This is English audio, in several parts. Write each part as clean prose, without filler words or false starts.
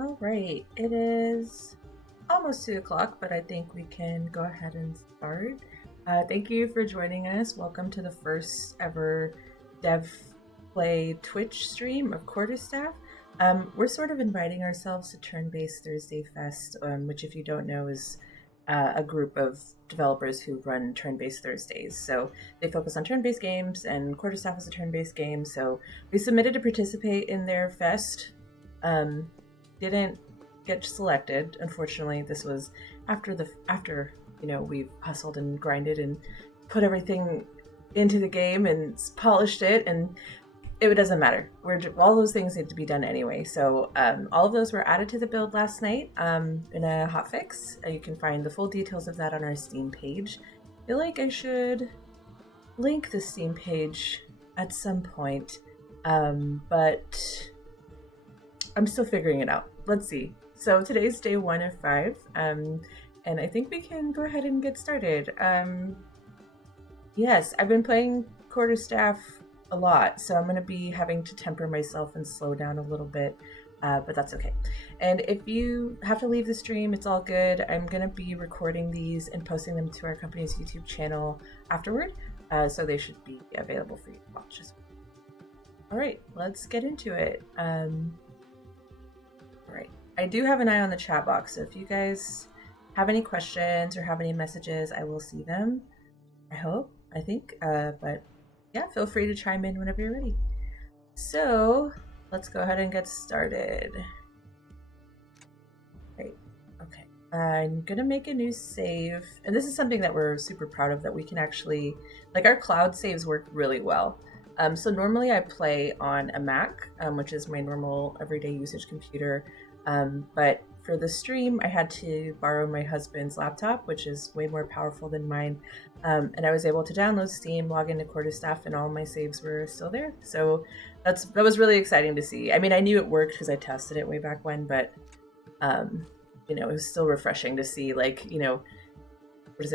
All right, it is almost 2 o'clock, but I think we can go ahead and start. Thank you for joining us. Welcome to the first ever Dev Play Twitch stream of Quarterstaff. We're sort of inviting ourselves to Turn-Based Thursday Fest, which, if you don't know, is a group of developers who run Turn-Based Thursdays. So they focus on turn-based games, and Quarterstaff is a turn-based game. So we submitted to participate in their fest. Didn't get selected, unfortunately. This was after we've hustled and grinded and put everything into the game and polished it, and it doesn't matter. All those things need to be done anyway. So all of those were added to the build last night in a hotfix. You can find the full details of that on our Steam page. I feel like I should link the Steam page at some point, but I'm still figuring it out. Let's see. So today's day 1 of 5, and I think we can go ahead and get started. Yes, I've been playing Quarterstaff a lot, so I'm going to be having to temper myself and slow down a little bit, but that's okay. And if you have to leave the stream, it's all good. I'm going to be recording these and posting them to our company's YouTube channel afterward, so they should be available for you to watch as well. All right, let's get into it. Right. I do have an eye on the chat box, so if you guys have any questions or have any messages, I will see them. I think, but yeah, feel free to chime in whenever you're ready. So let's go ahead and get started. Great. Okay. I'm gonna make a new save, and this is something that we're super proud of, that we can actually, our cloud saves work really well. So normally I play on a Mac, which is my normal everyday usage computer. But for the stream, I had to borrow my husband's laptop, which is way more powerful than mine. And I was able to download Steam, log into Quarterstaff, and all my saves were still there. So that was really exciting to see. I mean, I knew it worked because I tested it way back when, but it was still refreshing to see,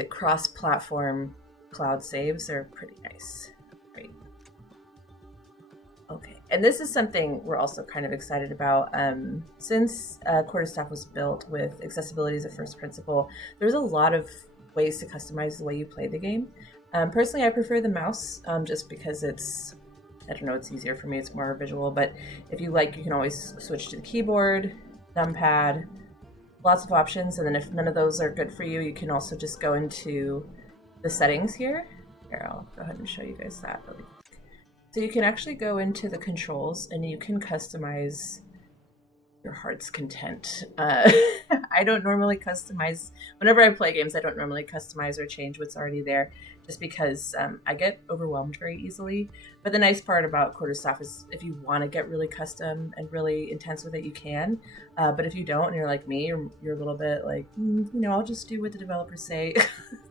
cross-platform cloud saves are pretty nice. Right. Okay, and this is something we're also kind of excited about. Since Quarterstaff was built with accessibility as a first principle, there's a lot of ways to customize the way you play the game. Personally, I prefer the mouse just because it's easier for me. It's more visual, but if you like, you can always switch to the keyboard, numpad, lots of options. And then if none of those are good for you, you can also just go into the settings here. Here, I'll go ahead and show you guys that really quick. So you can actually go into the controls and you can customize your heart's content. I don't normally customize. Whenever I play games, I don't normally customize or change what's already there, just because I get overwhelmed very easily. But the nice part about Quarterstaff is if you want to get really custom and really intense with it, you can. But if you don't, and you're like me, you're a little bit like, I'll just do what the developers say,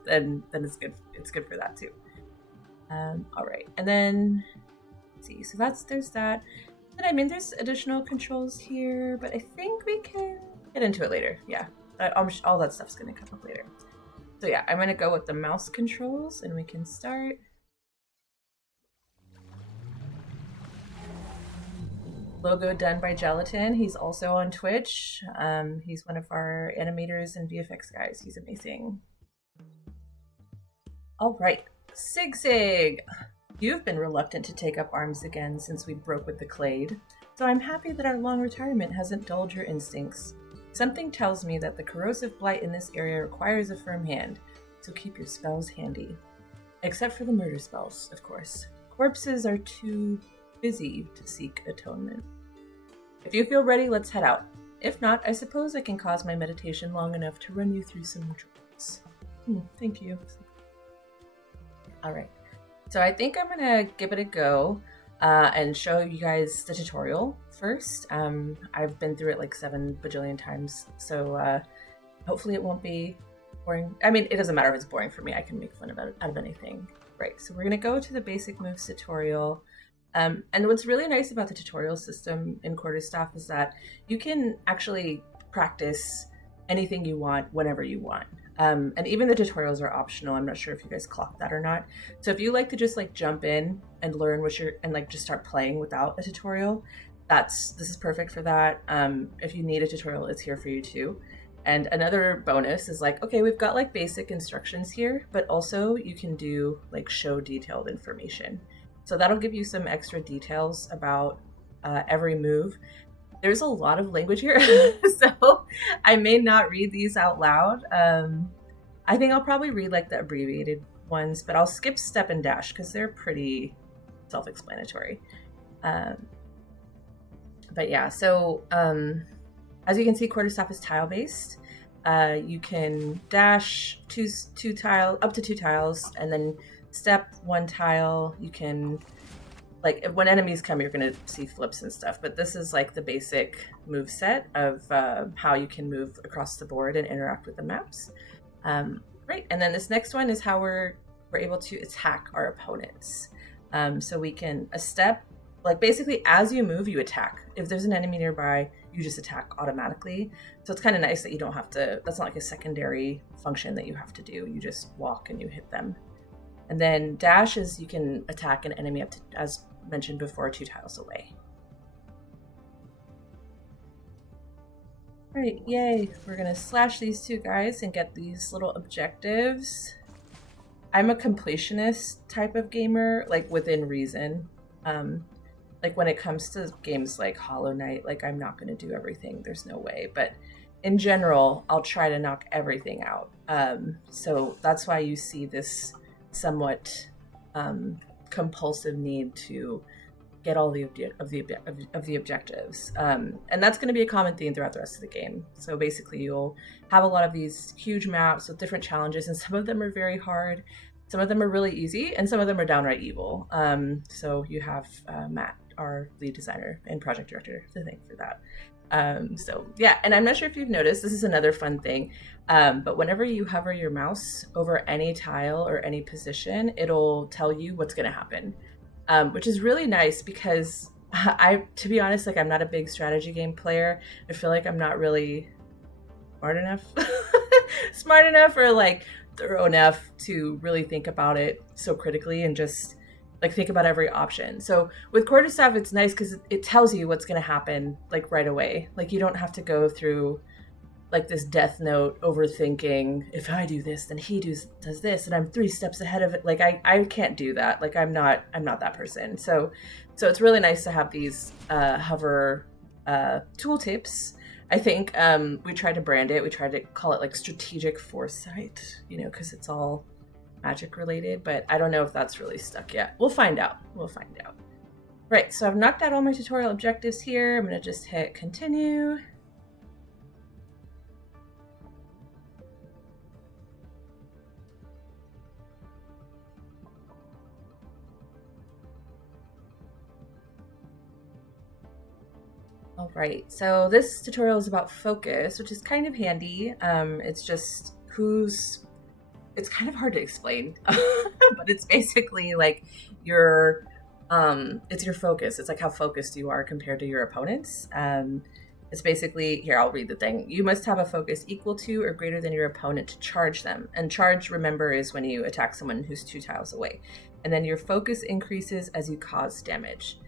then it's good. It's good for that too. All right, and then see, so there's that. And there's additional controls here, but I think we can get into it later. Yeah, all that stuff's gonna come up later. So yeah, I'm gonna go with the mouse controls and we can start. Logo done by Gelatin. He's also on Twitch. He's one of our animators and VFX guys. He's amazing. All right, Sig. You've been reluctant to take up arms again since we broke with the Clade, so I'm happy that our long retirement hasn't dulled your instincts. Something tells me that the corrosive blight in this area requires a firm hand, so keep your spells handy. Except for the murder spells, of course. Corpses are too busy to seek atonement. If you feel ready, let's head out. If not, I suppose I can cause my meditation long enough to run you through some rituals. Thank you. All right. So I think I'm gonna give it a go and show you guys the tutorial first. I've been through it like 7 bajillion times, so hopefully it won't be boring. I mean, it doesn't matter if it's boring for me. I can make fun out of anything. Right, so we're gonna go to the basic moves tutorial. And what's really nice about the tutorial system in Quarterstaff is that you can actually practice anything you want whenever you want. And even the tutorials are optional. I'm not sure if you guys clocked that or not. So if you like to just jump in and learn and just start playing without a tutorial, this is perfect for that. If you need a tutorial, it's here for you too. And another bonus is like, okay, we've got like basic instructions here, but also you can do like show detailed information. So that'll give you some extra details about every move. There's a lot of language here, so I may not read these out loud. I think I'll probably read like the abbreviated ones, but I'll skip step and dash because they're pretty self-explanatory. But yeah, so as you can see, Quarterstaff is tile-based. You can dash up to two tiles, and then step one tile. You can, like, when enemies come, you're going to see flips and stuff. But this is like the basic move set of how you can move across the board and interact with the maps. Right, and then this next one is how we're able to attack our opponents. So we can a step. Like basically as you move, you attack. If there's an enemy nearby, you just attack automatically. So it's kind of nice that you don't have to, that's not like a secondary function that you have to do. You just walk and you hit them. And then dash is you can attack an enemy up to, as mentioned before, 2 tiles away. All right, yay. We're gonna slash these 2 guys and get these little objectives. I'm a completionist type of gamer, like within reason. Like when it comes to games like Hollow Knight, like I'm not going to do everything. There's no way. But in general, I'll try to knock everything out. So that's why you see this somewhat compulsive need to get all the objectives. And that's going to be a common theme throughout the rest of the game. So basically you'll have a lot of these huge maps with different challenges, and some of them are very hard. Some of them are really easy, and some of them are downright evil. So you have Matt, our lead designer and project director, to thank for that. So yeah, and I'm not sure if you've noticed, this is another fun thing, but whenever you hover your mouse over any tile or any position, it'll tell you what's going to happen, which is really nice because to be honest, like I'm not a big strategy game player. I feel like I'm not really smart enough or like thorough enough to really think about it so critically and just like think about every option. So with Quarterstaff, it's nice because it tells you what's going to happen like right away. Like you don't have to go through like this death note overthinking. If I do this, then he does this, and I'm 3 steps ahead of it. Like I can't do that. Like I'm not that person. So it's really nice to have these hover tooltips. I think we tried to brand it. We tried to call it like strategic foresight, because it's all magic related, but I don't know if that's really stuck yet. We'll find out. Right, so I've knocked out all my tutorial objectives here. I'm going to just hit continue. All right, so this tutorial is about focus, which is kind of handy. It's just it's kind of hard to explain, but it's basically like it's your focus. It's like how focused you are compared to your opponents. It's basically, here, I'll read the thing. You must have a focus equal to or greater than your opponent to charge them. And charge, remember, is when you attack someone who's 2 tiles away. And then your focus increases as you cause damage.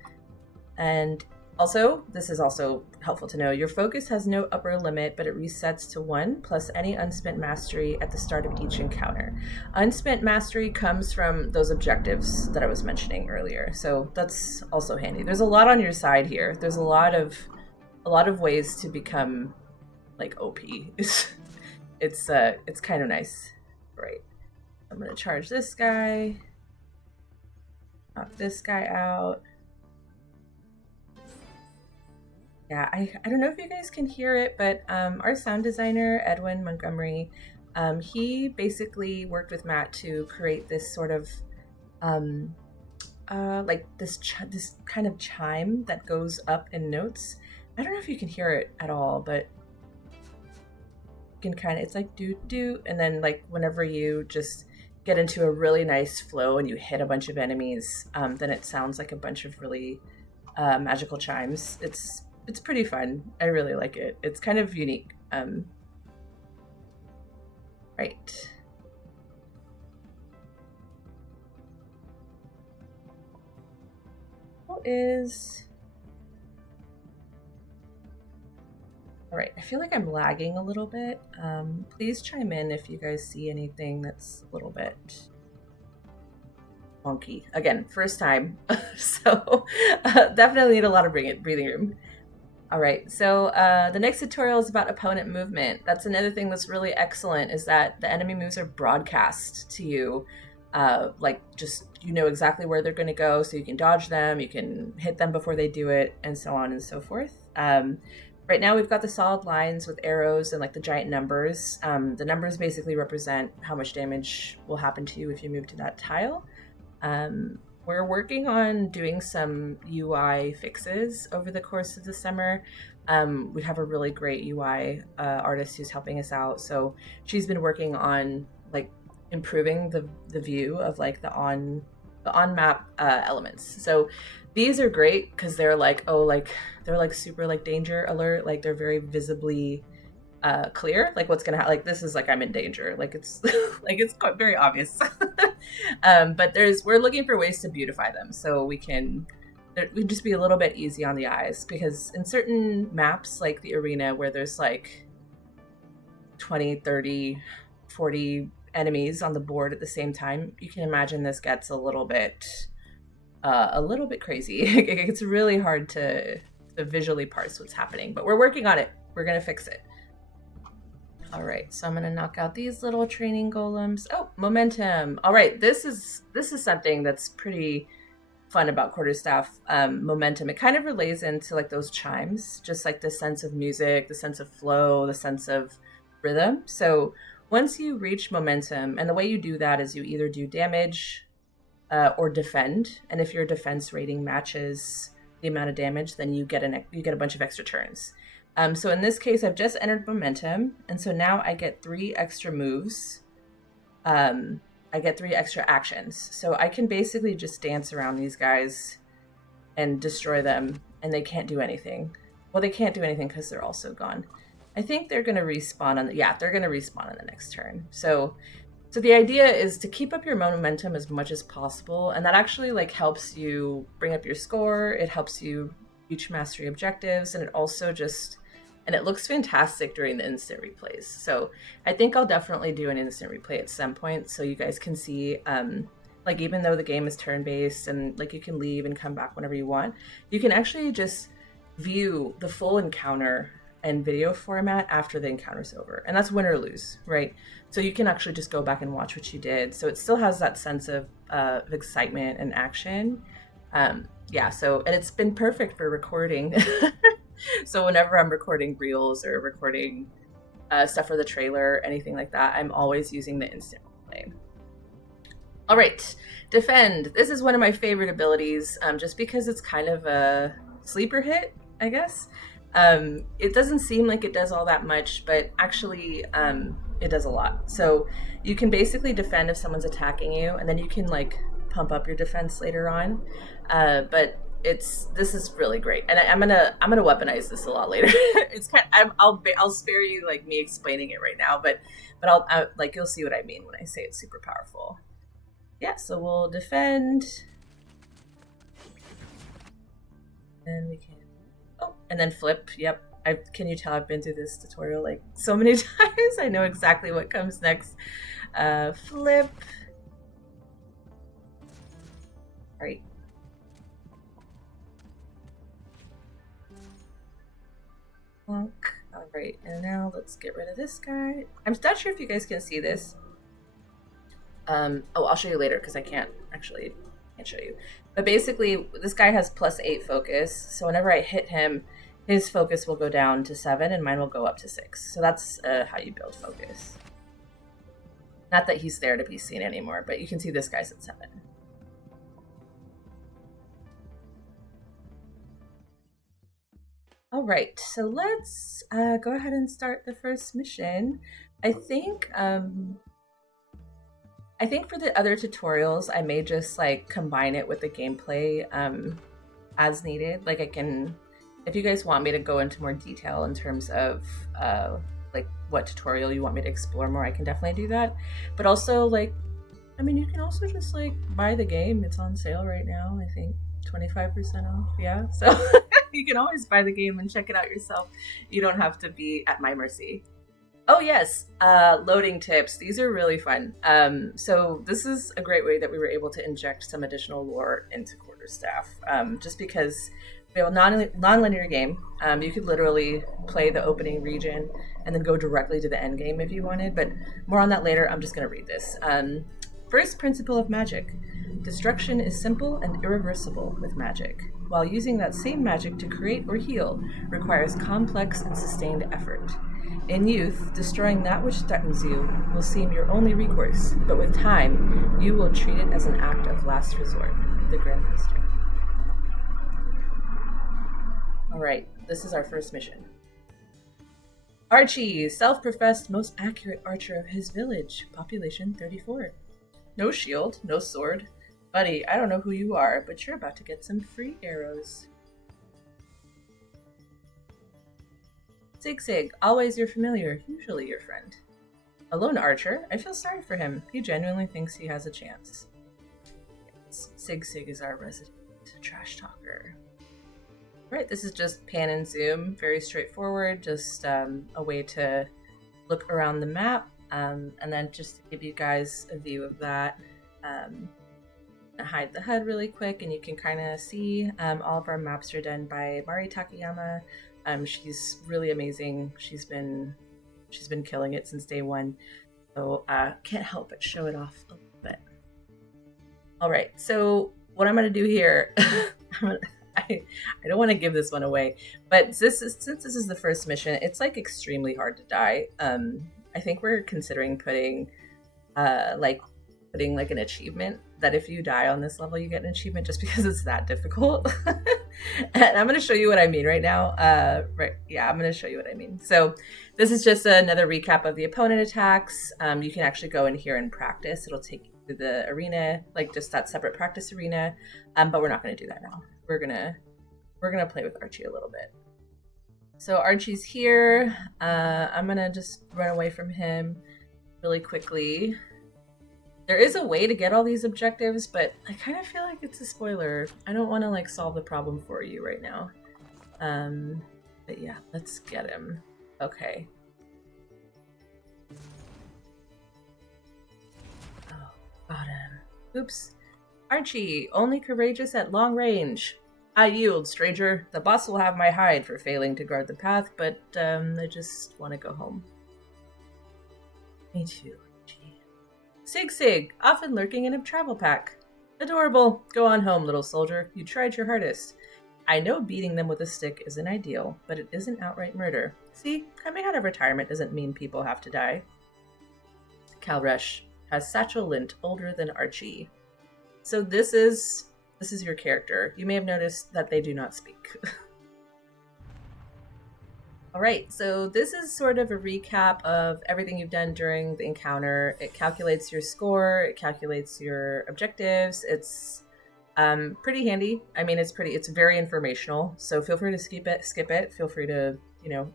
And also, this is also helpful to know, your focus has no upper limit, but it resets to 1 plus any unspent mastery at the start of each encounter. Unspent mastery comes from those objectives that I was mentioning earlier, so that's also handy. There's a lot on your side here. There's a lot of ways to become like OP. It's kind of nice. Right. I'm gonna charge this guy, knock this guy out. Yeah, I don't know if you guys can hear it, but our sound designer, Edwin Montgomery, he basically worked with Matt to create this sort of like this kind of chime that goes up in notes. I don't know if you can hear it at all, but you can kind of, it's like do, and then like whenever you just get into a really nice flow and you hit a bunch of enemies, then it sounds like a bunch of really magical chimes. It's pretty fun. I really like it. It's kind of unique. Right. What is... All right, I feel like I'm lagging a little bit. Please chime in if you guys see anything that's a little bit wonky. Again, first time, so definitely need a lot of breathing room. All right, so the next tutorial is about opponent movement. That's another thing that's really excellent, is that the enemy moves are broadcast to you. Like, just, you know exactly where they're going to go, so you can dodge them, you can hit them before they do it, and so on and so forth. Right now we've got the solid lines with arrows and like the giant numbers. The numbers basically represent how much damage will happen to you if you move to that tile. We're working on doing some UI fixes over the course of the summer. We have a really great UI artist who's helping us out. So she's been working on like improving the view of like the on map elements. So these are great because they're like, oh, like they're like super like danger alert. Like they're very visibly clear, like what's gonna happen. Like this is like I'm in danger, like it's like it's quite very obvious. But we're looking for ways to beautify them so we can just be a little bit easy on the eyes, because in certain maps like the arena where there's like 20, 30, 40 enemies on the board at the same time, you can imagine this gets a little bit crazy. It's really hard to visually parse what's happening, but we're working on it. We're gonna fix it. All right, so I'm gonna knock out these little training golems. Oh, momentum. All right, this is something that's pretty fun about Quarterstaff. Momentum. It kind of relays into like those chimes, just like the sense of music, the sense of flow, the sense of rhythm. So once you reach momentum, and the way you do that is you either do damage or defend, and if your defense rating matches the amount of damage, then you get a bunch of extra turns. So in this case, I've just entered momentum, and so now I get 3 extra moves. I get 3 extra actions. So I can basically just dance around these guys and destroy them, and they can't do anything. Well, they can't do anything because they're also gone. I think they're going to respawn they're going to respawn on the next turn. So the idea is to keep up your momentum as much as possible, and that actually like helps you bring up your score. It helps you reach mastery objectives, and it also and it looks fantastic during the instant replays. So I think I'll definitely do an instant replay at some point so you guys can see, like even though the game is turn-based and like you can leave and come back whenever you want, you can actually just view the full encounter in video format after the encounter's over. And that's win or lose, right? So you can actually just go back and watch what you did. So it still has that sense of excitement and action. Yeah, so, and it's been perfect for recording. So whenever I'm recording reels or recording stuff for the trailer, anything like that, I'm always using the instant replay. All right, defend. This is one of my favorite abilities, just because it's kind of a sleeper hit, I guess. It doesn't seem like it does all that much, but actually it does a lot. So you can basically defend if someone's attacking you, and then you can like pump up your defense later on. But this is really great, and I'm gonna weaponize this a lot later. It's I'll spare you like me explaining it right now, but I'll like you'll see what I mean when I say it's super powerful. Yeah, so we'll defend, and we can and then flip. Yep, can you tell I've been through this tutorial like so many times? I know exactly what comes next. Flip. All right. All right, and now let's get rid of this guy. I'm not sure if you guys can see this. I'll show you later because I can't show you. But basically, this guy has +8 focus, so whenever I hit him, his focus will go down to 7, and mine will go up to 6. So that's how you build focus. Not that he's there to be seen anymore, but you can see this guy's at 7. All right, so let's go ahead and start the first mission. I think for the other tutorials, I may just like combine it with the gameplay as needed. Like I can, if you guys want me to go into more detail in terms of like what tutorial you want me to explore more, I can definitely do that. But also like, I mean, you can also just like buy the game. It's on sale right now, I think 25% off. Yeah, so You can always buy the game and check it out yourself. You don't have to be at my mercy. Oh yes, loading tips. These are really fun. So this is a great way that we were able to inject some additional lore into Quarterstaff. Just because we have a non-linear game. You could literally play the opening region and then go directly to the end game if you wanted. But more on that later. I'm just going to read this. First principle of magic: destruction is simple and irreversible with magic, while using that same magic to create or heal requires complex and sustained effort. In youth, destroying that which threatens you will seem your only recourse, but with time, you will treat it as an act of last resort. The Grandmaster. Alright, this is our first mission. Archie, self-professed most accurate archer of his village, population 34. No shield, no sword. Buddy, I don't know who you are, but you're about to get some free arrows. Sig, always your familiar, usually your friend. A lone archer? I feel sorry for him. He genuinely thinks he has a chance. Yes, Sig is our resident trash talker. Right, this is just pan and zoom, very straightforward, just a way to look around the map, and then just to give you guys a view of that. Hide the HUD really quick, and you can kind of see all of our maps are done by Mari Takayama. She's really amazing. She's been killing it since day one. So can't help but show it off a little bit. All right, so what I'm gonna do here, I don't want to give this one away, but since this is the first mission, it's like extremely hard to die. I think we're considering putting like an achievement that if you die on this level, you get an achievement just because it's that difficult. And I'm going to show you what I mean right now. I'm going to show you what I mean. So this is just another recap of the opponent attacks. You can actually go in here and practice. It'll take you to the arena, like just that separate practice arena. But we're not going to do that now. We're gonna play with Archie a little bit. So Archie's here. I'm gonna just run away from him really quickly. There is a way to get all these objectives, but I kind of feel like it's a spoiler. I don't want to like solve the problem for you right now. But yeah, let's get him. Okay. Oh, got him. Oops. Archie, only courageous at long range. I yield, stranger. The boss will have my hide for failing to guard the path, but I just want to go home. Me too. Sig, often lurking in a travel pack. Adorable. Go on home, little soldier. You tried your hardest. I know beating them with a stick isn't ideal, but it isn't outright murder. See, coming out of retirement doesn't mean people have to die. Calresh has Satchel Lint older than Archie. So this is your character. You may have noticed that they do not speak. All right, so this is sort of a recap of everything you've done during the encounter. It calculates your score, it calculates your objectives. It's pretty handy. I mean, it's very informational. So feel free to skip it. Feel free to,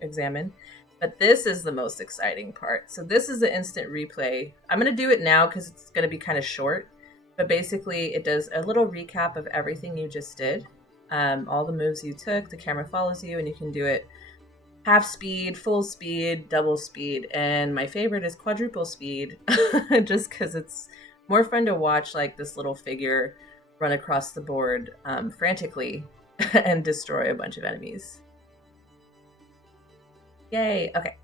examine. But this is the most exciting part. So this is the instant replay. I'm going to do it now because it's going to be kind of short. But basically, it does a little recap of everything you just did. All the moves you took, the camera follows you, and you can do it half speed, full speed, double speed, and my favorite is quadruple speed, just because it's more fun to watch like this little figure run across the board frantically and destroy a bunch of enemies. Yay, okay.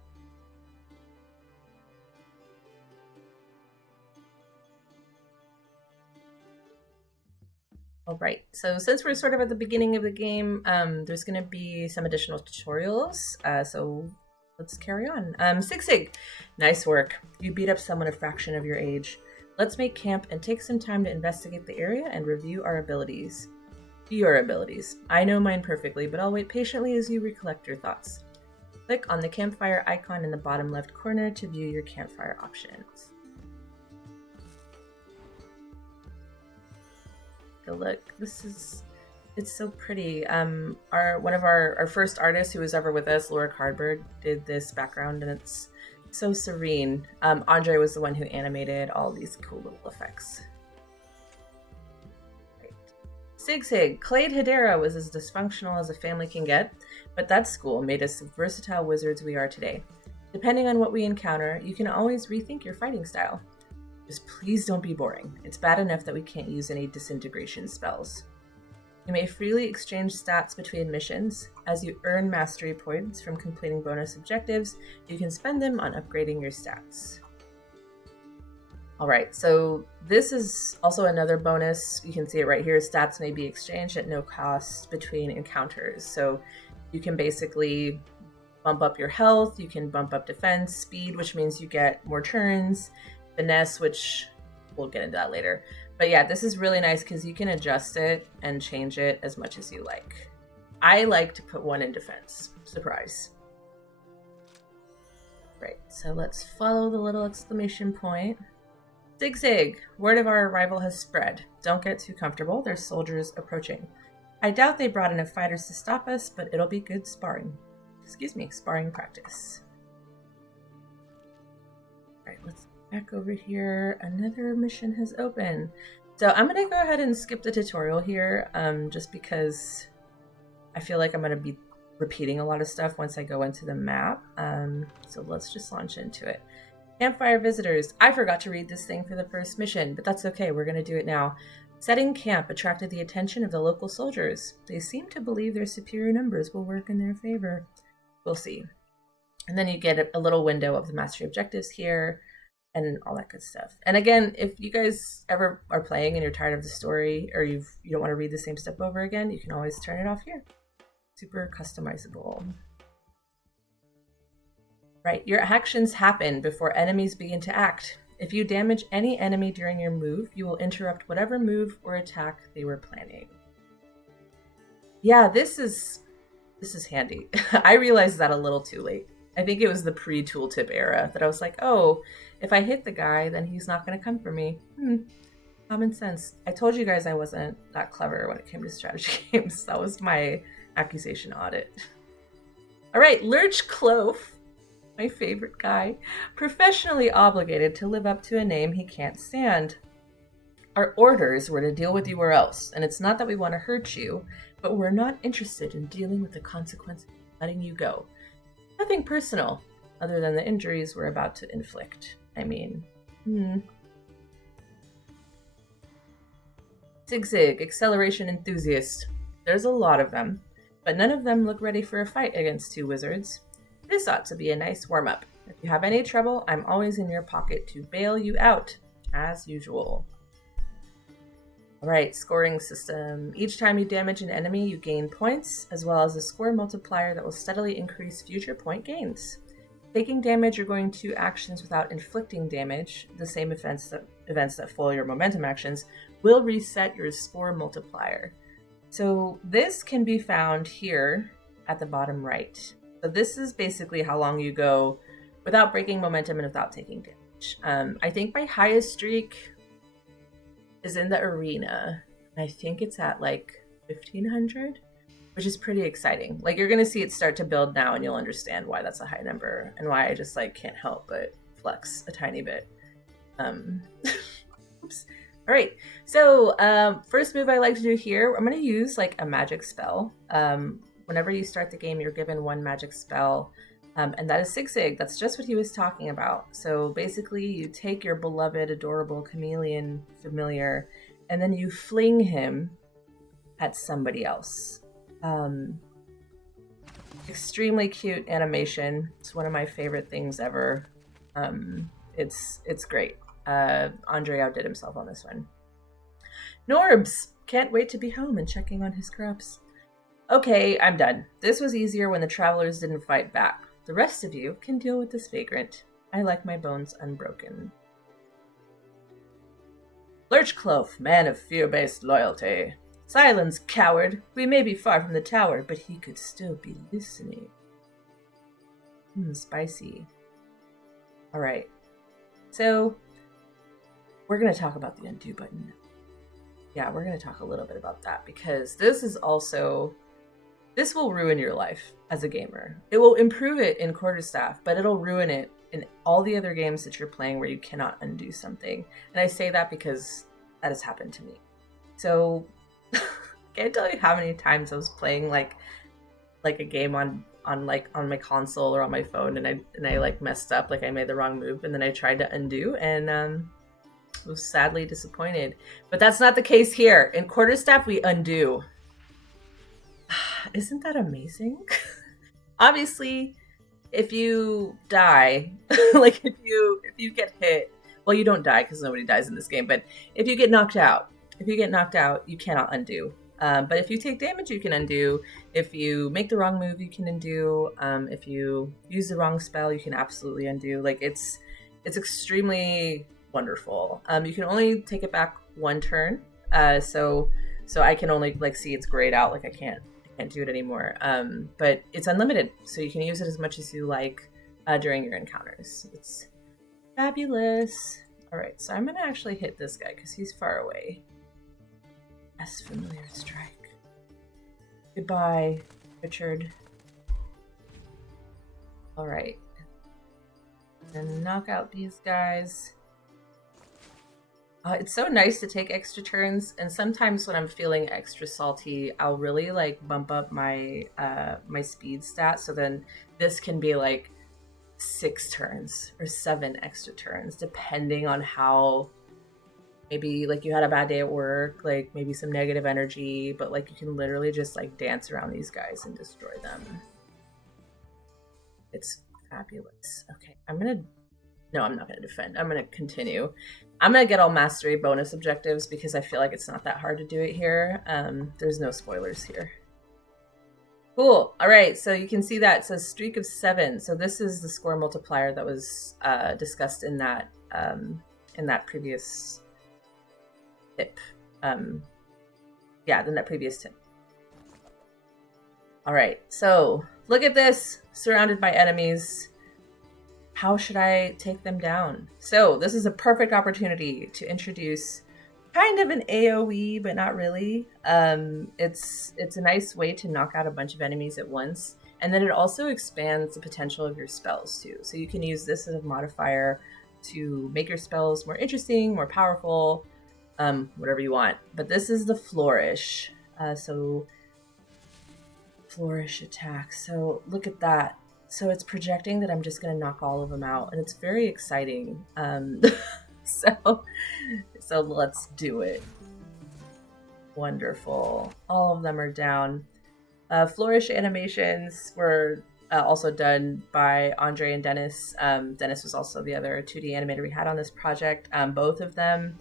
All right, so since we're sort of at the beginning of the game, there's going to be some additional tutorials, so let's carry on. Sig, nice work. You beat up someone a fraction of your age. Let's make camp and take some time to investigate the area and review our abilities. Your abilities. I know mine perfectly, but I'll wait patiently as you recollect your thoughts. Click on the campfire icon in the bottom left corner to view your campfire options. Look, it's so pretty. One of our first artists who was ever with us, Laura Cardberg, did this background, and it's so serene. Andre was the one who animated all these cool little effects. Right. Sig. Clade Hedera was as dysfunctional as a family can get, but that school made us the versatile wizards we are today. Depending on what we encounter, you can always rethink your fighting style. Just please don't be boring. It's bad enough that we can't use any disintegration spells. You may freely exchange stats between missions. As you earn mastery points from completing bonus objectives, you can spend them on upgrading your stats. All right, so this is also another bonus. You can see it right here. Stats may be exchanged at no cost between encounters. So you can basically bump up your health, you can bump up defense, speed, which means you get more turns, finesse, which we'll get into that later. But yeah, this is really nice because you can adjust it and change it as much as you like. I like to put one in defense. Surprise. Right, so let's follow the little exclamation point. Sig, word of our arrival has spread. Don't get too comfortable, there's soldiers approaching. I doubt they brought enough fighters to stop us, but it'll be good sparring practice. Alright, let's back over here. Another mission has opened. So I'm going to go ahead and skip the tutorial here, just because I feel like I'm going to be repeating a lot of stuff once I go into the map. So let's just launch into it. Campfire visitors. I forgot to read this thing for the first mission, but that's okay. We're going to do it now. Setting camp attracted the attention of the local soldiers. They seem to believe their superior numbers will work in their favor. We'll see. And then you get a little window of the mastery objectives here and all that good stuff. And again, if you guys ever are playing and you're tired of the story or you don't want to read the same stuff over again, you can always turn it off here. Super customizable. Right, your actions happen before enemies begin to act. If you damage any enemy during your move, you will interrupt whatever move or attack they were planning. Yeah, this is handy. I realized that a little too late. I think it was the pre-tooltip era that I was like, oh, if I hit the guy, then he's not going to come for me. Common sense. I told you guys I wasn't that clever when it came to strategy games. That was my accusation audit. All right, Lurch Cloaf. My favorite guy, professionally obligated to live up to a name he can't stand. Our orders were to deal with you or else, and it's not that we want to hurt you, but we're not interested in dealing with the consequences of letting you go. Nothing personal, other than the injuries we're about to inflict. I mean, Sig, acceleration enthusiast. There's a lot of them, but none of them look ready for a fight against two wizards. This ought to be a nice warm-up. If you have any trouble, I'm always in your pocket to bail you out, as usual. Alright, scoring system. Each time you damage an enemy, you gain points, as well as a score multiplier that will steadily increase future point gains. Taking damage or going to actions without inflicting damage, the same events that follow your momentum actions, will reset your score multiplier. So this can be found here at the bottom right. So this is basically how long you go without breaking momentum and without taking damage. I think my highest streak is in the arena. I think it's at like 1500, which is pretty exciting. Like you're going to see it start to build now and you'll understand why that's a high number and why I just like can't help but flex a tiny bit. Oops. All right. So first move I like to do here, I'm going to use like a magic spell. Whenever you start the game, you're given one magic spell, and that is Sig. That's just what he was talking about. So basically, you take your beloved, adorable chameleon familiar, and then you fling him at somebody else. Extremely cute animation. It's one of my favorite things ever. It's great. Andre outdid himself on this one. Norbs! Can't wait to be home and checking on his crops. Okay, I'm done. This was easier when the travelers didn't fight back. The rest of you can deal with this vagrant. I like my bones unbroken. Lurchcloaf, man of fear-based loyalty. Silence, coward. We may be far from the tower, but he could still be listening. Spicy. Alright. So, we're going to talk about the undo button. Yeah, we're going to talk a little bit about that because this will ruin your life as a gamer. It will improve it in Quarterstaff, but it'll ruin it in all the other games that you're playing where you cannot undo something. And I say that because that has happened to me. So can't tell you how many times I was playing like a game on my console or on my phone, and I like messed up, like I made the wrong move, and then I tried to undo and was sadly disappointed. But that's not the case here. In Quarterstaff, we undo. Isn't that amazing? Obviously, if you die, like if you get hit, well, you don't die because nobody dies in this game. But if you get knocked out, you cannot undo. But if you take damage, you can undo. If you make the wrong move, you can undo. If you use the wrong spell, you can absolutely undo. Like it's extremely wonderful. You can only take it back one turn. So I can only like see it's grayed out. Like I can't do it anymore. But it's unlimited, so you can use it as much as you like during your encounters. It's fabulous. All right, so I'm gonna actually hit this guy because he's far away. Yes, familiar strike. Goodbye, Richard. All right, and knock out these guys. It's so nice to take extra turns, and sometimes when I'm feeling extra salty, I'll really like bump up my my speed stat. So then this can be like 6 turns or 7 extra turns, depending on how maybe like you had a bad day at work, like maybe some negative energy, but like you can literally just like dance around these guys and destroy them. It's fabulous. Okay, no, I'm not gonna defend. I'm gonna continue. I'm gonna get all mastery bonus objectives because I feel like it's not that hard to do it here. There's no spoilers here. Cool. All right, so you can see that it says streak of 7. So this is the score multiplier that was discussed in that previous tip. Yeah, in that previous tip. All right, so look at this, surrounded by enemies. How should I take them down? So this is a perfect opportunity to introduce kind of an AoE, but not really. It's a nice way to knock out a bunch of enemies at once. And then it also expands the potential of your spells too. So you can use this as a modifier to make your spells more interesting, more powerful, whatever you want. But this is the flourish. So flourish attack. So look at that. So it's projecting that I'm just going to knock all of them out, and it's very exciting. So let's do it. Wonderful. All of them are down. Flourish animations were also done by Andre and Dennis. Dennis was also the other 2D animator we had on this project. Both of them,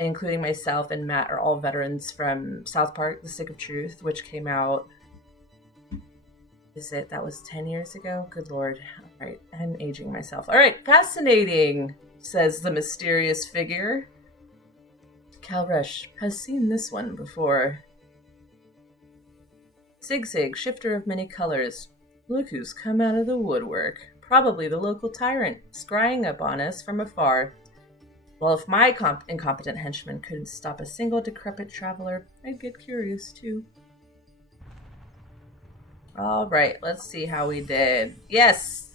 including myself and Matt, are all veterans from South Park: The Stick of Truth, which came out. That was 10 years ago? Good Lord. All right, I'm aging myself. All right, fascinating, says the mysterious figure. Calrush has seen this one before. Zigzag, shifter of many colors. Look who's come out of the woodwork. Probably the local tyrant, scrying up on us from afar. Well, if my incompetent henchman couldn't stop a single decrepit traveler, I'd get curious too. All right, let's see how we did. Yes,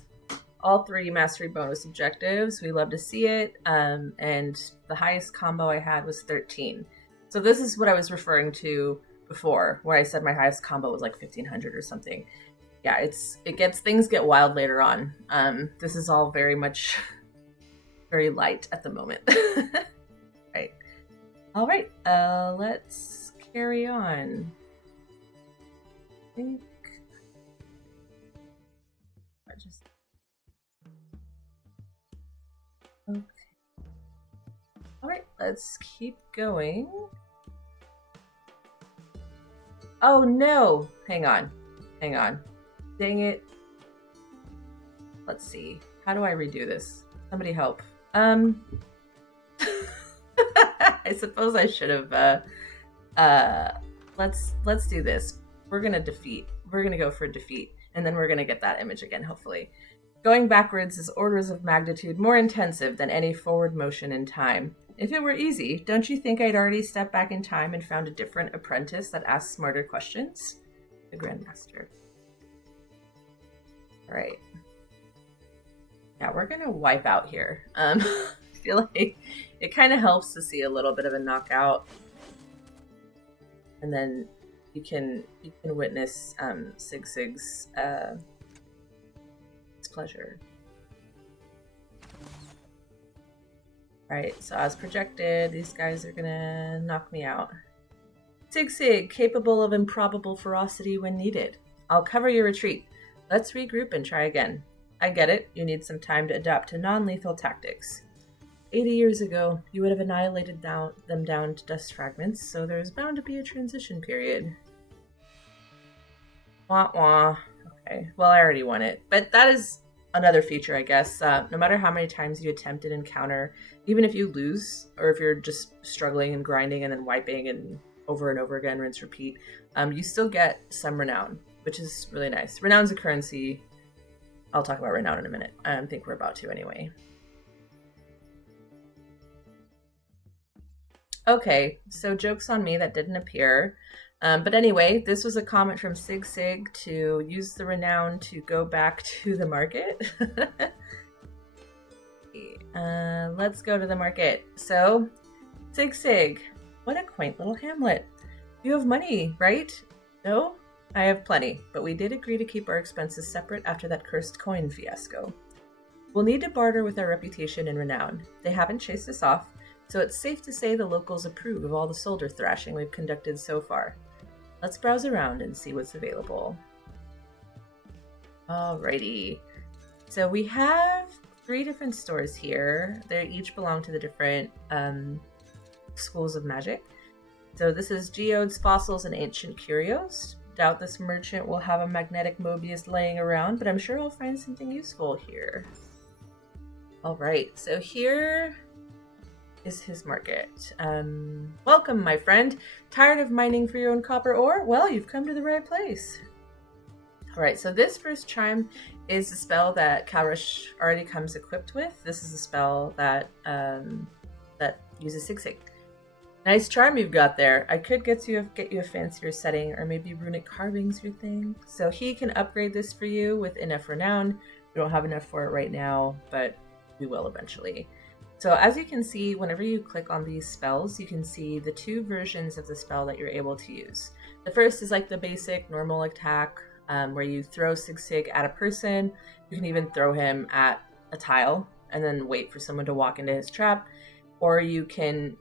all 3 mastery bonus objectives. We love to see it. And the highest combo I had was 13. So this is what I was referring to before, where I said my highest combo was like 1500 or something. Yeah, things get wild later on. This is all very much very light at the moment. Right. All right, let's carry on. I think okay. All right, let's keep going. Oh no! Hang on. Dang it. Let's see. How do I redo this? Somebody help. I suppose I should have. Let's do this. We're gonna go for defeat, and then we're gonna get that image again, hopefully. Going backwards is orders of magnitude more intensive than any forward motion in time. If it were easy, don't you think I'd already stepped back in time and found a different apprentice that asked smarter questions? The Grandmaster. All right. Yeah, we're gonna wipe out here. I feel like it kind of helps to see a little bit of a knockout. And then you can witness Sig's pleasure. Alright, so as projected, these guys are gonna knock me out. Sig, capable of improbable ferocity when needed. I'll cover your retreat. Let's regroup and try again. I get it, you need some time to adapt to non-lethal tactics. 80 years ago, you would have annihilated them down to dust fragments, so there's bound to be a transition period. Wah wah. Okay, well I already won it. But that is another feature, I guess. No matter how many times you attempt an encounter, even if you lose, or if you're just struggling and grinding and then wiping and over again, rinse, repeat, you still get some renown, which is really nice. Renown's a currency. I'll talk about renown in a minute. I think we're about to anyway. Okay, so joke's on me, that didn't appear. But anyway, this was a comment from Sig to use the renown to go back to the market. Let's go to the market. So, Sig, what a quaint little hamlet. You have money, right? No? I have plenty, but we did agree to keep our expenses separate after that cursed coin fiasco. We'll need to barter with our reputation and renown. They haven't chased us off, so it's safe to say the locals approve of all the soldier thrashing we've conducted so far. Let's browse around and see what's available. Alrighty. So we have 3 different stores here. They each belong to the different schools of magic. So this is geodes, fossils, and ancient curios. Doubt this merchant will have a magnetic Mobius laying around, but I'm sure I'll find something useful here. Alright, so here is his market. Welcome, my friend. Tired of mining for your own copper ore? Well, you've come to the right place. Alright, so this first chime is a spell that Kalrush already comes equipped with. This is a spell that that uses Sig. Nice charm you've got there. I could get you a fancier setting, or maybe runic carving's your thing. So he can upgrade this for you with enough renown. We don't have enough for it right now, but we will eventually. So as you can see, whenever you click on these spells, you can see the 2 versions of the spell that you're able to use. The first is like the basic normal attack, where you throw Sig at a person. You can even throw him at a tile and then wait for someone to walk into his trap. Or you can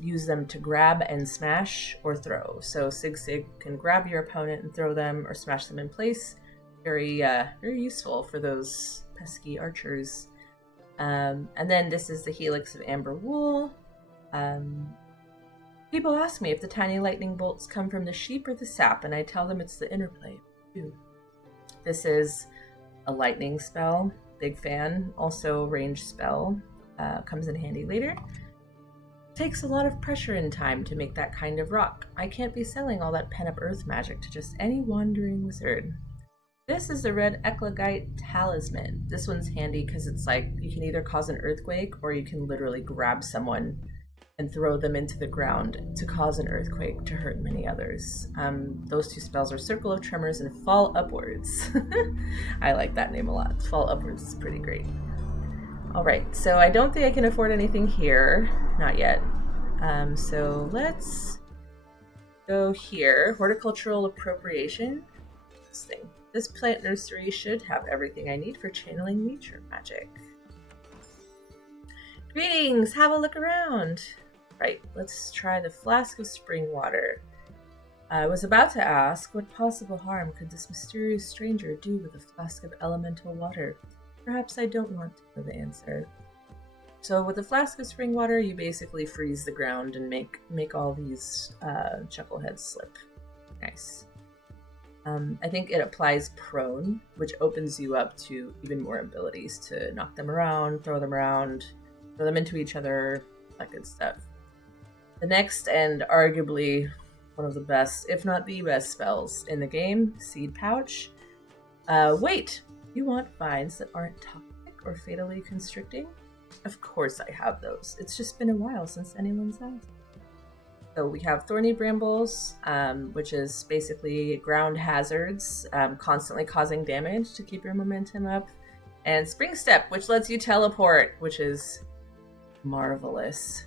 use them to grab and smash or throw. So Sig can grab your opponent and throw them or smash them in place. Very useful for those pesky archers. And then this is the Helix of Amber Wool. People ask me if the tiny lightning bolts come from the sheep or the sap, and I tell them it's the interplay. This is a lightning spell. Big fan. Also range spell. Comes in handy later. Takes a lot of pressure and time to make that kind of rock. I can't be selling all that pent-up earth magic to just any wandering wizard. This is the red Eclogite Talisman. This one's handy because it's like you can either cause an earthquake or you can literally grab someone and throw them into the ground to cause an earthquake to hurt many others. Those 2 spells are Circle of Tremors and Fall Upwards. I like that name a lot. Fall Upwards is pretty great. Alright, so I don't think I can afford anything here. Not yet. So let's go here. Horticultural Appropriation. This thing. This plant nursery should have everything I need for channeling nature magic. Greetings! Have a look around! Right, let's try the flask of spring water. I was about to ask, what possible harm could this mysterious stranger do with a flask of elemental water? Perhaps I don't want to know the answer. So with the flask of spring water, you basically freeze the ground and make all these chuckleheads slip. Nice. I think it applies prone, which opens you up to even more abilities to knock them around, throw them into each other, that good stuff. The next, and arguably one of the best, if not the best spells in the game, Seed Pouch. Wait! You want vines that aren't toxic or fatally constricting? Of course I have those. It's just been a while since anyone's asked. So we have Thorny Brambles, which is basically ground hazards, constantly causing damage to keep your momentum up. And Spring Step, which lets you teleport, which is marvelous.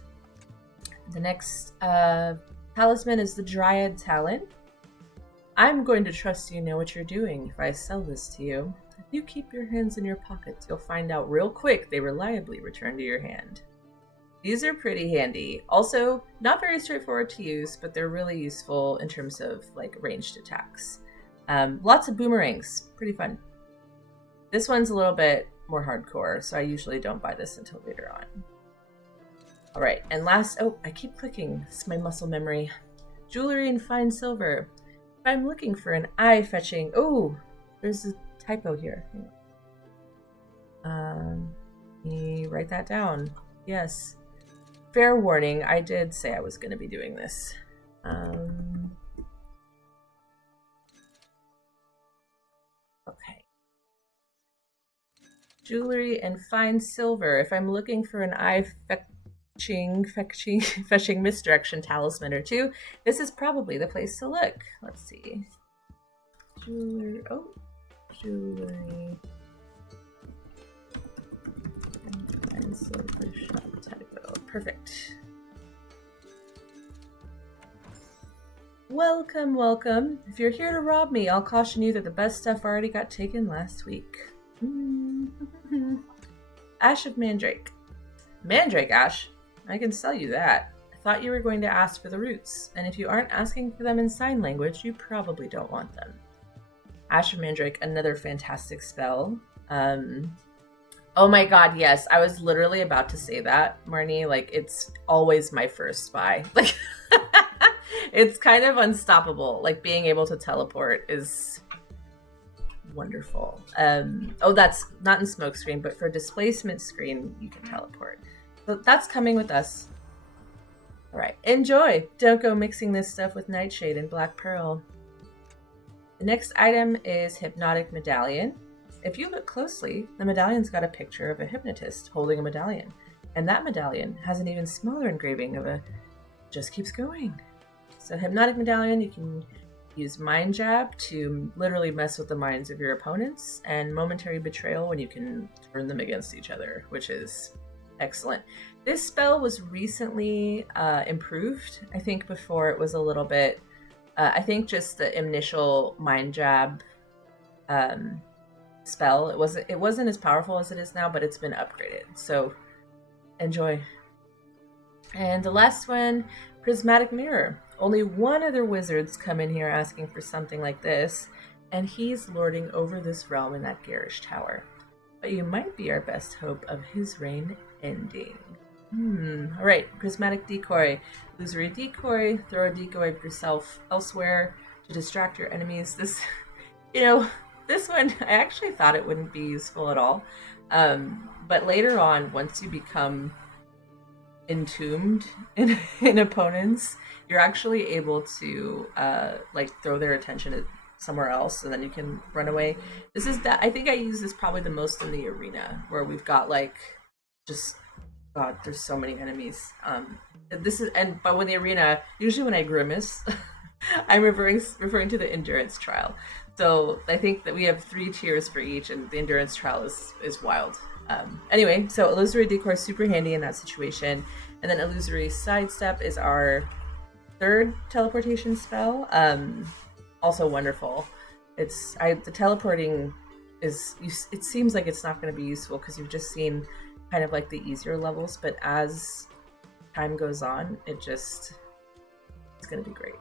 The next talisman is the Dryad Talon. I'm going to trust you know what you're doing if I sell this to you. If you keep your hands in your pockets, you'll find out real quick they reliably return to your hand. These are pretty handy. Also, not very straightforward to use, but they're really useful in terms of like ranged attacks. Lots of boomerangs, pretty fun. This one's a little bit more hardcore, so I usually don't buy this until later on. All right, and last, oh, I keep clicking. It's my muscle memory. Jewelry and fine silver. If I'm looking for an eye-fetching, oh, there's a typo here. Let me write that down. Yes. Fair warning, I did say I was going to be doing this. Okay. Jewelry and fine silver. If I'm looking for an fetching misdirection talisman or two, this is probably the place to look. Let's see. Jewelry. Oh, jewelry. And silver shop typo. Perfect. Welcome, welcome. If you're here to rob me, I'll caution you that the best stuff already got taken last week. Ash of Mandrake. Mandrake Ash? I can sell you that. I thought you were going to ask for the roots, and if you aren't asking for them in sign language, you probably don't want them. Ash of Mandrake, another fantastic spell. Oh my god, yes. I was literally about to say that, Marnie. Like, it's always my first buy. Like, it's kind of unstoppable. Like, being able to teleport is wonderful. Oh, that's not in smoke screen, but for displacement screen, you can teleport. So that's coming with us. All right, enjoy. Don't go mixing this stuff with Nightshade and Black Pearl. The next item is Hypnotic Medallion. If you look closely, the medallion's got a picture of a hypnotist holding a medallion. And that medallion has an even smaller engraving of a just keeps going. So Hypnotic Medallion, you can use Mind Jab to literally mess with the minds of your opponents, and Momentary Betrayal when you can turn them against each other, which is excellent. This spell was recently improved. I think before it was a little bit, I think just the initial Mind Jab spell, it wasn't as powerful as it is now, but it's been upgraded. So enjoy. And the last one, Prismatic Mirror. Only one other wizard's come in here asking for something like this, and he's lording over this realm in that garish tower. But you might be our best hope of his reign ending. All right, Prismatic Decoy. Illusory Decoy. Throw a decoy of yourself elsewhere to distract your enemies. This, this one, I actually thought it wouldn't be useful at all. But later on, once you become entombed in opponents, you're actually able to throw their attention somewhere else, and then you can run away. This is that I think I use this probably the most in the arena, where we've got God, there's so many enemies. But when the arena, usually when I grimace, I'm referring to the endurance trial. So I think that we have 3 tiers for each, and the endurance trial is wild. Anyway, so Illusory Decoy is super handy in that situation. And then Illusory Sidestep is our 3rd teleportation spell. Also wonderful. The teleporting is, it seems like it's not going to be useful because you've just seen kind of like the easier levels, but as time goes on, it's going to be great.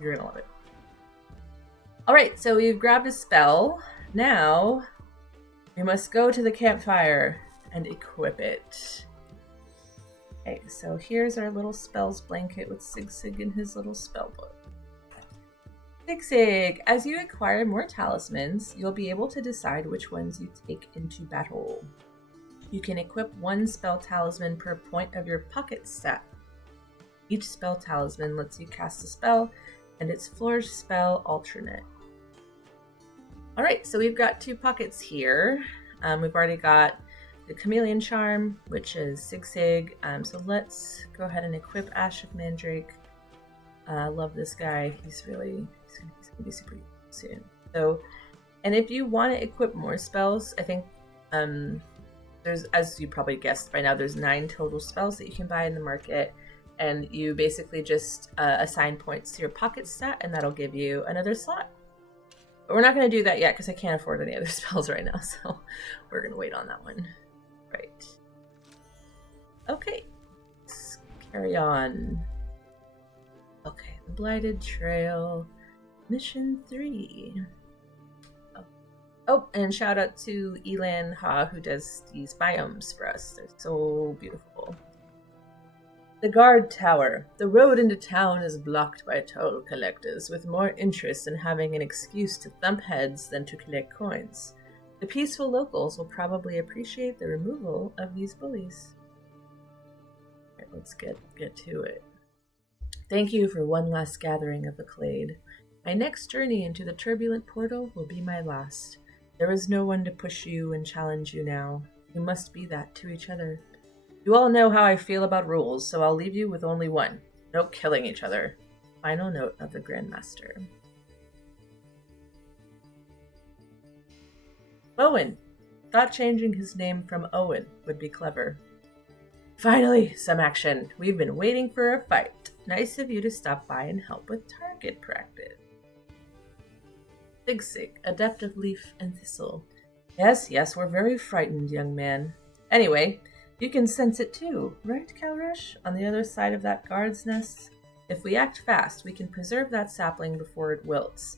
You're going to love it. All right, so we've grabbed a spell. Now we must go to the campfire and equip it. Okay, so here's our little spells blanket with Sig in his little spell book. Sig, as you acquire more talismans, you'll be able to decide which ones you take into battle. You can equip 1 spell talisman per point of your pocket stat. Each spell talisman lets you cast a spell, and it's Flourish spell alternate. Alright, so we've got 2 pockets here. We've already got the Chameleon Charm, which is Sig. So let's go ahead and equip Ash of Mandrake. I love this guy. He's gonna be super soon. So, and if you want to equip more spells, I think there's, as you probably guessed by now, there's 9 total spells that you can buy in the market. and you basically just assign points to your pocket stat, and that'll give you another slot. But we're not going to do that yet because I can't afford any other spells right now, so we're going to wait on that one. Right. Okay, let's carry on. Okay, the Blighted Trail, Mission 3. Oh, and shout out to Elan Ha, who does these biomes for us. They're so beautiful. The guard tower. The road into town is blocked by toll collectors, with more interest in having an excuse to thump heads than to collect coins. The peaceful locals will probably appreciate the removal of these bullies. Alright, let's get to it. Thank you for one last gathering of the Clade. My next journey into the turbulent portal will be my last. There is no one to push you and challenge you now. You must be that to each other. You all know how I feel about rules, so I'll leave you with only one. No killing each other. Final note of the Grandmaster. Bowen. Thought changing his name from Owen would be clever. Finally, some action. We've been waiting for a fight. Nice of you to stop by and help with target practice. Sig, adept of leaf and thistle. Yes, we're very frightened, young man. Anyway, you can sense it too, right, Calrush? On the other side of that guard's nest? If we act fast, we can preserve that sapling before it wilts.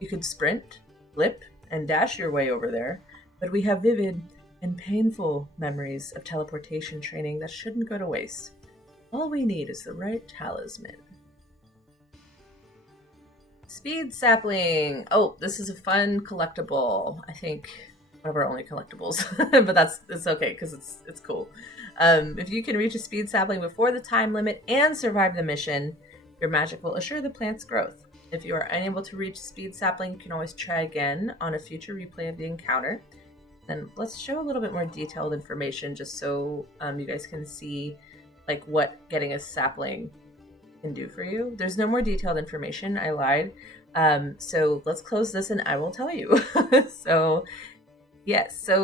You could sprint, flip, and dash your way over there, but we have vivid and painful memories of teleportation training that shouldn't go to waste. All we need is the right talisman. Speed sapling. Oh, this is a fun collectible. I think one of our only collectibles, but it's okay because it's cool. If you can reach a speed sapling before the time limit and survive the mission, your magic will assure the plant's growth. If you are unable to reach speed sapling, you can always try again on a future replay of the encounter. And let's show a little bit more detailed information just so you guys can see like what getting a sapling can do for you. There's no more detailed information. I lied. So let's close this and I will tell you. So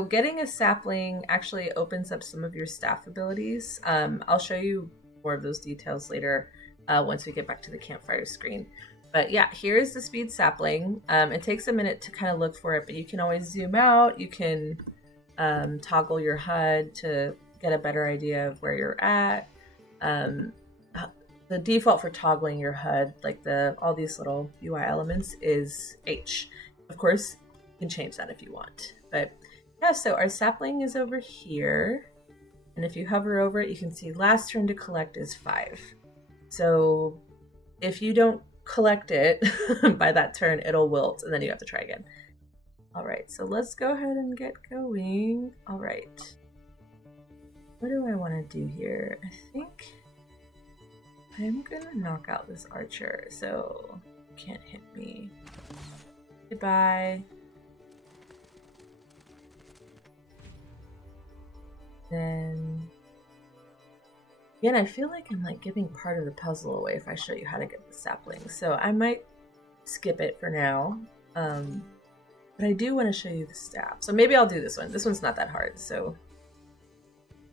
getting a sapling actually opens up some of your staff abilities. I'll show you more of those details later once we get back to the campfire screen. But yeah, here's the speed sapling. It takes a minute to kind of look for it, but you can always zoom out. You can toggle your HUD to get a better idea of where you're at. The default for toggling your HUD, like all these little UI elements, is H. Of course, you can change that if you want. But yeah, so our sapling is over here. And if you hover over it, you can see last turn to collect is 5. So if you don't collect it by that turn, it'll wilt, and then you have to try again. All right, so let's go ahead and get going. All right. What do I want to do here? I think I'm gonna knock out this archer, so you can't hit me. Goodbye. Then again, I feel like I'm like giving part of the puzzle away if I show you how to get the sapling, so I might skip it for now. But I do want to show you the staff, so maybe I'll do this one. This one's not that hard. So,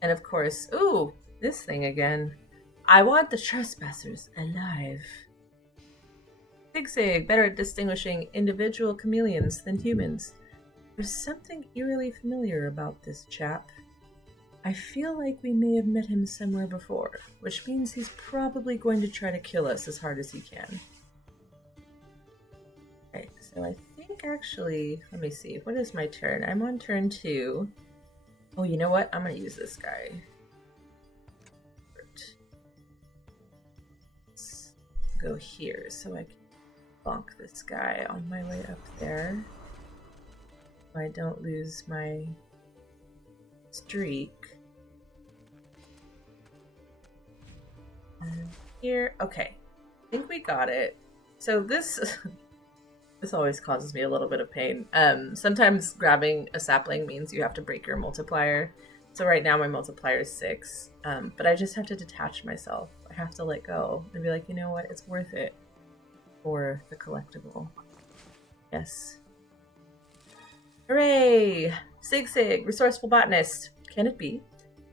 and of course, ooh, this thing again. I want the trespassers alive. Sig, better at distinguishing individual chameleons than humans. There's something eerily familiar about this chap. I feel like we may have met him somewhere before, which means he's probably going to try to kill us as hard as he can. Okay, so I think actually, let me see, what is my turn? I'm on turn 2. Oh, you know what? I'm going to use this guy. Let's go here so I can bonk this guy on my way up there. So I don't lose my streak. And here, okay, I think we got it. So this always causes me a little bit of pain. Sometimes grabbing a sapling means you have to break your multiplier. So right now my multiplier is 6, but I just have to detach myself. I have to let go and be like, you know what, it's worth it for the collectible. Yes. Hooray! Sig, resourceful botanist. Can it be?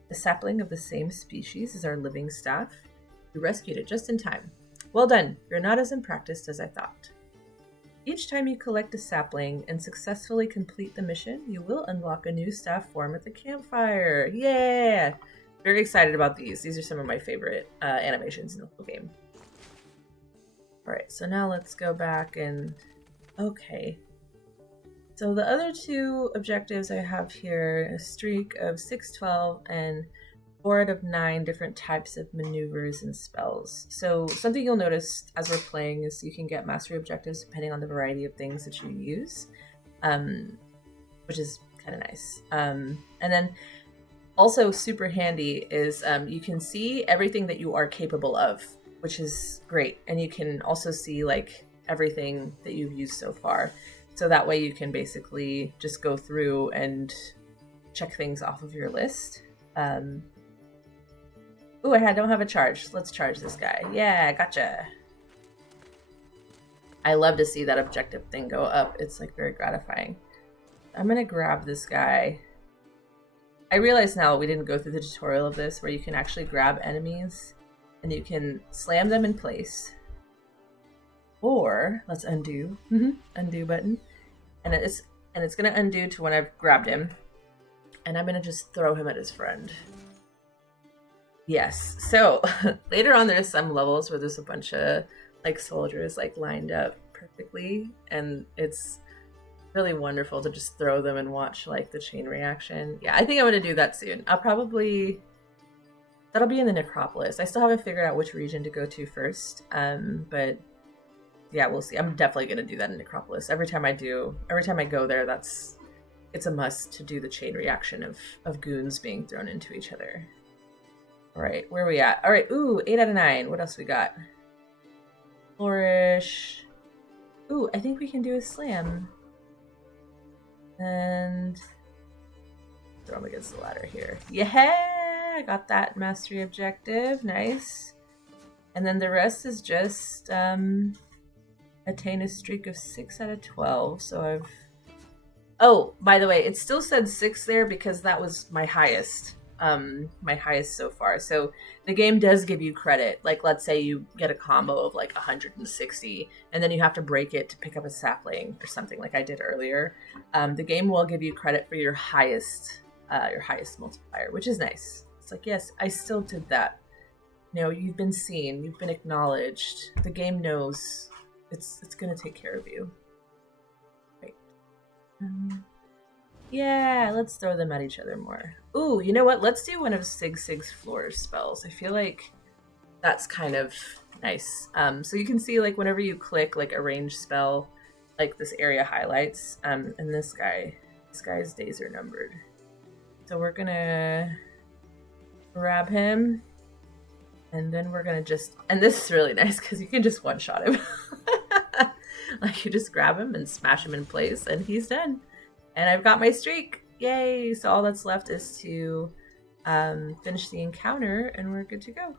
The sapling of the same species as our living staff? You rescued it just in time. Well done. You're not as unpracticed as I thought. Each time you collect a sapling and successfully complete the mission, you will unlock a new staff form at the campfire. Yeah! Very excited about these. These are some of my favorite animations in the whole game. Alright, so now let's go back and... Okay. So the other two objectives I have here, a streak of 6, 12, and 4 out of 9 different types of maneuvers and spells. So something you'll notice as we're playing is you can get mastery objectives depending on the variety of things that you use, which is kind of nice. And then also super handy is you can see everything that you are capable of, which is great. And you can also see like everything that you've used so far. So that way you can basically just go through and check things off of your list. Ooh, I don't have a charge. Let's charge this guy. Yeah, gotcha. I love to see that objective thing go up. It's like very gratifying. I'm gonna grab this guy. I realize now we didn't go through the tutorial of this where you can actually grab enemies and you can slam them in place. Or let's undo. Undo button. And it's gonna undo to when I've grabbed him. And I'm gonna just throw him at his friend. Yes, so later on there's some levels where there's a bunch of like soldiers like lined up perfectly, and it's really wonderful to just throw them and watch like the chain reaction. Yeah, I think I'm gonna do that soon. That'll be in the necropolis. I still haven't figured out which region to go to first, but yeah, we'll see. I'm definitely gonna do that in necropolis. Every time I go there, it's a must to do the chain reaction of goons being thrown into each other. All right, where are we at? All right, ooh, 8 out of 9. What else we got? Flourish. Ooh, I think we can do a slam. And throw him against the ladder here. Yeah, I got that mastery objective. Nice. And then the rest is just attain a streak of 6 out of 12. So I've... Oh, by the way, it still said 6 there because that was my highest. My highest so far. So the game does give you credit. Like, let's say you get a combo of like 160 and then you have to break it to pick up a sapling or something like I did earlier. The game will give you credit for your highest multiplier, which is nice. It's like, yes, I still did that. You know, you've been seen, you've been acknowledged. The game knows it's gonna take care of you. Right. Yeah, let's throw them at each other more. Ooh, you know what? Let's do one of Sig's flourish spells. I feel like that's kind of nice. So you can see like whenever you click like a ranged spell, like this area highlights. And this guy's days are numbered. So we're gonna grab him, and then we're gonna and this is really nice because you can just one-shot him. Like you just grab him and smash him in place, and he's done. And I've got my streak. Yay! So all that's left is to finish the encounter, and we're good to go.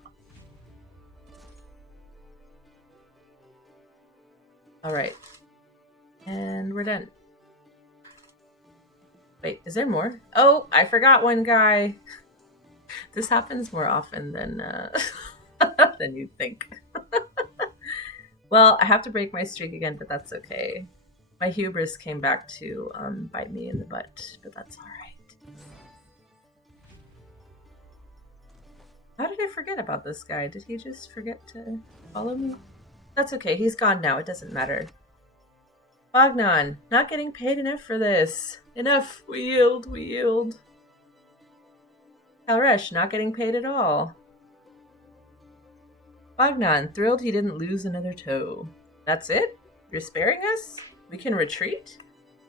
All right. And we're done. Wait, is there more? Oh, I forgot one guy. This happens more often than than you'd think. Well, I have to break my streak again, but that's okay. My hubris came back to bite me in the butt, but that's all right. How did I forget about this guy? Did he just forget to follow me? That's okay. He's gone now. It doesn't matter. Bognon, not getting paid enough for this. Enough. We yield. We yield. Kalresh, not getting paid at all. Bognon, thrilled he didn't lose another toe. That's it? You're sparing us? We can retreat?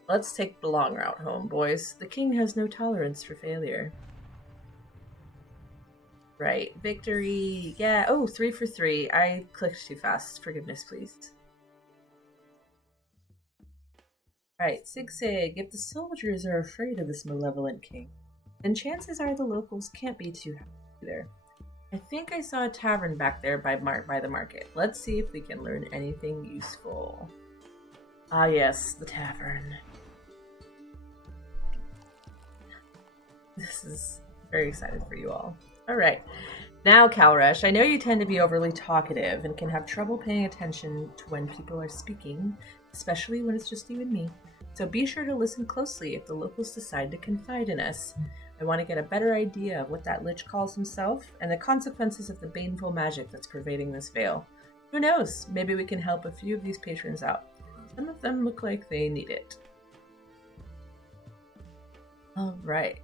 Let's take the long route home, boys. The king has no tolerance for failure. Right, victory. Yeah, oh, 3 for 3. I clicked too fast. Forgiveness, please. Right, Sig. If the soldiers are afraid of this malevolent king, then chances are the locals can't be too happy either. I think I saw a tavern back there by the market. Let's see if we can learn anything useful. Ah yes, the tavern. This is very excited for you all. Alright, Now, Calrush, I know you tend to be overly talkative and can have trouble paying attention to when people are speaking, especially when it's just you and me. So be sure to listen closely if the locals decide to confide in us. I want to get a better idea of what that lich calls himself and the consequences of the baneful magic that's pervading this vale. Who knows? Maybe we can help a few of these patrons out. Some of them look like they need it. All right.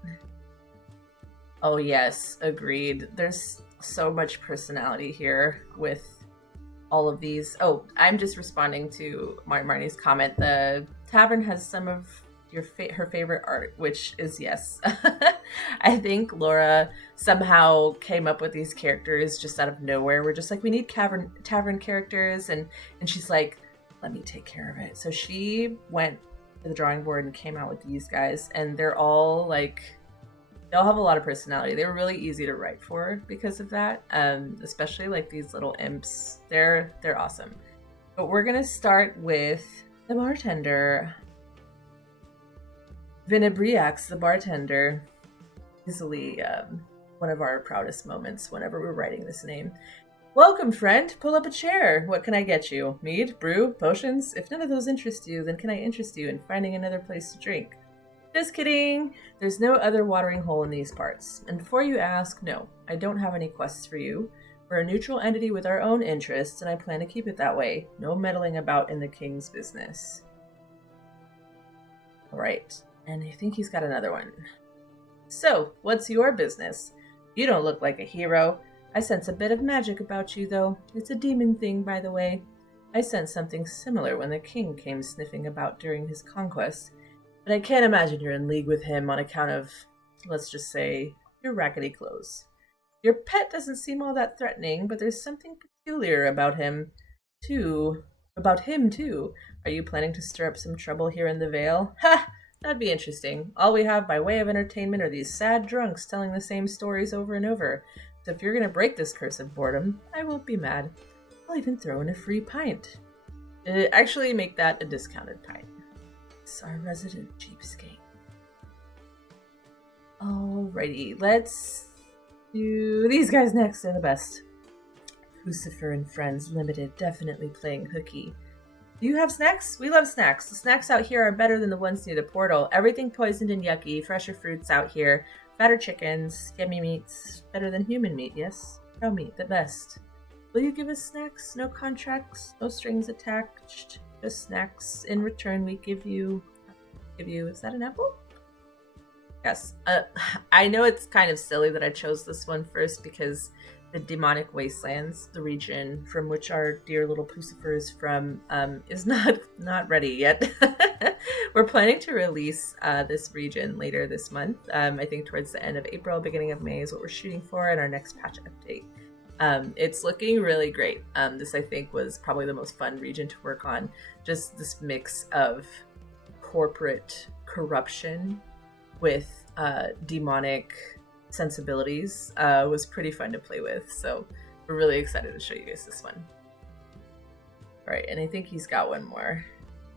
Oh yes, agreed. There's so much personality here with all of these. Oh, I'm just responding to Marnie's comment. The tavern has some of her favorite art, which is yes. I think Laura somehow came up with these characters just out of nowhere. We're just like, we need tavern characters, and she's like, let me take care of it. So she went to the drawing board and came out with these guys, and they're all like, they all have a lot of personality. They were really easy to write for because of that. Especially like these little imps. They're awesome. But we're gonna start with the bartender. Vinabriax, the bartender. Easily one of our proudest moments whenever we're writing this name. Welcome, friend. Pull up a chair. What can I get you? Mead, brew, potions? If none of those interest you, then can I interest you in finding another place to drink? Just kidding. There's no other watering hole in these parts. And before you ask, no, I don't have any quests for you. We're a neutral entity with our own interests, and I plan to keep it that way. No meddling about in the king's business. All right. And I think he's got another one. So, what's your business? You don't look like a hero. I sense a bit of magic about you, though. It's a demon thing, by the way. I sensed something similar when the king came sniffing about during his conquest. But I can't imagine you're in league with him on account of, let's just say, your raggedy clothes. Your pet doesn't seem all that threatening, but there's something peculiar about him, too. Are you planning to stir up some trouble here in the Vale? Ha! That'd be interesting. All we have by way of entertainment are these sad drunks telling the same stories over and over. So if you're gonna break this curse of boredom, I won't be mad. I'll even throw in a free pint. Actually, make that a discounted pint. Our resident cheapskate. Alrighty, let's do these guys next. They're the best. Lucifer and Friends Limited, definitely playing hooky. Do you have snacks? We love snacks. The snacks out here are better than the ones near the portal. Everything poisoned and yucky. Fresher fruits out here. Fatter chickens. Yummy meats. Better than human meat, yes? Cow meat, the best. Will you give us snacks? No contracts. No strings attached. Just snacks. In return, we give you, is that an apple? Yes. I know it's kind of silly that I chose this one first because the Demonic Wastelands, the region from which our dear little Lucifer is from, is not ready yet. We're planning to release this region later this month. I think towards the end of April, beginning of May is what we're shooting for in our next patch update. It's looking really great. This, I think, was probably the most fun region to work on. Just this mix of corporate corruption with demonic sensibilities was pretty fun to play with. So we're really excited to show you guys this one. All right, and I think he's got one more.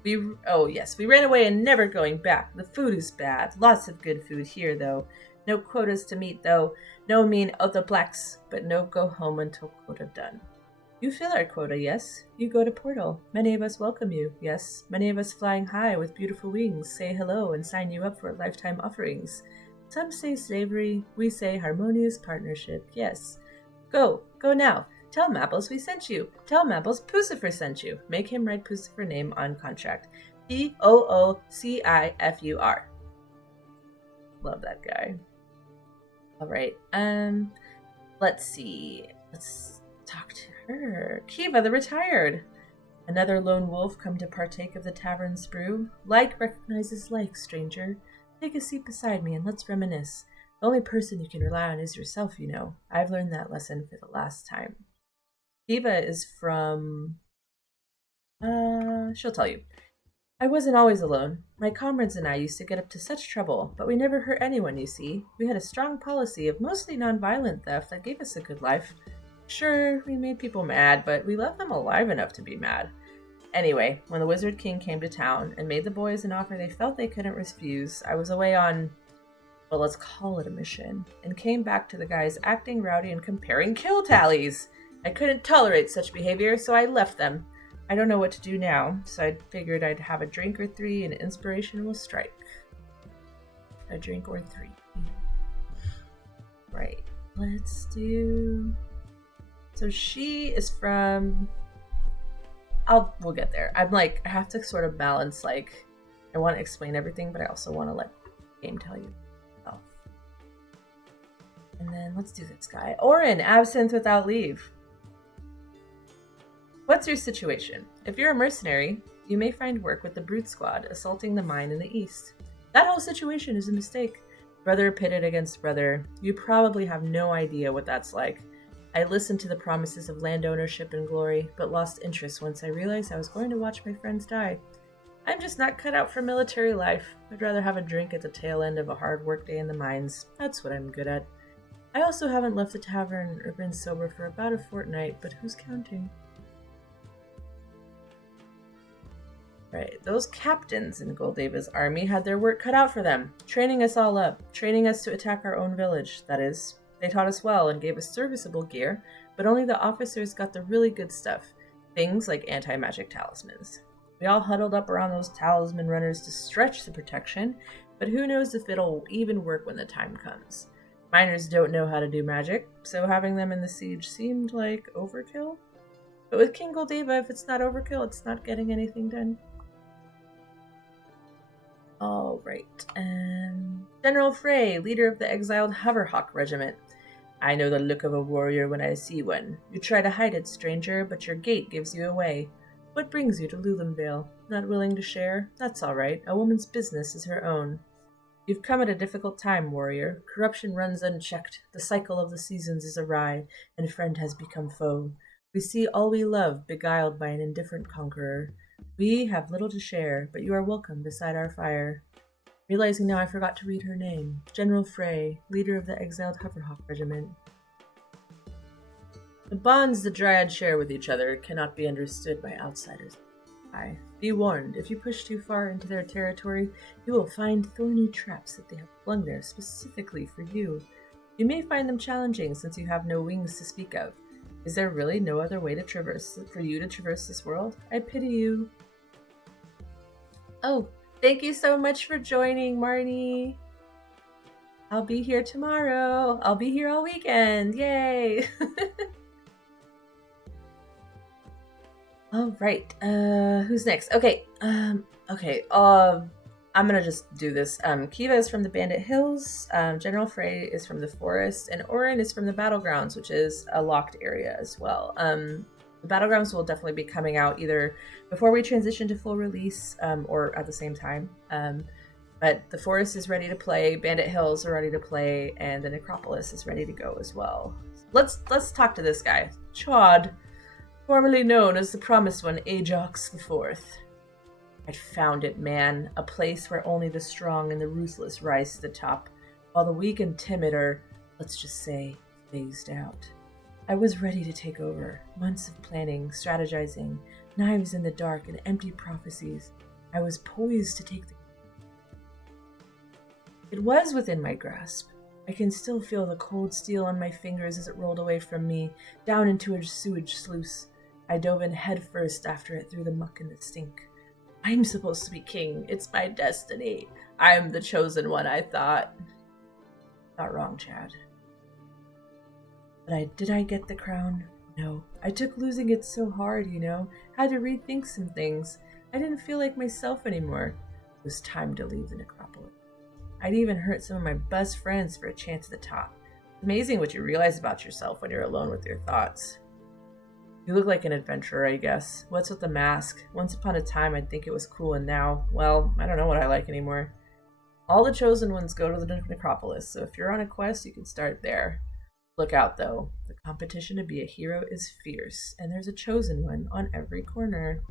We ran away and never going back. The food is bad. Lots of good food here, though. No quotas to meet, though. No mean other blacks, but no go home until quota done. You fill our quota, yes? You go to portal. Many of us welcome you, yes? Many of us flying high with beautiful wings say hello and sign you up for lifetime offerings. Some say slavery, we say harmonious partnership, yes. Go now. Tell Maples we sent you. Tell Maples Pucifer sent you. Make him write Pucifer name on contract. Poocifur. Love that guy. All right. Let's see. Let's talk to her. Kiva the Retired. Another lone wolf come to partake of the tavern's brew. Like recognizes like, stranger. Take a seat beside me and let's reminisce. The only person you can rely on is yourself, you know. I've learned that lesson for the last time. Kiva is from... she'll tell you. I wasn't always alone. My comrades and I used to get up to such trouble, but we never hurt anyone, you see. We had a strong policy of mostly non-violent theft that gave us a good life. Sure, we made people mad, but we left them alive enough to be mad. Anyway, when the Wizard King came to town and made the boys an offer they felt they couldn't refuse, I was away on well, let's call it a mission, and came back to the guys acting rowdy and comparing kill tallies. I couldn't tolerate such behavior, so I left them. I don't know what to do now, so I figured I'd have a drink or three and inspiration will strike. A drink or three. Right, let's do... So she is from... we'll get there. I'm like, I have to sort of balance, like, I want to explain everything, but I also want to let the game tell you. Oh. And then let's do this guy. Orin, absent without leave. What's your situation? If you're a mercenary, you may find work with the Brute Squad assaulting the mine in the east. That whole situation is a mistake. Brother pitted against brother. You probably have no idea what that's like. I listened to the promises of land ownership and glory, but lost interest once I realized I was going to watch my friends die. I'm just not cut out for military life. I'd rather have a drink at the tail end of a hard work day in the mines. That's what I'm good at. I also haven't left the tavern or been sober for about a fortnight, but who's counting? Right, those captains in Goldeva's army had their work cut out for them, training us all up, training us to attack our own village, that is. They taught us well and gave us serviceable gear, but only the officers got the really good stuff, things like anti-magic talismans. We all huddled up around those talisman runners to stretch the protection, but who knows if it'll even work when the time comes. Miners don't know how to do magic, so having them in the siege seemed like overkill. But with King Goldeva, if it's not overkill, it's not getting anything done. All right, General Frey, leader of the exiled Hoverhawk Regiment. I know the look of a warrior when I see one. You try to hide it, stranger, but your gait gives you away. What brings you to Lulenvale? Not willing to share? That's all right. A woman's business is her own. You've come at a difficult time, warrior. Corruption runs unchecked. The cycle of the seasons is awry, and friend has become foe. We see all we love beguiled by an indifferent conqueror. We have little to share, but you are welcome beside our fire. Realizing now I forgot to read her name. General Frey, leader of the exiled Hoverhawk Regiment. The bonds the Dryads share with each other cannot be understood by outsiders. Be warned, if you push too far into their territory, you will find thorny traps that they have flung there specifically for you. You may find them challenging since you have no wings to speak of. Is there really no other way for you to traverse this world? I pity you. Oh, thank you so much for joining, Marnie. I'll be here tomorrow. I'll be here all weekend. Yay! All right. Who's next? Okay. I'm gonna just do this. Kiva is from the Bandit Hills. General Frey is from the forest, and Orin is from the Battlegrounds, which is a locked area as well. The Battlegrounds will definitely be coming out either before we transition to full release, or at the same time. But the forest is ready to play, Bandit Hills are ready to play, and the Necropolis is ready to go as well. Let's talk to this guy, Chod, formerly known as the Promised One, Ajax IV. I'd found it, man, a place where only the strong and the ruthless rise to the top, while the weak and timid are, let's just say, phased out. I was ready to take over. Months of planning, strategizing, knives in the dark, and empty prophecies. I was poised to take the... It was within my grasp. I can still feel the cold steel on my fingers as it rolled away from me, down into a sewage sluice. I dove in headfirst after it through the muck and the stink. I'm supposed to be king. It's my destiny. I'm the chosen one, I thought. Not wrong, Chad. But did I get the crown? No. I took losing it so hard, you know. Had to rethink some things. I didn't feel like myself anymore. It was time to leave the Necropolis. I'd even hurt some of my best friends for a chance at the top. It's amazing what you realize about yourself when you're alone with your thoughts. You look like an adventurer, I guess. What's with the mask? Once upon a time, I'd think it was cool, and now, well, I don't know what I like anymore. All the chosen ones go to the Necropolis, so if you're on a quest, you can start there. Look out, though. The competition to be a hero is fierce, and there's a chosen one on every corner.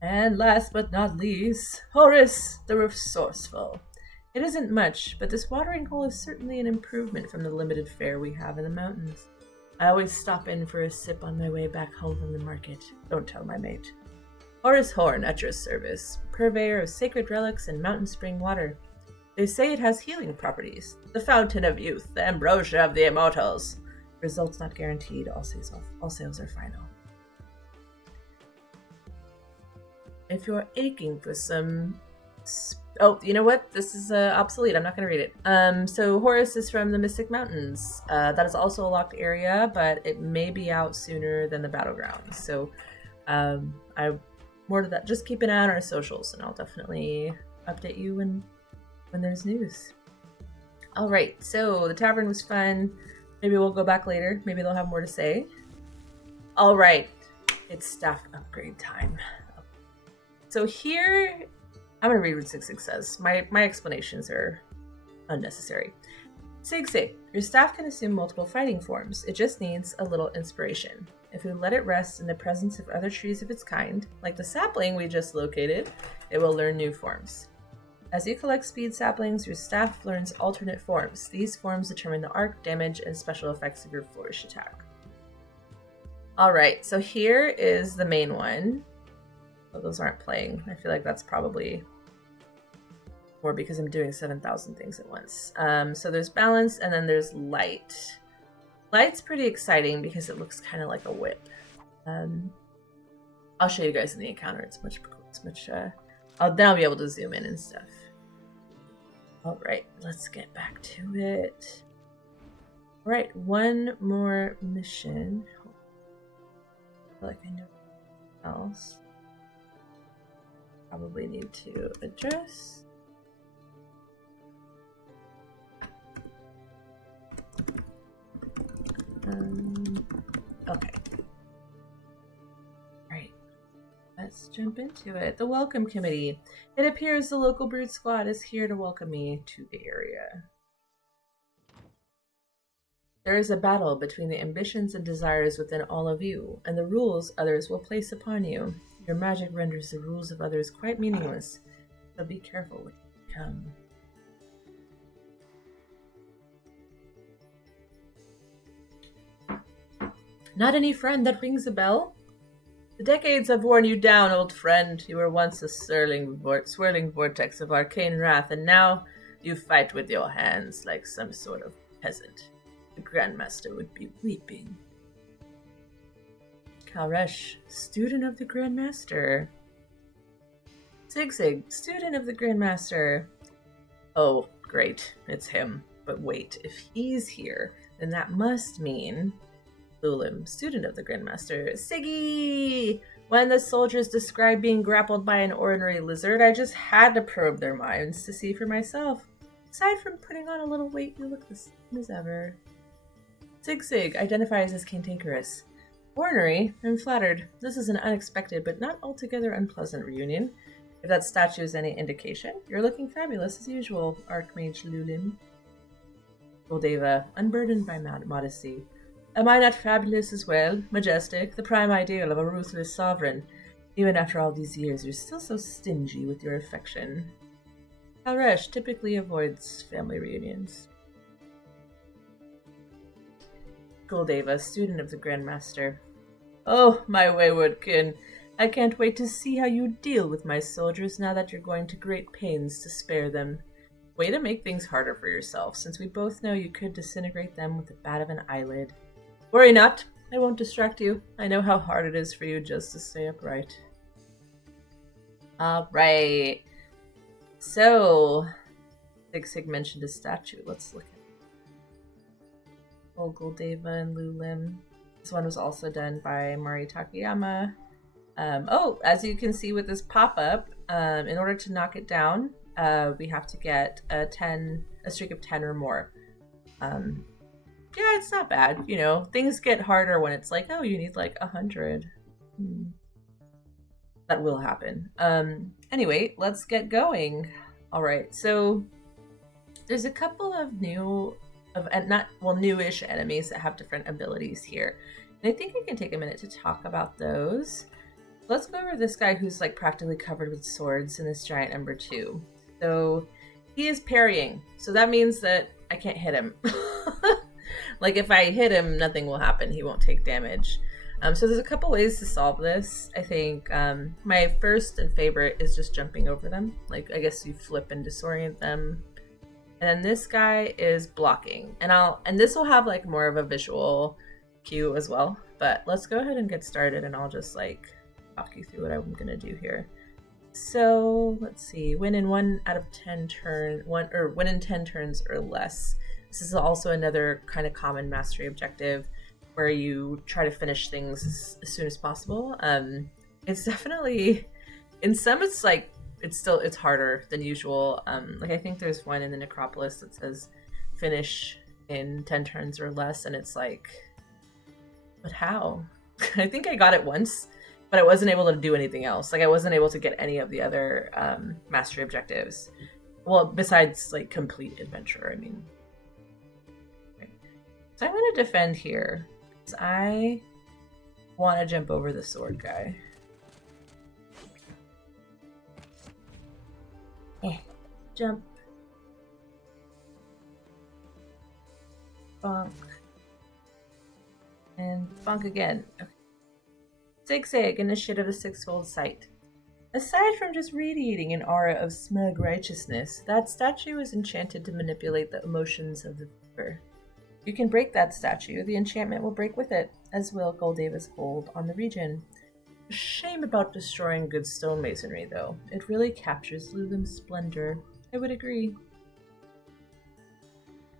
And last but not least, Horus, the resourceful. It isn't much, but this watering hole is certainly an improvement from the limited fare we have in the mountains. I always stop in for a sip on my way back home from the market. Don't tell my mate. Horus Horn at your service, purveyor of sacred relics and mountain spring water. They say it has healing properties. The fountain of youth, the ambrosia of the immortals. Results not guaranteed. All sales are final. If you're aching for some... Oh, you know what? This is obsolete. I'm not going to read it. So Horus is from the Mystic Mountains. That is also a locked area, but it may be out sooner than the battlegrounds. So more to that. Just keep an eye on our socials, and I'll definitely update you when there's news. All right. So the tavern was fun. Maybe we'll go back later. Maybe they'll have more to say. All right. It's staff upgrade time. So here, I'm going to read what Sig Sig says. My explanations are unnecessary. Sig Sig, your staff can assume multiple fighting forms. It just needs a little inspiration. If we let it rest in the presence of other trees of its kind, like the sapling we just located, it will learn new forms. As you collect speed saplings, your staff learns alternate forms. These forms determine the arc, damage, and special effects of your flourish attack. Alright, so here is the main one. Oh, those aren't playing. I feel like that's probably more because I'm doing 7,000 things at once. So there's balance, and then there's light. Light's pretty exciting because it looks kind of like a whip. I'll show you guys in the encounter. It's much. Then I'll be able to zoom in and stuff. All right, let's get back to it. All right, one more mission. I feel like I know else. Probably need to address. Okay. Right. Let's jump into it. The Welcome Committee. It appears the local Brood Squad is here to welcome me to the area. There is a battle between the ambitions and desires within all of you, and the rules others will place upon you. Your magic renders the rules of others quite meaningless, so be careful when you come. Not any friend that rings a bell? The decades have worn you down, old friend. You were once a swirling vortex of arcane wrath, and now you fight with your hands like some sort of peasant. The Grandmaster would be weeping. Kalresh, student of the Grandmaster. Sig Sig, student of the Grandmaster. Oh, great, it's him. But wait, if he's here, then that must mean... Lulim, student of the Grandmaster. Siggy! When the soldiers described being grappled by an ordinary lizard, I just had to probe their minds to see for myself. Aside from putting on a little weight, you look the same as ever. Sig Sig identifies as cantankerous. Ordinary, I'm flattered. This is an unexpected but not altogether unpleasant reunion. If that statue is any indication, you're looking fabulous as usual, Archmage Lulim. Goldeva, unburdened by modesty. Am I not fabulous as well? Majestic, the prime ideal of a ruthless sovereign. Even after all these years, you're still so stingy with your affection. Kalresh typically avoids family reunions. Goldeva, student of the Grandmaster. Oh, my wayward kin. I can't wait to see how you deal with my soldiers now that you're going to great pains to spare them. Way to make things harder for yourself, since we both know you could disintegrate them with the bat of an eyelid. Worry not, I won't distract you. I know how hard it is for you just to stay upright. Alright. So, Sig Sig mentioned a statue. Let's look at it. Oh, Goldeva and Lulim. This one was also done by Mari Takayama. As you can see with this pop-up, in order to knock it down, we have to get a streak of 10 or more. Yeah, it's not bad. You know, things get harder when it's like, oh, you need like 100. That will happen. Anyway, let's get going. All right, so there's a couple of newish enemies that have different abilities here. And I think I can take a minute to talk about those. Let's go over this guy who's like practically covered with swords in this giant number 2. So he is parrying. So that means that I can't hit him. Like if I hit him, nothing will happen. He won't take damage. So there's a couple ways to solve this. I think my first and favorite is just jumping over them. Like I guess you flip and disorient them. And then this guy is blocking. And this will have like more of a visual cue as well. But let's go ahead and get started, and I'll just like talk you through what I'm gonna do here. So let's see. Win in 1 out of 10 win in 10 turns or less. This is also another kind of common mastery objective where you try to finish things as soon as possible. It's definitely, in some it's like it's harder than usual. Like I think there's one in the Necropolis that says finish in 10 turns or less, and it's like, but how? I think I got it once, but I wasn't able to do anything else. Like I wasn't able to get any of the other mastery objectives. Well, besides like complete adventure, I mean. Okay. So I'm going to defend here because I want to jump over the sword guy. Jump. Bonk. And bonk again. Okay. Zigzag, initiative of sixfold sight. Aside from just radiating an aura of smug righteousness, that statue is enchanted to manipulate the emotions of the viewer. You can break that statue, the enchantment will break with it, as will Goldeva's hold on the region. Shame about destroying good stonemasonry, though. It really captures Lulim's splendor. I would agree.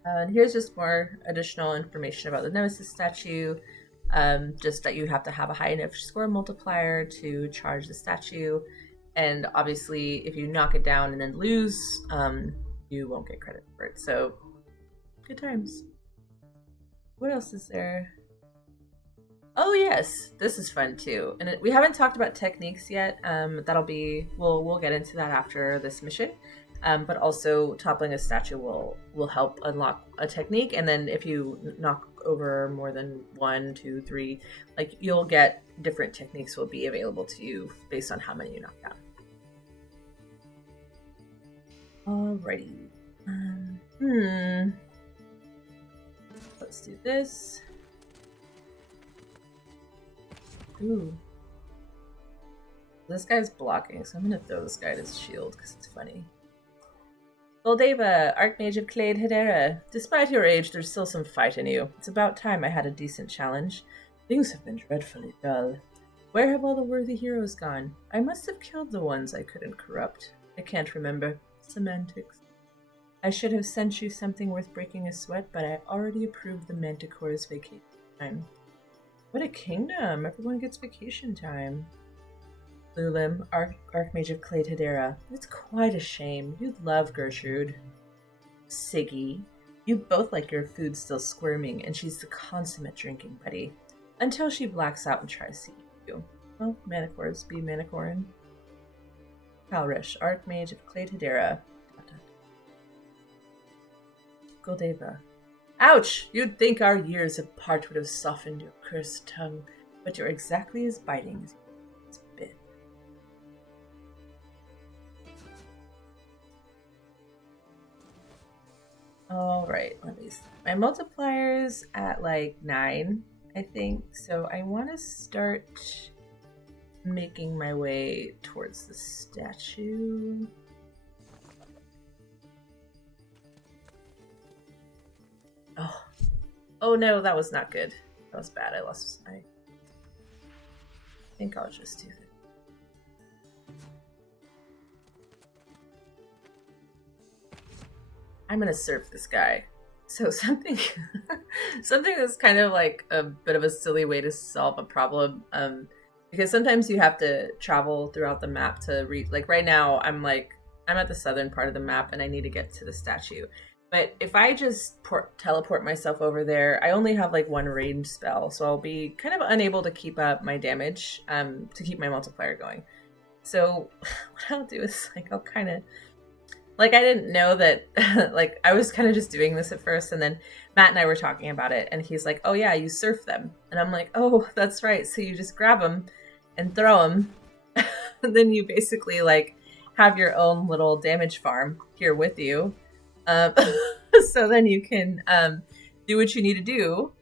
And here's just more additional information about the Nemesis statue. Just that you have to have a high enough score multiplier to charge the statue. And obviously, if you knock it down and then lose, you won't get credit for it. So, good times. What else is there? Oh yes, this is fun too. And we haven't talked about techniques yet. That'll be, we'll get into that after this mission. But also toppling a statue will help unlock a technique, and then if you knock over more than 1, 2, 3, like you'll get different techniques will be available to you based on how many you knock down. Alrighty. Let's do this. Ooh. This guy's blocking, so I'm gonna throw this guy at his shield because it's funny. Goldeva, Archmage of Clade Hedera. Despite your age, there's still some fight in you. It's about time I had a decent challenge. Things have been dreadfully dull. Where have all the worthy heroes gone? I must have killed the ones I couldn't corrupt. I can't remember. Semantics. I should have sent you something worth breaking a sweat, but I already approved the Manticore's vacation time. What a kingdom! Everyone gets vacation time. Lulim, Archmage of Clade Hedera. It's quite a shame. You'd love Gertrude. Siggy. You both like your food still squirming, and she's the consummate drinking buddy. Until she blacks out and tries to eat you. Well, Manicores be Manicorin. Kalrish, Archmage of Clade Hedera. Goldeva. Ouch! You'd think our years apart would have softened your cursed tongue, but you're exactly as biting as it's been. Alright, let me see. My multiplier's at like 9, I think, so I want to start making my way towards the statue. Oh no, that was not good. That was bad. I think I'll just do that. I'm gonna surf this guy. So something that's kind of like a bit of a silly way to solve a problem. Because sometimes you have to travel throughout the map to reach. Like right now, I'm at the southern part of the map and I need to get to the statue. But if I just teleport myself over there, I only have like 1 range spell, so I'll be kind of unable to keep up my damage to keep my multiplier going. So what I'll do is like I'll kind of like I didn't know that like I was kind of just doing this at first, and then Matt and I were talking about it, and he's like, "Oh yeah, you surf them," and I'm like, "Oh, that's right." So you just grab them and throw them, and then you basically like have your own little damage farm here with you. So then you can do what you need to do,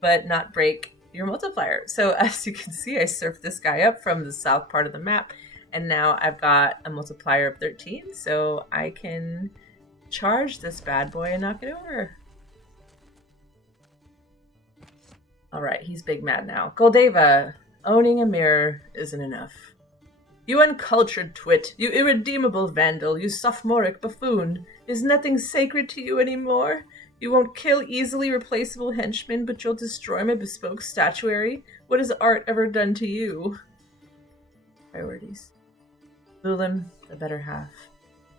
but not break your multiplier. So as you can see, I surfed this guy up from the south part of the map, and now I've got a multiplier of 13, so I can charge this bad boy and knock it over. Alright, he's big mad now. Goldeva, owning a mirror isn't enough. You uncultured twit, you irredeemable vandal, you sophomoric buffoon. Is nothing sacred to you anymore? You won't kill easily replaceable henchmen, but you'll destroy my bespoke statuary? What has art ever done to you? Priorities. Lulim, the better half.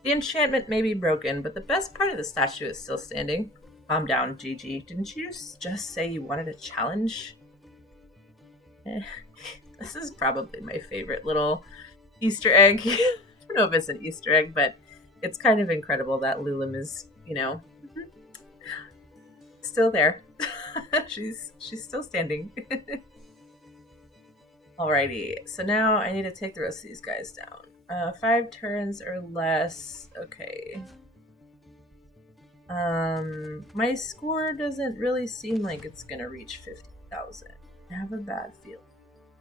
The enchantment may be broken, but the best part of the statue is still standing. Calm down, Gigi. Didn't you just say you wanted a challenge? This is probably my favorite little Easter egg. I don't know if it's an Easter egg, but it's kind of incredible that Lulim is, you know, still there. she's still standing. Alrighty, so now I need to take the rest of these guys down. 5 turns or less. Okay. My score doesn't really seem like it's gonna reach 50,000. I have a bad feeling.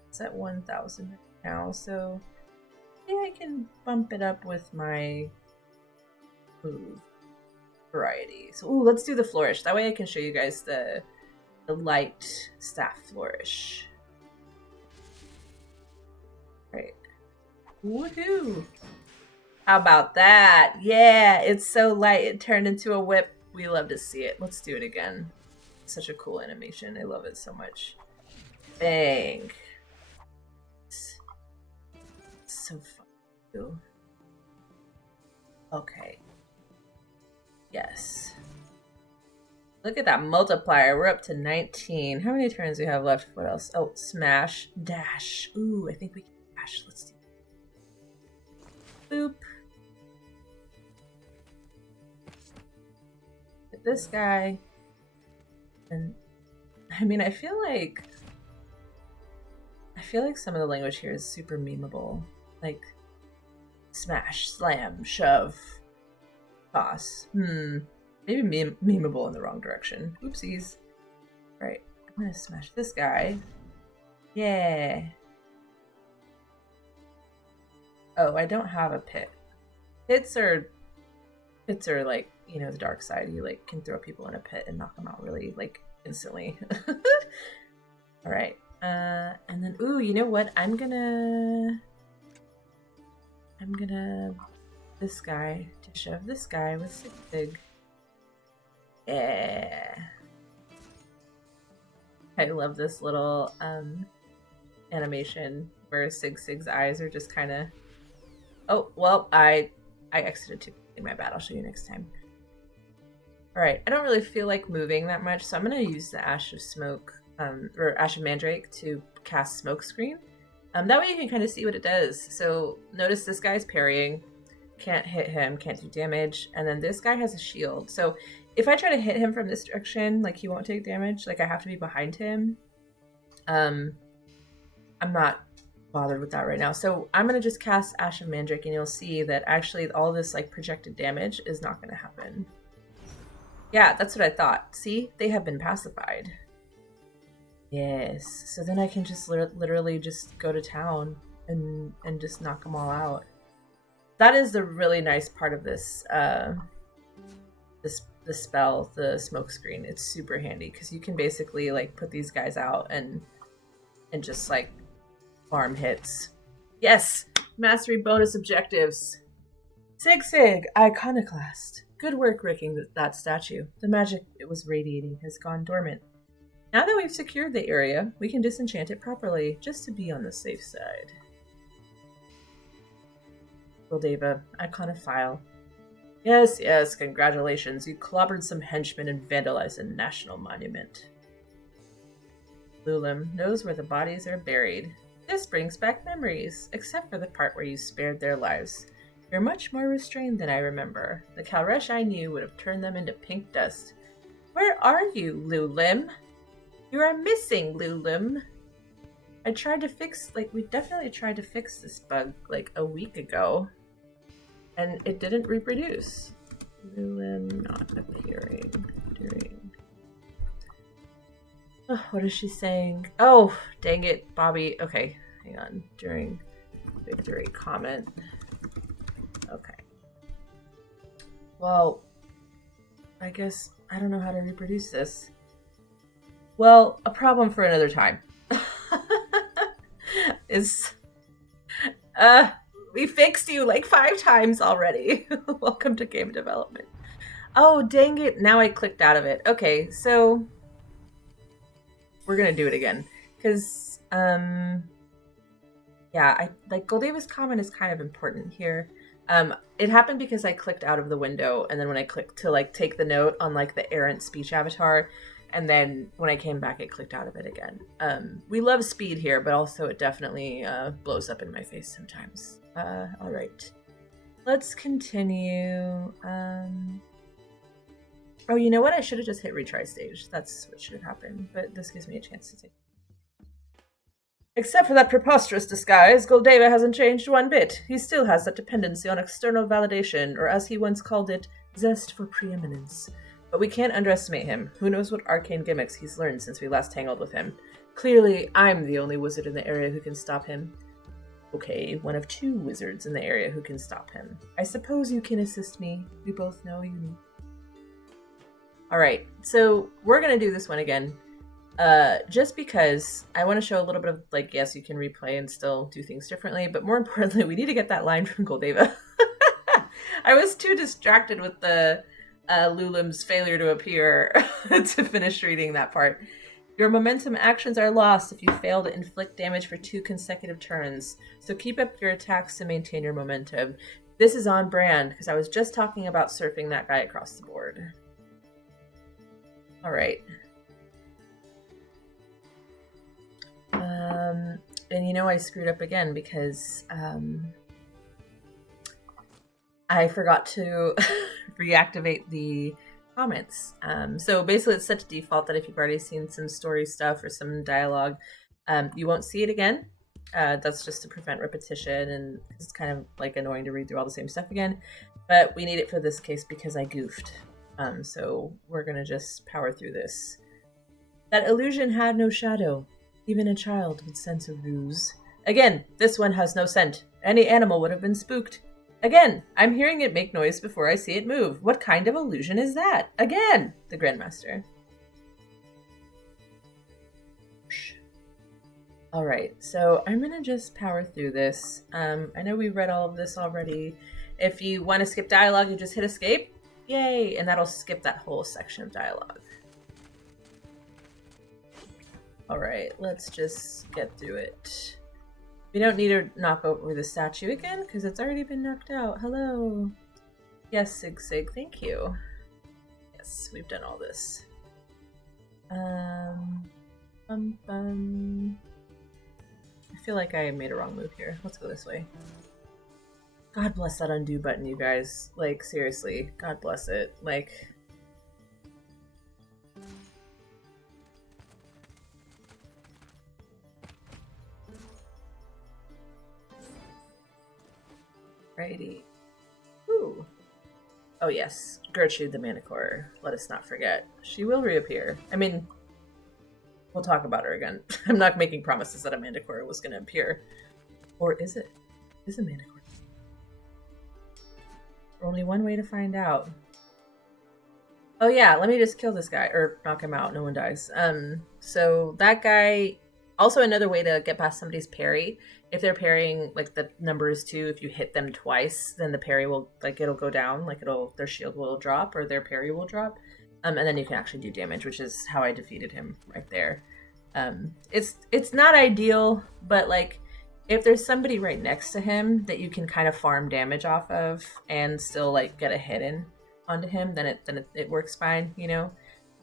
It's at 1,000 right now, so maybe I can bump it up with my move variety. So, ooh, let's do the flourish. That way I can show you guys the light staff flourish. Right. Woohoo! How about that? Yeah, it's so light it turned into a whip. We love to see it. Let's do it again. Such a cool animation. I love it so much. Bang. It's so fun too. Okay. Yes. Look at that multiplier. We're up to 19. How many turns do we have left? What else? Oh, smash. Dash. Ooh, I think we can dash. Let's do it. Boop. Hit this guy. And I mean, I feel like some of the language here is super memeable. Like smash, slam, shove, toss. Maybe memeable in the wrong direction. Oopsies. Right, I'm gonna smash this guy. Yeah. Oh, I don't have a pit. Pits are like, you know, the dark side. You like can throw people in a pit and knock them out really like instantly. All right. And then, ooh, you know what? I'm gonna this guy to shove this guy with Sig. Yeah. I love this little animation where Sig's eyes are just kind of. Oh well, I exited too in my bad. I'll show you next time. All right, I don't really feel like moving that much, so I'm gonna use the Ash of Smoke. Or Ash of Mandrake to cast Smoke Screen. That way you can kind of see what it does. So notice this guy's parrying, can't hit him, can't do damage, and then this guy has a shield. So if I try to hit him from this direction, like he won't take damage, like I have to be behind him. I'm not bothered with that right now. So I'm gonna just cast Ash of Mandrake and you'll see that actually all this like projected damage is not gonna happen. Yeah, that's what I thought. See, they have been pacified. Yes, so then I can just literally just go to town and just knock them all out. That is the really nice part of this this spell, the smoke screen. It's super handy because you can basically like put these guys out and just like farm hits. Yes, mastery bonus objectives. Sig, iconoclast. Good work rigging that statue. The magic it was radiating has gone dormant. Now that we've secured the area, we can disenchant it properly, just to be on the safe side. Goldeva, Iconophile. Yes, congratulations. You clobbered some henchmen and vandalized a national monument. Lulim knows where the bodies are buried. This brings back memories, except for the part where you spared their lives. You're much more restrained than I remember. The Kalresh I knew would have turned them into pink dust. Where are you, Lulim? You are missing, Lulim. I tried to fix, we definitely tried to fix this bug, a week ago. And it didn't reproduce. Lulim not appearing during... Oh, what is she saying? Oh, dang it, Bobby. Okay, hang on. During victory comment. Okay. Well, I guess I don't know how to reproduce this. Well, a problem for another time. Is we fixed you like 5 times already. Welcome to game development. Oh, dang it. Now I clicked out of it. Okay, so we're going to do it again. Because, yeah, like Goldeva's comment is kind of important here. It happened because I clicked out of the window, and then when I clicked to like take the note on like the errant speech avatar, and then when I came back, it clicked out of it again. We love speed here, but also it definitely blows up in my face sometimes. All right, let's continue. Oh, you know what? I should have just hit retry stage. That's what should have happened, but this gives me a chance to take. Except for that preposterous disguise, Goldeva hasn't changed one bit. He still has that dependency on external validation, or as he once called it, zest for preeminence. But we can't underestimate him. Who knows what arcane gimmicks he's learned since we last tangled with him. Clearly, I'm the only wizard in the area who can stop him. Okay, one of 2 wizards in the area who can stop him. I suppose you can assist me. We both know you need. Alright, so we're gonna do this one again. Just because I want to show a little bit of, like, yes, you can replay and still do things differently, but more importantly, we need to get that line from Goldeva. I was too distracted with the Lulim's failure to appear to finish reading that part. Your momentum actions are lost if you fail to inflict damage for 2 consecutive turns, so keep up your attacks to maintain your momentum. This is on brand, because I was just talking about surfing that guy across the board. Alright. And you know I screwed up again because I forgot to reactivate the comments. So basically it's set to default that if you've already seen some story stuff or some dialogue, you won't see it again. That's just to prevent repetition, and it's kind of like annoying to read through all the same stuff again. But we need it for this case because I goofed. So we're going to just power through this. That illusion had no shadow. Even a child would sense a ruse. Again, this one has no scent. Any animal would have been spooked. Again, I'm hearing it make noise before I see it move. What kind of illusion is that? Again, the Grandmaster. Alright, so I'm going to just power through this. I know we've read all of this already. If you want to skip dialogue, you just hit escape. Yay! And that'll skip that whole section of dialogue. Alright, let's just get through it. We don't need to knock over the statue again, because it's already been knocked out. Hello. Yes, Sig Sig, thank you. Yes, we've done all this. I feel like I made a wrong move here. Let's go this way. God bless that undo button, you guys. Like, seriously, God bless it. Like... Righty. Ooh. Oh yes, Gertrude the Manticore. Let us not forget. She will reappear. I mean, we'll talk about her again. I'm not making promises that a Manticore was going to appear. Or is it? Is a Manticore? Only one way to find out. Oh yeah, let me just kill this guy. Or knock him out. No one dies. So that guy... Also another way to get past somebody's parry. If they're parrying, like, the number is 2, if you hit them twice, then the parry will, like, it'll go down. Like, their shield will drop, or their parry will drop. And then you can actually do damage, which is how I defeated him right there. It's not ideal, but, like, if there's somebody right next to him that you can kind of farm damage off of and still, like, get a hit in onto him, then it works fine, you know?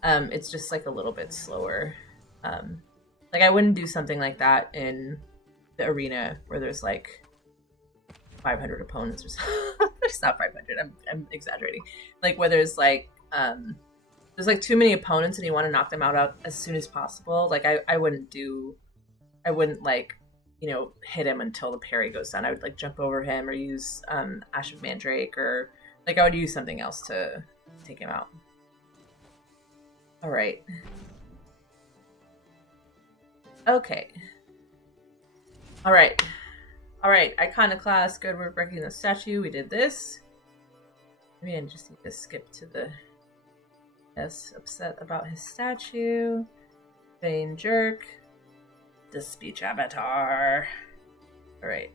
It's just, like, a little bit slower. Like, I wouldn't do something like that in the arena where there's, like, 500 opponents or something. There's not 500, I'm exaggerating. Like, where there's, like, too many opponents and you want to knock them out as soon as possible. Like, I wouldn't, like, you know, hit him until the parry goes down. I would, like, jump over him or use Ash of Mandrake, or, like, I would use something else to take him out. All right. Okay. Alright. Alright, Iconoclast, good work breaking the statue. We did this. Maybe I just need to skip to the... Yes, upset about his statue. Vain jerk. The speech avatar. Alright.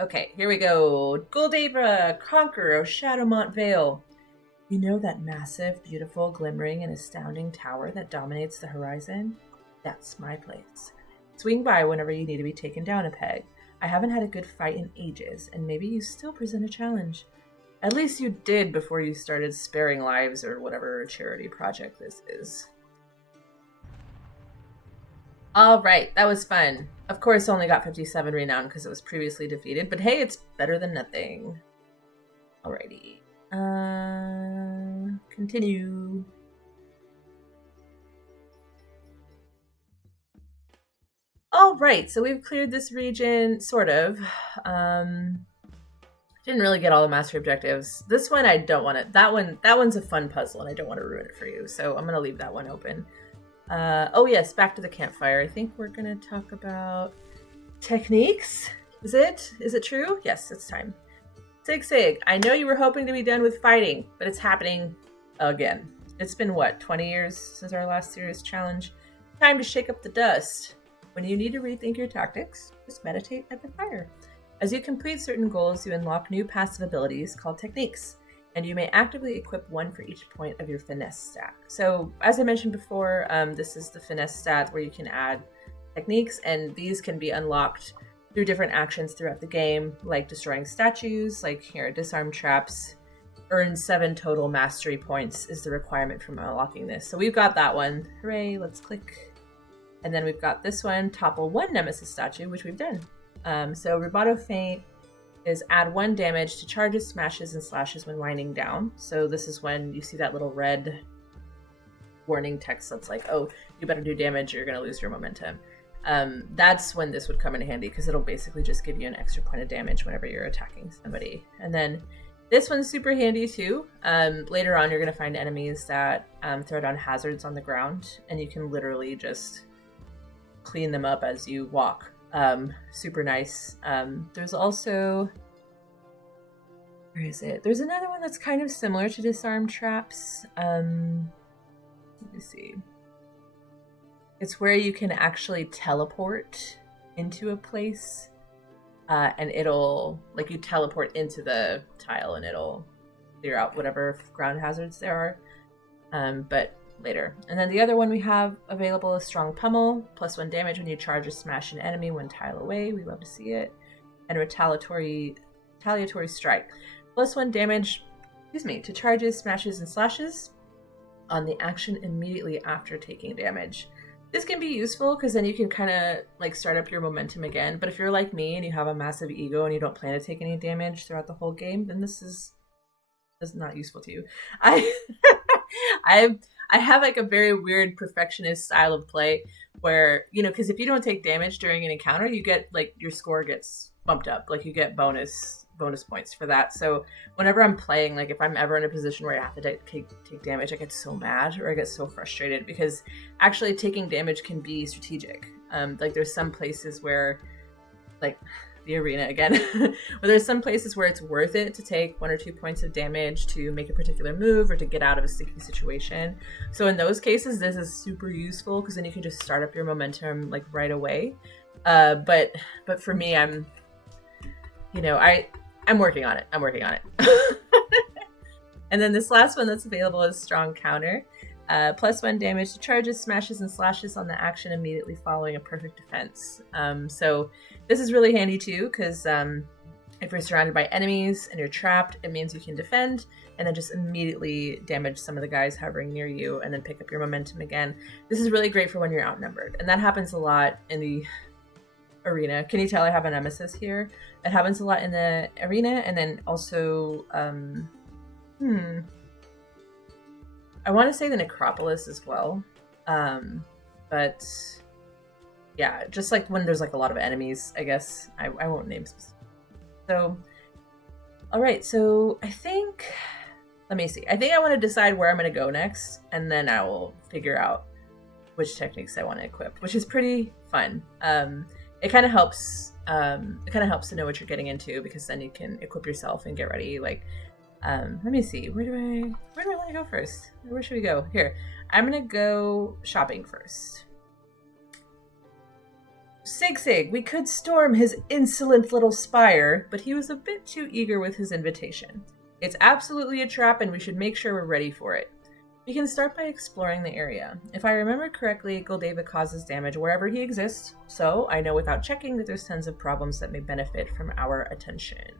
Okay, here we go. Goldabra, conqueror of Shadowmont Vale. You know that massive, beautiful, glimmering, and astounding tower that dominates the horizon? That's my place. Swing by whenever you need to be taken down a peg. I haven't had a good fight in ages, and maybe you still present a challenge. At least you did before you started sparing lives or whatever charity project this is. All right, that was fun. Of course, only got 57 renown because it was previously defeated, but hey, it's better than nothing. Alrighty. Continue. All right, so we've cleared this region, sort of. Didn't really get all the mastery objectives. This one I don't want to. That one's a fun puzzle, and I don't want to ruin it for you. So I'm gonna leave that one open. Oh yes, back to the campfire. I think we're gonna talk about techniques. Is it true? Yes, it's time. Sig, I know you were hoping to be done with fighting, but it's happening again. It's been what, 20 years since our last serious challenge? Time to shake up the dust. When you need to rethink your tactics, just meditate at the fire. As you complete certain goals, you unlock new passive abilities called techniques, and you may actively equip one for each point of your finesse stat. So, as I mentioned before, this is the finesse stat where you can add techniques, and these can be unlocked through different actions throughout the game, like destroying statues, like here, disarm traps. Earn 7 total mastery points is the requirement for unlocking this. So we've got that one. Hooray, let's click. And then we've got this one, topple 1 nemesis statue, which we've done. So Rubato Feint is add 1 damage to charges, smashes, and slashes when winding down. So this is when you see that little red warning text that's like, oh, you better do damage or you're going to lose your momentum. That's when this would come in handy because it'll basically just give you an extra point of damage whenever you're attacking somebody. And then this one's super handy too. Later on, you're going to find enemies that throw down hazards on the ground, and you can literally just clean them up as you walk. Super nice. There's also, where is it? There's another one that's kind of similar to disarm traps. Let me see. It's where you can actually teleport into a place, and it'll, like, you teleport into the tile and it'll clear out whatever ground hazards there are. But later. And then the other one we have available is Strong Pummel, +1 damage when you charge or smash an enemy when tile away. We love to see it. And Retaliatory Strike, +1 damage, to charges, smashes, and slashes on the action immediately after taking damage. This can be useful because then you can kind of like start up your momentum again. But if you're like me and you have a massive ego and you don't plan to take any damage throughout the whole game, then this is not useful to you. I have like a very weird perfectionist style of play where, you know, because if you don't take damage during an encounter, you get like your score gets bumped up, like you get bonus points for that. So whenever I'm playing, like if I'm ever in a position where I have to take damage, I get so mad or I get so frustrated because actually taking damage can be strategic. Like there's some places where, like the arena again, where there's some places where it's worth it to take 1 or 2 points of damage to make a particular move or to get out of a sticky situation. So in those cases, this is super useful because then you can just start up your momentum like right away. But for me, I'm working on it. And then this last one that's available is Strong Counter. +1 damage to charges, smashes, and slashes on the action immediately following a perfect defense. So this is really handy too, because if you're surrounded by enemies and you're trapped, it means you can defend and then just immediately damage some of the guys hovering near you and then pick up your momentum again. This is really great for when you're outnumbered. And that happens a lot in the arena. Can you tell I have a nemesis here? It happens a lot in the arena, and then also I want to say the Necropolis as well. But yeah, just like when there's like a lot of enemies, I guess. I won't name specific. So, all right. So I think, let me see. I think I want to decide where I'm going to go next, and then I will figure out which techniques I want to equip, which is pretty fun. It kind of helps. It kind of helps to know what you're getting into, because then you can equip yourself and get ready. Like, Let me see. Where do I want to go first? Where should we go? Here. I'm gonna go shopping first. Sig, we could storm his insolent little spire, but he was a bit too eager with his invitation. It's absolutely a trap, and we should make sure we're ready for it. We can start by exploring the area. If I remember correctly, Goldava causes damage wherever he exists, so I know without checking that there's tons of problems that may benefit from our attention.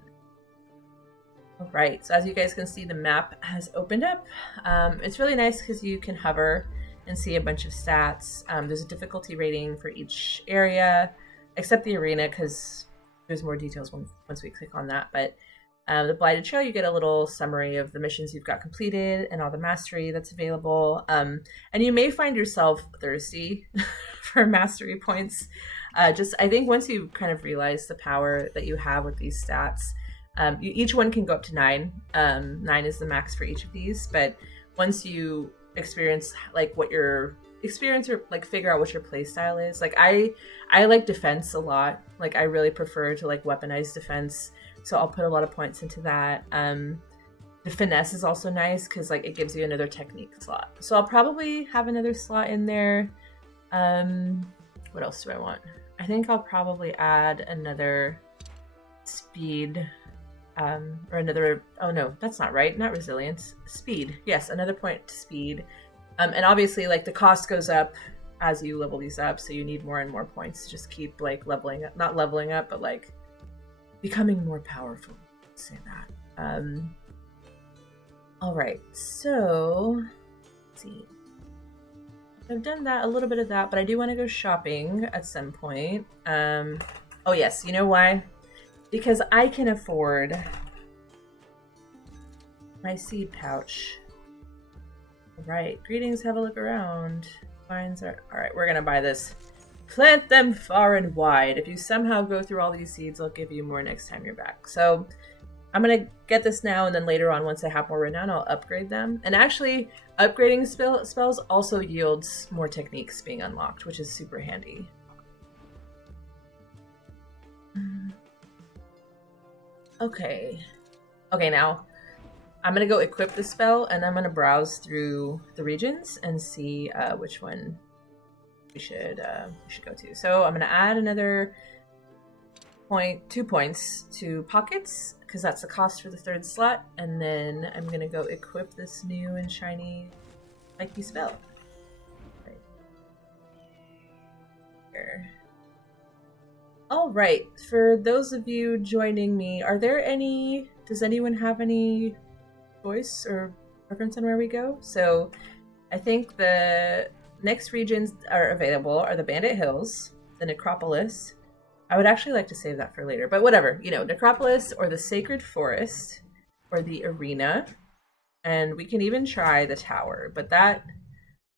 Alright, so as you guys can see, the map has opened up. It's really nice because you can hover and see a bunch of stats. There's a difficulty rating for each area, except the arena, because there's more details once we click on that. But the Blighted Trail, you get a little summary of the missions you've got completed and all the mastery that's available. And you may find yourself thirsty for mastery points. I think once you kind of realize the power that you have with these stats, each one can go up to 9. 9 is the max for each of these, but once you experience like what your experience or like figure out what your play style is, like I like defense a lot. Like I really prefer to like weaponize defense, so I'll put a lot of points into that. The finesse is also nice because like it gives you another technique slot, so I'll probably have another slot in there. What else do I want? I think I'll probably add another speed, or another, oh no, that's not right, not resilience, speed. Yes, another point to speed. And obviously like the cost goes up as you level these up, so you need more and more points to just keep like leveling up, not leveling up, but like becoming more powerful. Let's say that. All right, so let's see. I've done that, a little bit of that, but I do want to go shopping at some point. Oh yes, you know why? Because I can afford my seed pouch. All right, greetings, have a look around. Vines are, all right, we're gonna buy this. Plant them far and wide. If you somehow go through all these seeds, I'll give you more next time you're back. So I'm gonna get this now, and then later on, once I have more renown, I'll upgrade them. And actually, upgrading spells also yields more techniques being unlocked, which is super handy. Okay, now I'm gonna go equip the spell, and I'm gonna browse through the regions and see which one we should go to. So I'm gonna add another 2 points to pockets, because that's the cost for the 3rd slot, and then I'm gonna go equip this new and shiny spiky spell. Right here. All right, for those of you joining me, does anyone have any choice or preference on where we go? So I think the next regions are available are the Bandit Hills, the Necropolis. I would actually like to save that for later, but whatever, Necropolis or the Sacred Forest or the Arena, and we can even try the Tower, but that,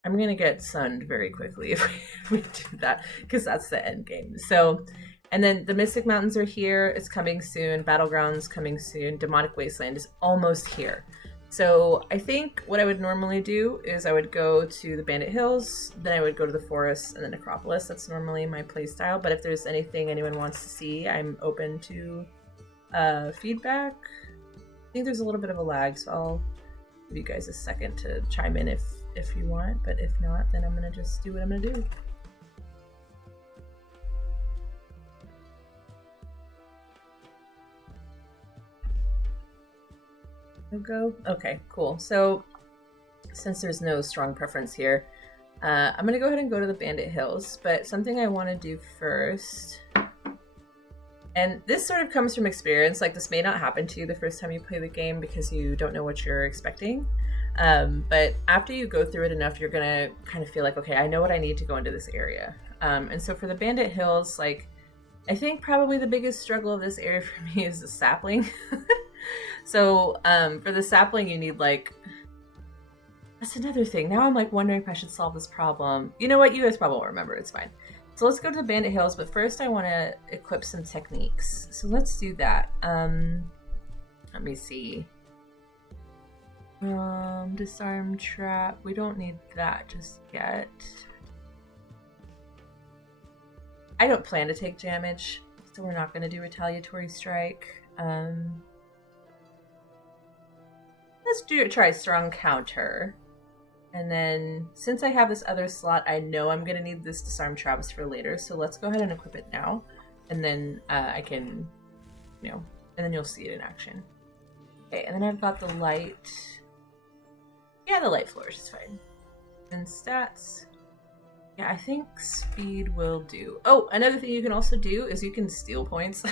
I'm gonna get sunned very quickly if we do that, because that's the end game. So, and then the Mystic Mountains are here, it's coming soon, Battlegrounds coming soon, Demonic Wasteland is almost here. So I think what I would normally do is I would go to the Bandit Hills, then I would go to the Forest and the Necropolis. That's normally my playstyle, but if there's anything anyone wants to see, I'm open to feedback. I think there's a little bit of a lag, so I'll give you guys a second to chime in if you want, but if not, then I'm gonna just do what I'm gonna do. Go? Okay, cool. So since there's no strong preference here, I'm gonna go ahead and go to the Bandit Hills, but something I want to do first, and this sort of comes from experience, like this may not happen to you the first time you play the game because you don't know what you're expecting, but after you go through it enough, you're gonna kind of feel like, okay, I know what I need to go into this area. And so for the Bandit Hills, like, I think probably the biggest struggle of this area for me is the sapling. So for the sapling, you need like, that's another thing. Now I'm like wondering if I should solve this problem. You know what? You guys probably won't remember. It's fine. So let's go to the Bandit Hills, but first I want to equip some techniques. So let's do that. Let me see. Disarm trap. We don't need that just yet. I don't plan to take damage, so we're not going to do retaliatory strike. let's try strong counter. And then since I have this other slot, I know I'm going to need this disarm traps for later. So let's go ahead and equip it now. And then I can, and then you'll see it in action. Okay, and then I've got the light. Yeah, the light flourish is fine. And stats. Yeah, I think speed will do. Oh, another thing you can also do is you can steal points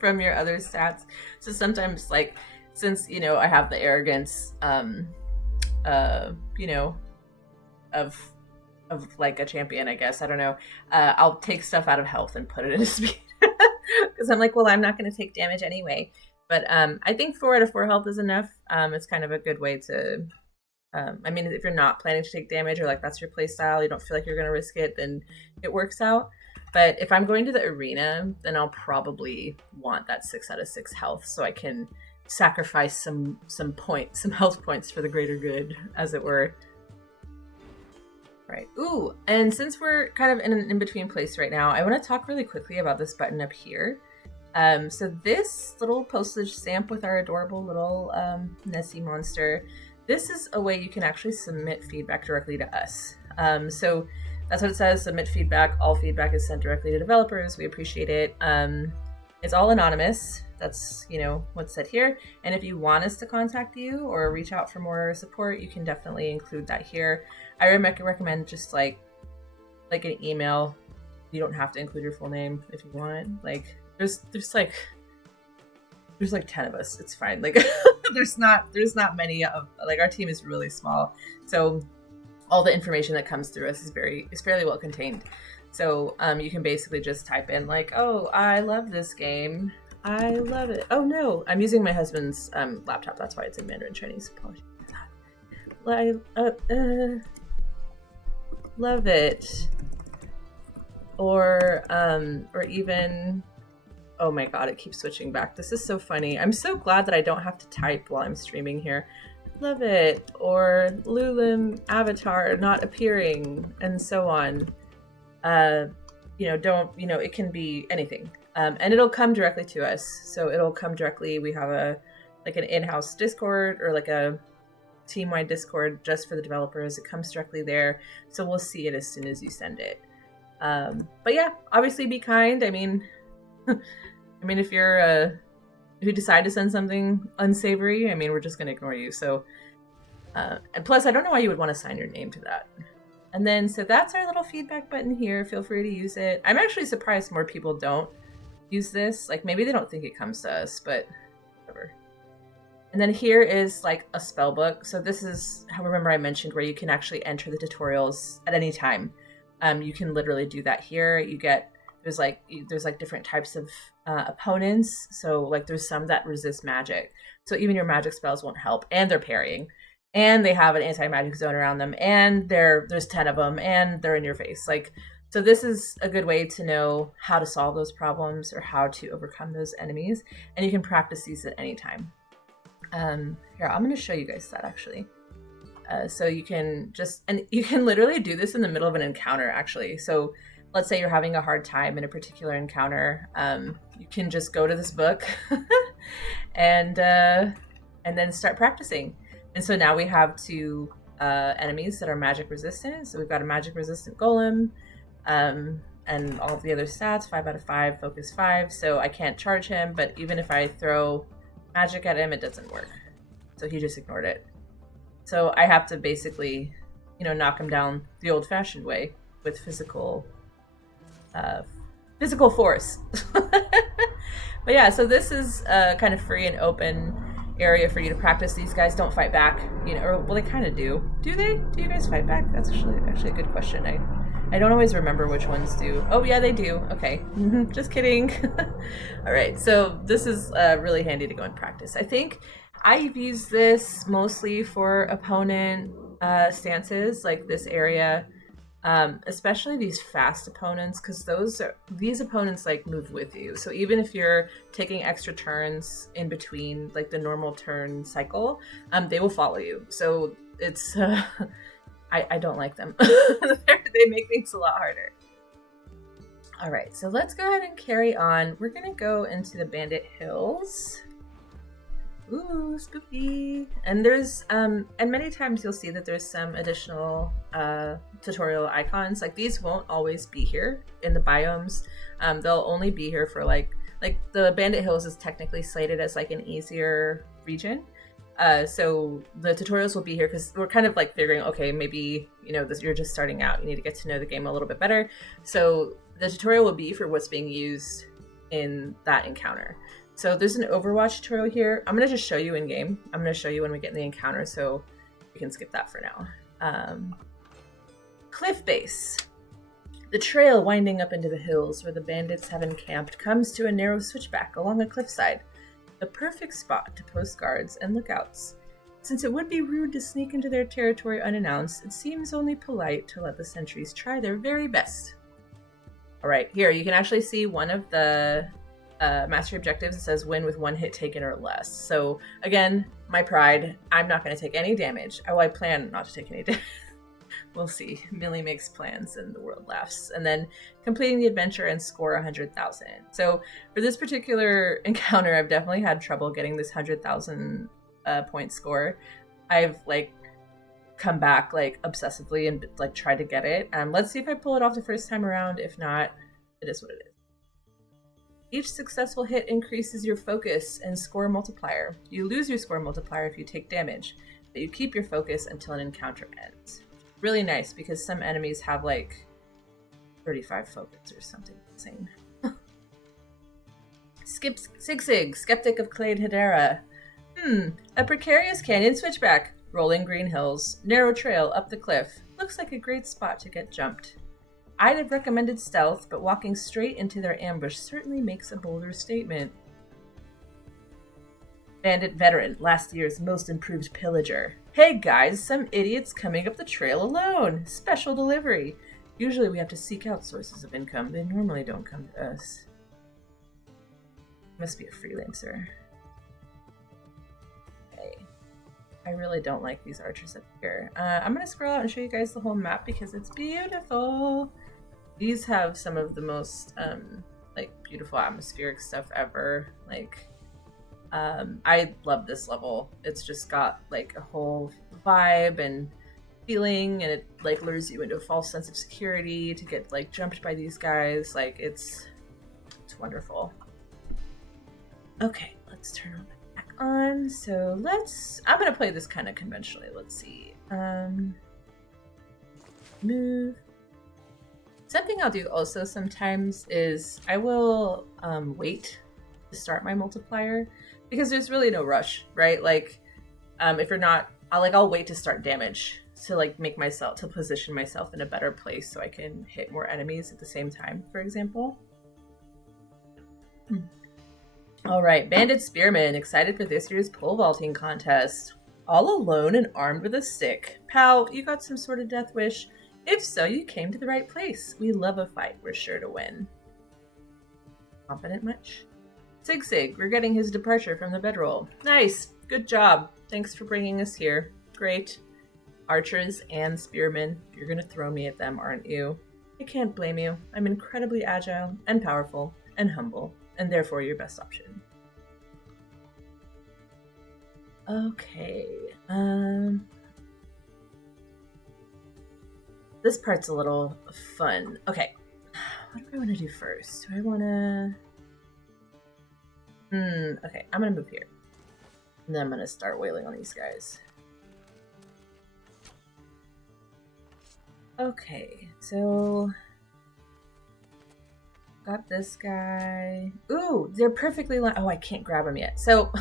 from your other stats. So sometimes, like, since, I have the arrogance, of like a champion, I guess. I don't know. I'll take stuff out of health and put it into speed. Because I'm like, well, I'm not going to take damage anyway. But I think 4 out of 4 health is enough. It's kind of a good way to... if you're not planning to take damage or like that's your play style, you don't feel like you're going to risk it, then it works out. But if I'm going to the arena, then I'll probably want that 6 out of 6 health so I can sacrifice some health points for the greater good, as it were. Right. Ooh, and since we're kind of in an in-between place right now, I want to talk really quickly about this button up here. So this little postage stamp with our adorable little Nessie monster, this is a way you can actually submit feedback directly to us. So that's what it says, submit feedback. All feedback is sent directly to developers. We appreciate it. It's all anonymous. That's, what's said here. And if you want us to contact you or reach out for more support, you can definitely include that here. I recommend just like an email. You don't have to include your full name if you want. Like there's like 10 of us. It's fine. Like there's not many of, like, our team is really small. So all the information that comes through us is fairly well contained. So you can basically just type in like, oh, I love this game. I love it. Oh no, I'm using my husband's laptop. That's why it's in Mandarin Chinese. Apologies for that. Love it. Or even, oh my god, it keeps switching back. This is so funny. I'm so glad that I don't have to type while I'm streaming here. Love it. Or Lulim avatar not appearing, and so on. It can be anything. And it'll come directly to us. So it'll come directly. We have an in-house Discord or like a team-wide Discord just for the developers. It comes directly there. So we'll see it as soon as you send it. But yeah, obviously be kind. I mean, if you decide to send something unsavory, we're just going to ignore you. So, and plus I don't know why you would want to sign your name to that. And then, so that's our little feedback button here. Feel free to use it. I'm actually surprised more people don't use this. Like, maybe they don't think it comes to us, but whatever. And then here is like a spell book. So this is how, remember I mentioned where you can actually enter the tutorials at any time. You can literally do that here. There's different types of opponents. So like there's some that resist magic. So even your magic spells won't help, and they're parrying. And they have an anti-magic zone around them, and there's 10 of them, and they're in your face. So this is a good way to know how to solve those problems or how to overcome those enemies, and you can practice these at any time. Here, I'm going to show you guys that actually. So you can literally do this in the middle of an encounter, actually. So let's say you're having a hard time in a particular encounter. You can just go to this book and then start practicing. And so now we have 2 enemies that are magic resistant. So we've got a magic resistant golem, and all of the other stats, 5 out of 5, focus 5. So I can't charge him, but even if I throw magic at him, it doesn't work. So he just ignored it. So I have to basically, knock him down the old-fashioned way with physical force. But yeah, so this is kind of free and open area for you to practice. These guys don't fight back, well, they kind of do. Do they? Do you guys fight back? That's actually a good question. I don't always remember which ones do. Oh yeah, they do. Okay. Just kidding. All right. So this is really handy to go and practice. I think I've used this mostly for opponent stances, like this area, especially these fast opponents, because these opponents like move with you. So even if you're taking extra turns in between like the normal turn cycle, they will follow you. So it's I don't like them. They make things a lot harder. All right, so let's go ahead and carry on. We're gonna go into the Bandit Hills. Ooh, spooky. And there's and many times you'll see that there's some additional tutorial icons. Like these won't always be here in the biomes. They'll only be here for like the Bandit Hills is technically slated as like an easier region. So the tutorials will be here because we're kind of like figuring, okay, maybe, you know, you're just starting out. You need to get to know the game a little bit better. So the tutorial will be for what's being used in that encounter. So there's an Overwatch tutorial here. I'm going to just show you in game. I'm going to show you when we get in the encounter, so we can skip that for now. Cliff base. The trail winding up into the hills where the bandits have encamped comes to a narrow switchback along a cliffside. The perfect spot to post guards and lookouts. Since it would be rude to sneak into their territory unannounced, it seems only polite to let the sentries try their very best. Alright, here you can actually see one of the mastery objectives. It says win with 1 hit taken or less. So again, my pride, I'm not going to take any damage. Oh, I plan not to take any damage. We'll see. Millie makes plans and the world laughs. And then completing the adventure and score 100,000. So for this particular encounter, I've definitely had trouble getting this 100,000 point score. I've like come back like obsessively and like tried to get it. Let's see if I pull it off the first time around. If not, it is what it is. Each successful hit increases your focus and score multiplier. You lose your score multiplier if you take damage, but you keep your focus until an encounter ends. Really nice because some enemies have like 35 focus or something insane. Sig, skeptic of Clade Hedera. A precarious canyon switchback. Rolling green hills, narrow trail up the cliff. Looks like a great spot to get jumped. I'd have recommended stealth, but walking straight into their ambush certainly makes a bolder statement. Bandit veteran, last year's most improved pillager. Hey guys, some idiot's coming up the trail alone. Special delivery. Usually we have to seek out sources of income. They normally don't come to us. Must be a freelancer. Okay. I really don't like these archers up here. I'm going to scroll out and show you guys the whole map because it's beautiful. These have some of the most like beautiful atmospheric stuff ever. Like I love this level. It's just got like a whole vibe and feeling, and it like lures you into a false sense of security to get like jumped by these guys. Like it's wonderful. Okay, let's turn all that back on. So I'm gonna play this kind of conventionally. Let's see. Move. Something I'll do also sometimes is I will wait to start my multiplier because there's really no rush, right? Like if you're not, I'll wait to start damage to like to position myself in a better place so I can hit more enemies at the same time, for example. All right, Bandit Spearman, excited for this year's pole vaulting contest. All alone and armed with a stick. Pal, you got some sort of death wish? If so, you came to the right place. We love a fight. We're sure to win. Confident much? Sig, we're getting his departure from the bedroll. Nice. Good job. Thanks for bringing us here. Great. Archers and spearmen. You're going to throw me at them, aren't you? I can't blame you. I'm incredibly agile and powerful and humble, and therefore your best option. Okay. This part's a little fun. Okay. What do I want to do first? Do I want to... Okay, I'm going to move here. And then I'm going to start wailing on these guys. Okay, so... Got this guy. Ooh, they're perfectly lined. Oh, I can't grab him yet. So,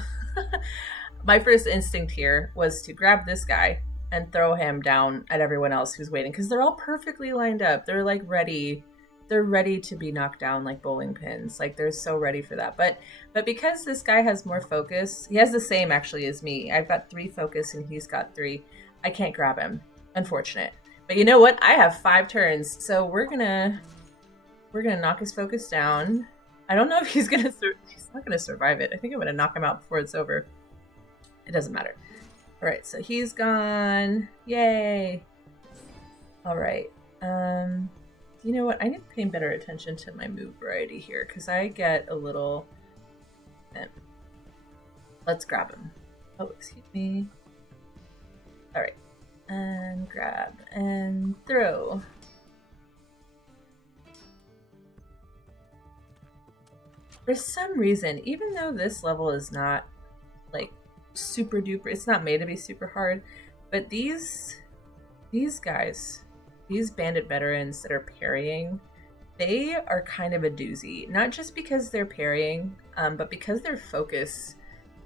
my first instinct here was to grab this guy and throw him down at everyone else who's waiting, because they're all perfectly lined up. They're like ready. They're ready to be knocked down like bowling pins. Like they're so ready for that. But because this guy has more focus, he has the same actually as me. I've got 3 focus and he's got 3. I can't grab him. Unfortunate. But you know what? I have 5 turns, so we're gonna knock his focus down. I don't know if he's not gonna survive it. I think I'm gonna knock him out before it's over. It doesn't matter. All right, so he's gone. Yay! All right. You know what? I need to pay better attention to my move variety here because I get a little... Let's grab him. Oh, excuse me. All right. And grab and throw. For some reason, even though this level is not like super duper, it's not made to be super hard, but these guys, these bandit veterans that are parrying, they are kind of a doozy. Not just because they're parrying, but because their focus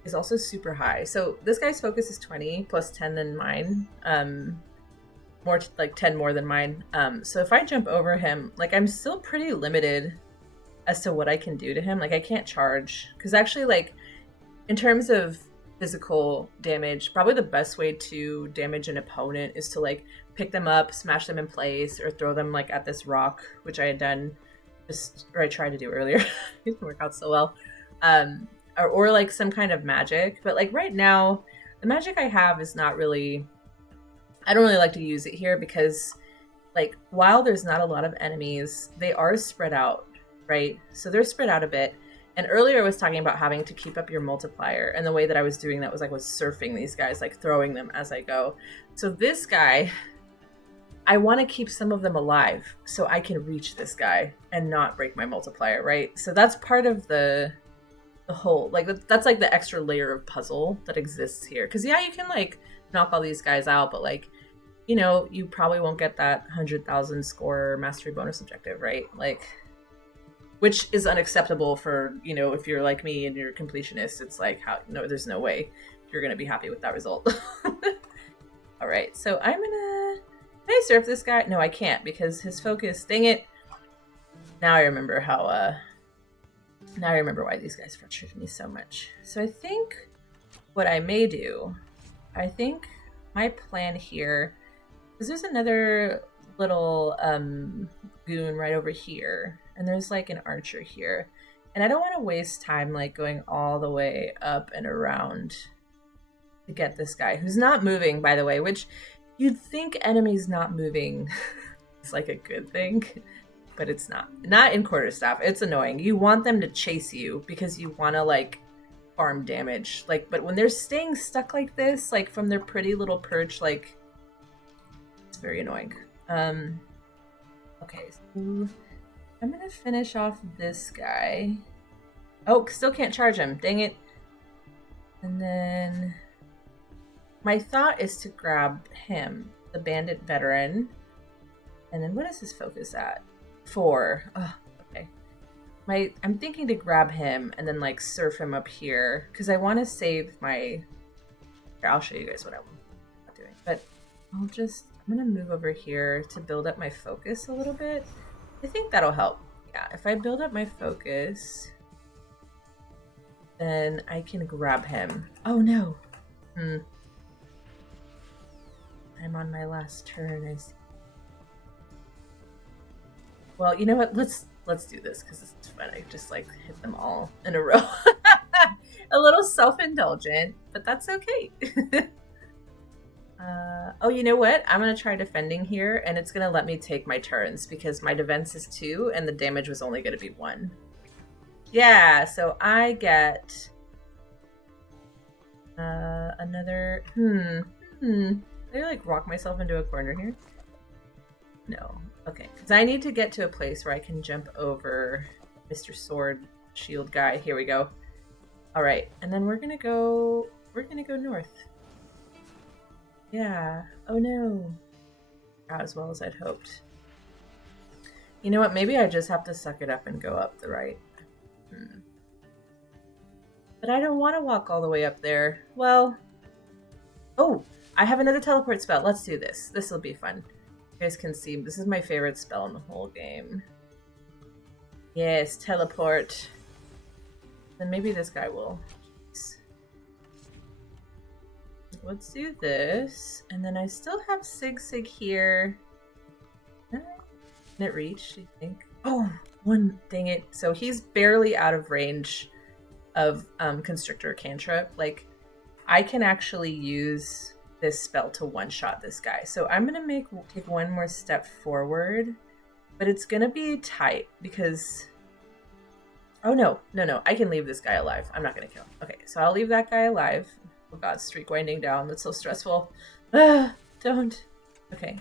is also super high. So this guy's focus is 20 plus 10 than mine. More like 10 more than mine. So if I jump over him, like I'm still pretty limited as to what I can do to him. Like I can't charge, because actually, like in terms of physical damage, probably the best way to damage an opponent is to like pick them up, smash them in place, or throw them like at this rock, which I had done or I tried to do earlier. It didn't work out so well. Or like some kind of magic. But like right now, the magic I have is not really, I don't really like to use it here because like while there's not a lot of enemies, they are spread out, right? So they're spread out a bit. And earlier I was talking about having to keep up your multiplier, and the way that I was doing that was surfing these guys, like throwing them as I go. So this guy, I want to keep some of them alive so I can reach this guy and not break my multiplier, right? So that's part of the whole, like that's like the extra layer of puzzle that exists here. Because yeah, you can like knock all these guys out, but like, you know, you probably won't get that 100,000 score mastery bonus objective, right? Like, which is unacceptable for, you know, if you're like me and you're a completionist. It's like, how, no, there's no way you're going to be happy with that result. All right, so I'm going to, can I surf this guy? No, I can't because his focus, dang it. Now I remember how, now I remember why these guys frustrated me so much. So I think what I may do, I think my plan here, because there's another little goon right over here, and there's like an archer here, and I don't want to waste time like going all the way up and around to get this guy who's not moving, by the way, which you'd think enemies not moving is like a good thing, but it's not in Quarterstaff. It's annoying. You want them to chase you because you want to like farm damage, like, but when they're staying stuck like this, like from their pretty little perch, like it's very annoying. Okay, so I'm gonna finish off this guy. Oh, still can't charge him, dang it. And then my thought is to grab him, the bandit veteran, and then what is his focus at? 4. Oh, okay. I'm thinking to grab him and then like surf him up here because I want to save my. Here, I'll show you guys what I'm doing, but I'm gonna move over here to build up my focus a little bit. I think that'll help. Yeah, if I build up my focus, then I can grab him. Oh no. I'm on my last turn. I see. Well, you know what? Let's do this because this is fun. I just like hit them all in a row. A little self-indulgent, but that's okay. Oh, you know what? I'm going to try defending here, and it's going to let me take my turns because my defense is 2, and the damage was only going to be 1. Yeah, so I get another... Did I, like, rock myself into a corner here? No. Okay, because I need to get to a place where I can jump over Mr. Sword Shield guy. Here we go. All right, and then we're going to go north. Yeah. Oh no. Not as well as I'd hoped. You know what? Maybe I just have to suck it up and go up the right. But I don't want to walk all the way up there. Well. Oh, I have another teleport spell. Let's do this. This will be fun. You guys can see this is my favorite spell in the whole game. Yes, teleport. Then maybe this guy will. Let's do this, and then I still have Sig here. Can it reach, do you think? Oh, dang it. So he's barely out of range of Constrictor Cantrip. Like, I can actually use this spell to one-shot this guy. So I'm going to take one more step forward, but it's going to be tight because... Oh, no. I can leave this guy alive. I'm not going to kill him. Okay, so I'll leave that guy alive. Oh god, streak winding down. That's so stressful. Don't. Okay.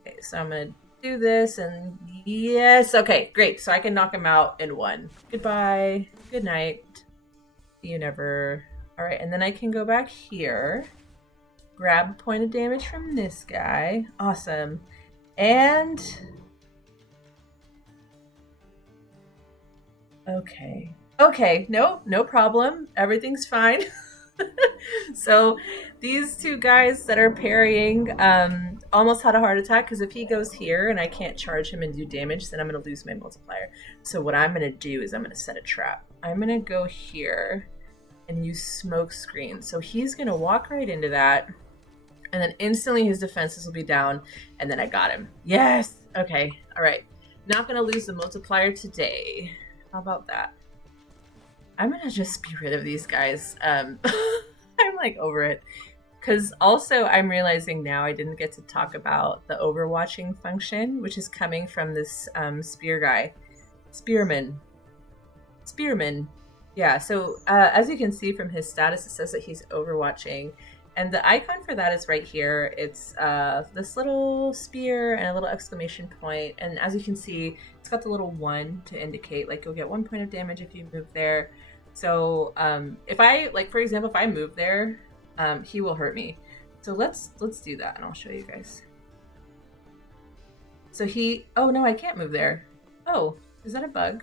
Okay, so I'm gonna do this and yes. Okay, great. So I can knock him out in one. Goodbye. Good night. See you never. All right, and then I can go back here, grab a point of damage from this guy. Awesome. And okay. Okay, no problem. Everything's fine. So these two guys that are parrying almost had a heart attack because if he goes here and I can't charge him and do damage, then I'm going to lose my multiplier. So what I'm going to do is I'm going to set a trap. I'm going to go here and use smoke screen. So he's going to walk right into that and then instantly his defenses will be down and then I got him. Yes. Okay. All right. Not going to lose the multiplier today. How about that? I'm gonna just be rid of these guys. I'm like over it. Because also I'm realizing now I didn't get to talk about the overwatching function, which is coming from this spear guy. Spearman. Yeah, so as you can see from his status, it says that he's overwatching. And the icon for that is right here. It's this little spear and a little exclamation point. And as you can see, it's got the little 1 to indicate like you'll get 1 point of damage if you move there. So if I, like for example, if I move there, he will hurt me. So let's do that and I'll show you guys. So oh no, I can't move there. Oh, is that a bug?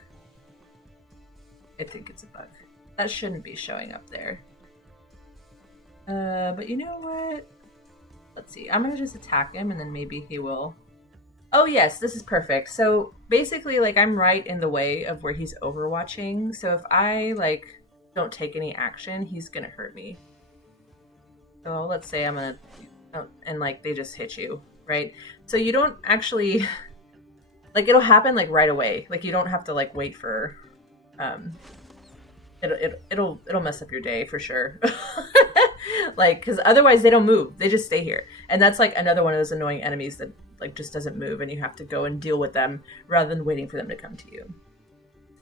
I think it's a bug. That shouldn't be showing up there. But you know what? Let's see. I'm gonna just attack him and then maybe he will. Oh yes, this is perfect. So basically like I'm right in the way of where he's overwatching. So if I like don't take any action, he's gonna hurt me. So let's say I'm gonna, and like they just hit you, right? So you don't actually, like it'll happen like right away. Like you don't have to like wait for, it'll mess up your day for sure. Like, because otherwise they don't move. They just stay here. And that's like another one of those annoying enemies that like just doesn't move and you have to go and deal with them rather than waiting for them to come to you.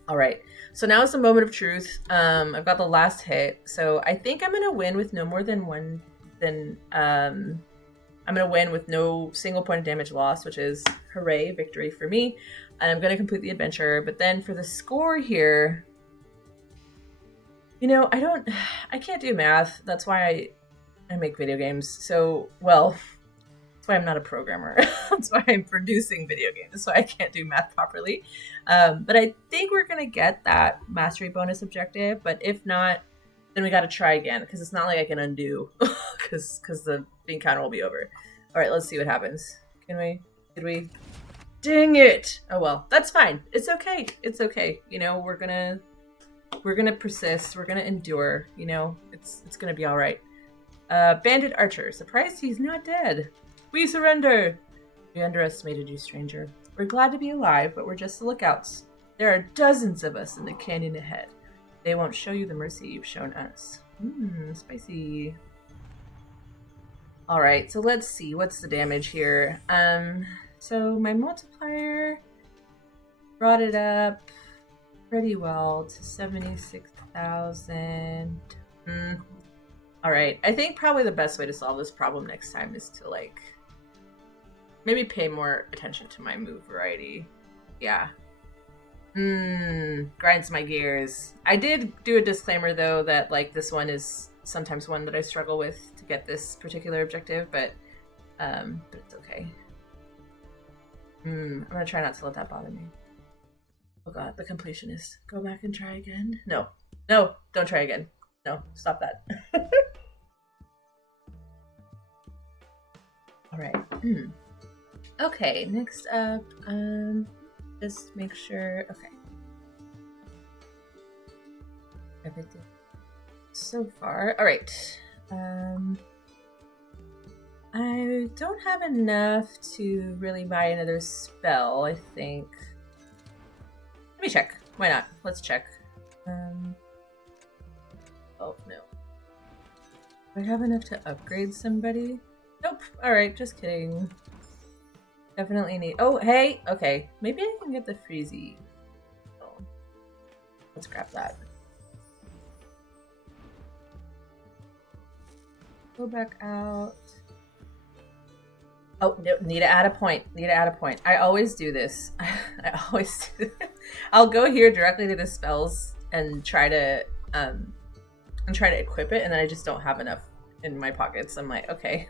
All right. So now is the moment of truth. I've got the last hit. So I think I'm going to win with no more than one. Then I'm going to win with no single point of damage loss, which is hooray, victory for me. And I'm going to complete the adventure. But then for the score here, you know, I can't do math. That's why I make video games. So, well, that's why I'm not a programmer. That's why I'm producing video games. That's why I can't do math properly. But I think we're going to get that mastery bonus objective. But if not, then we got to try again. Because it's not like I can undo. Because the encounter will be over. All right, let's see what happens. Did we? Dang it. Oh, well, that's fine. It's okay. It's okay. You know, we're going to persist. We're going to endure. You know, it's going to be all right. Bandit Archer. Surprised he's not dead. We surrender! We underestimated you, stranger. We're glad to be alive, but we're just the lookouts. There are dozens of us in the canyon ahead. They won't show you the mercy you've shown us. Spicy. Alright, so let's see. What's the damage here? So my multiplier brought it up pretty well to 76,000. Alright, I think probably the best way to solve this problem next time is to like maybe pay more attention to my move variety. Yeah. Grinds my gears. I did do a disclaimer though that like this one is sometimes one that I struggle with to get this particular objective, but it's okay. I'm gonna try not to let that bother me. Oh god, the completionist. Go back and try again? No, don't try again. No, stop that. All right. Okay, next up, just make sure, okay. Everything so far. All right. I don't have enough to really buy another spell, I think. Let me check. Why not? Let's check. Oh, no. Do I have enough to upgrade somebody? Nope. Alright, just kidding. Definitely need... Oh, hey! Okay. Maybe I can get the Freezy. Oh. Let's grab that. go back out. Oh, no, need to add a point. I always do this. I'll go here directly to the spells and try to equip it, and then I just don't have enough in my pockets. I'm like, okay.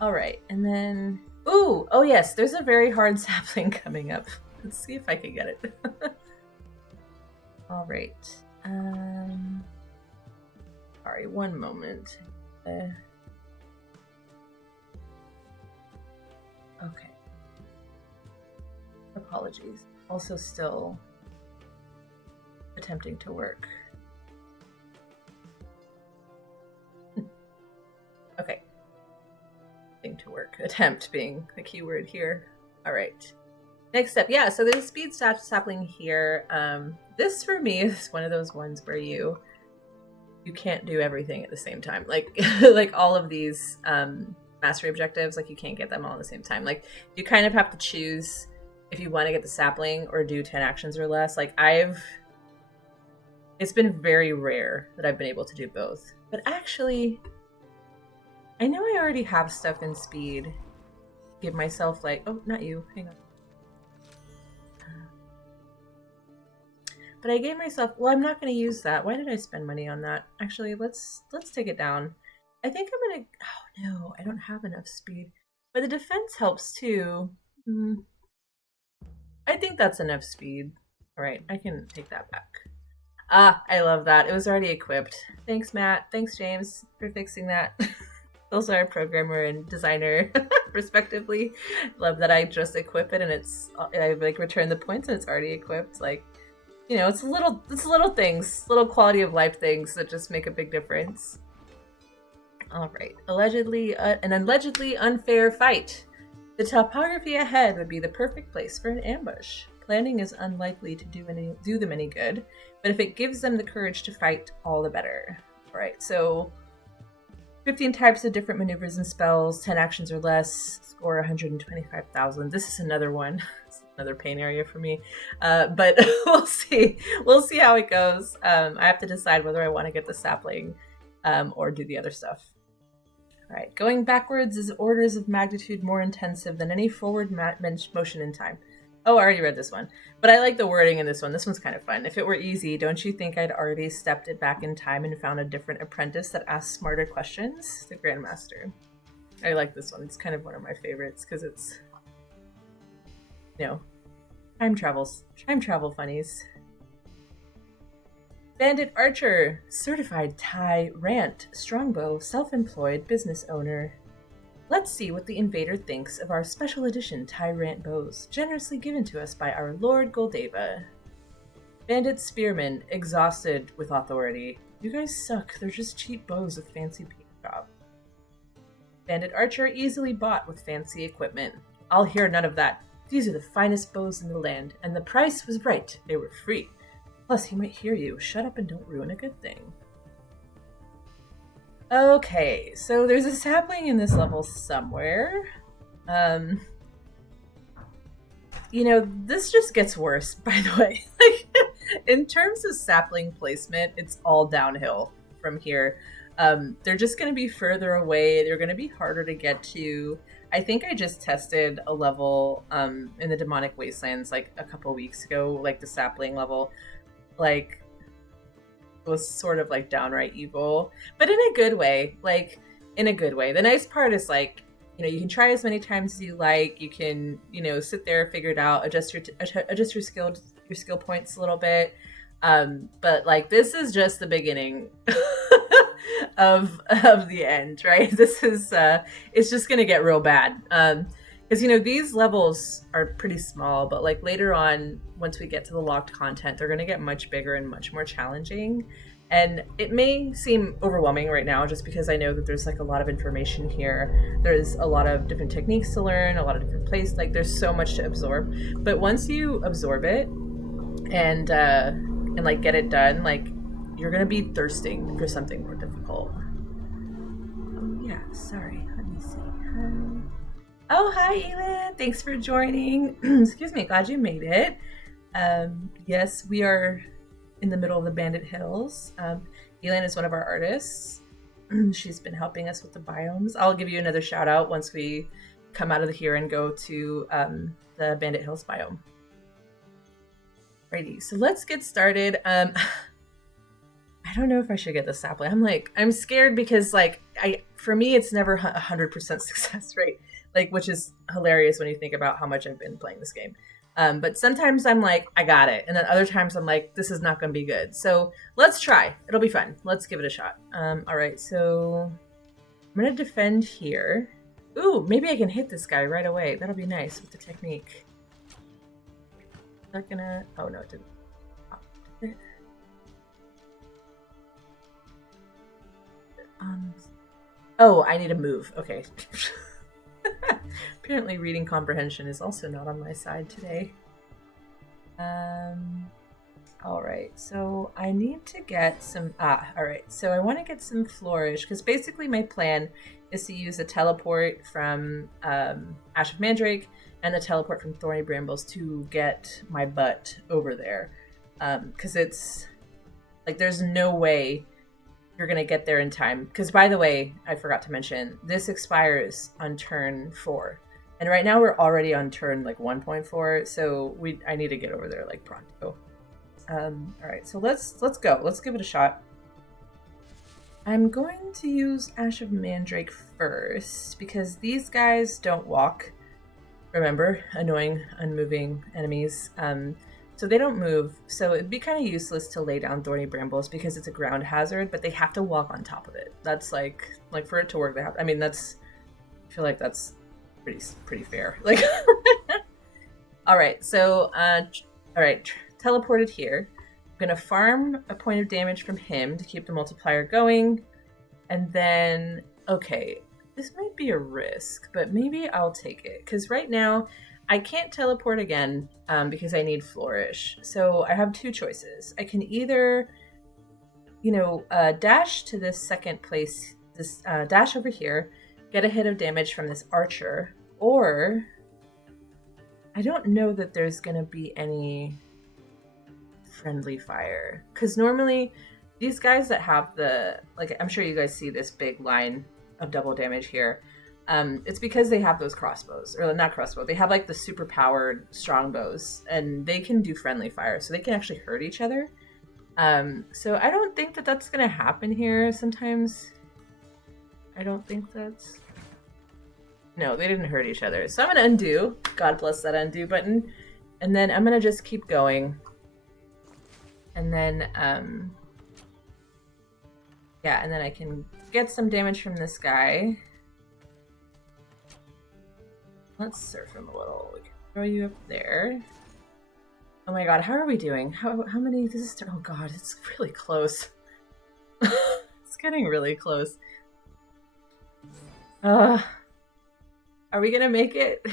All right, and then oh yes, there's a very hard sapling coming up. Let's see if I can get it. All right. Sorry, one moment. Okay. Apologies. Also still attempting to work. Okay. To work. Attempt being the key word here. All right. Next step. Yeah, so there's a speed sapling here. This for me is one of those ones where you can't do everything at the same time. Like like all of these mastery objectives, like you can't get them all at the same time. Like you kind of have to choose if you want to get the sapling or do 10 actions or less. Like it's been very rare that I've been able to do both. But actually, I know I already have stuff in speed. Give myself like, oh, not you, hang on. But I gave myself, well, I'm not going to use that. Why did I spend money on that? Actually, let's take it down. I think I'm going to, oh no, I don't have enough speed. But the defense helps too. I think that's enough speed. All right, I can take that back. Ah, I love that. It was already equipped. Thanks, Matt. Thanks, James, for fixing that. Those are programmer and designer, respectively. Love that I just equip it and I like return the points and it's already equipped. Like, you know, it's little things, little quality of life things that just make a big difference. All right, an allegedly unfair fight. The topography ahead would be the perfect place for an ambush. Planning is unlikely to do them any good, but if it gives them the courage to fight, all the better. All right, so 15 types of different maneuvers and spells, 10 actions or less, score 125,000. This is another one. It's another pain area for me. But we'll see. We'll see how it goes. I have to decide whether I want to get the sapling or do the other stuff. All right, going backwards is orders of magnitude more intensive than any forward motion in time. Oh, I already read this one. But I like the wording in this one. This one's kind of fun. If it were easy, don't you think I'd already stepped it back in time and found a different apprentice that asked smarter questions? The Grandmaster. I like this one. It's kind of one of my favorites because it's, you know, time travel funnies. Bandit Archer, certified Thai rant, strongbow, self-employed business owner. Let's see what the invader thinks of our special edition Tyrant bows, generously given to us by our Lord Goldeva. Bandit Spearman, exhausted with authority. You guys suck, they're just cheap bows with fancy paint job. Bandit Archer, easily bought with fancy equipment. I'll hear none of that. These are the finest bows in the land, and the price was right, they were free. Plus, he might hear you. Shut up and don't ruin a good thing. Okay, so there's a sapling in this level somewhere. You know, this just gets worse, by the way. Like, in terms of sapling placement, it's all downhill from here. They're just going to be further away. They're going to be harder to get to. I think I just tested a level in the Demonic Wastelands like a couple weeks ago, like the sapling level. Like, was sort of like downright evil, but in a good way. Like, in a good way. The nice part is, like, you know, you can try as many times as you like. You can, you know, sit there, figure it out, adjust your skill points a little bit. But like, this is just the beginning of the end, right? This is it's just gonna get real bad. Because, you know, these levels are pretty small, but like later on, once we get to the locked content, they're going to get much bigger and much more challenging. And it may seem overwhelming right now just because I know that there's like a lot of information here. There's a lot of different techniques to learn, a lot of different places. Like, there's so much to absorb. But once you absorb it and like get it done, like, you're going to be thirsting for something more difficult. Oh yeah, sorry. Let me see. Oh, hi, Elin. Thanks for joining. Excuse me. Glad you made it. Yes, we are in the middle of the Bandit Hills. Elin is one of our artists. She's been helping us with the biomes. I'll give you another shout out once we come out of here and go to the Bandit Hills biome. Alrighty, so let's get started. I don't know if I should get the sapling. I'm scared because for me it's never 100% success rate, which is hilarious when you think about how much I've been playing this game. But sometimes I'm like, I got it, and then other times I'm like, this is not going to be good. So let's try. It'll be fun. Let's give it a shot. All right, so I'm going to defend here. Ooh, maybe I can hit this guy right away. That'll be nice with the technique. Not gonna. Oh no, it didn't. Oh, did it? Oh, I need to move. Okay. Apparently reading comprehension is also not on my side today. Alright, so I need to get some... alright, so I want to get some flourish, because basically my plan is to use a teleport from Ash of Mandrake and the teleport from Thorny Brambles to get my butt over there. Because it's... there's no way you're going to get there in time. Because, by the way, I forgot to mention, this expires on turn 4. And right now we're already on turn, 1.4, so I need to get over there, pronto. Alright, so let's go. Let's give it a shot. I'm going to use Ash of Mandrake first, because these guys don't walk. Remember, annoying, unmoving enemies. So they don't move, so it'd be kind of useless to lay down Thorny Brambles because it's a ground hazard, but they have to walk on top of it. That's for it to work, they have... I feel like that's pretty fair. Alright, so, alright, teleported here. I'm gonna farm a point of damage from him to keep the multiplier going, and then, okay, this might be a risk, but maybe I'll take it, because right now, I can't teleport again because I need Flourish. So I have two choices. I can either, dash to this second place, dash over here, get a hit of damage from this archer, or I don't know that there's going to be any friendly fire. Because normally these guys that have the, I'm sure you guys see this big line of double damage here. It's because they have those crossbows, or not crossbow. They have the super powered strong bows, and they can do friendly fire, so they can actually hurt each other. So I don't think that that's gonna happen here. Sometimes I don't think that's... No, they didn't hurt each other. So I'm gonna undo. God bless that undo button. And then I'm gonna just keep going. And then, yeah, and then I can get some damage from this guy. Let's surf him a little. We can throw you up there. Oh my god, how are we doing? How many? This is... Oh god, it's really close. It's getting really close. Are we gonna make it?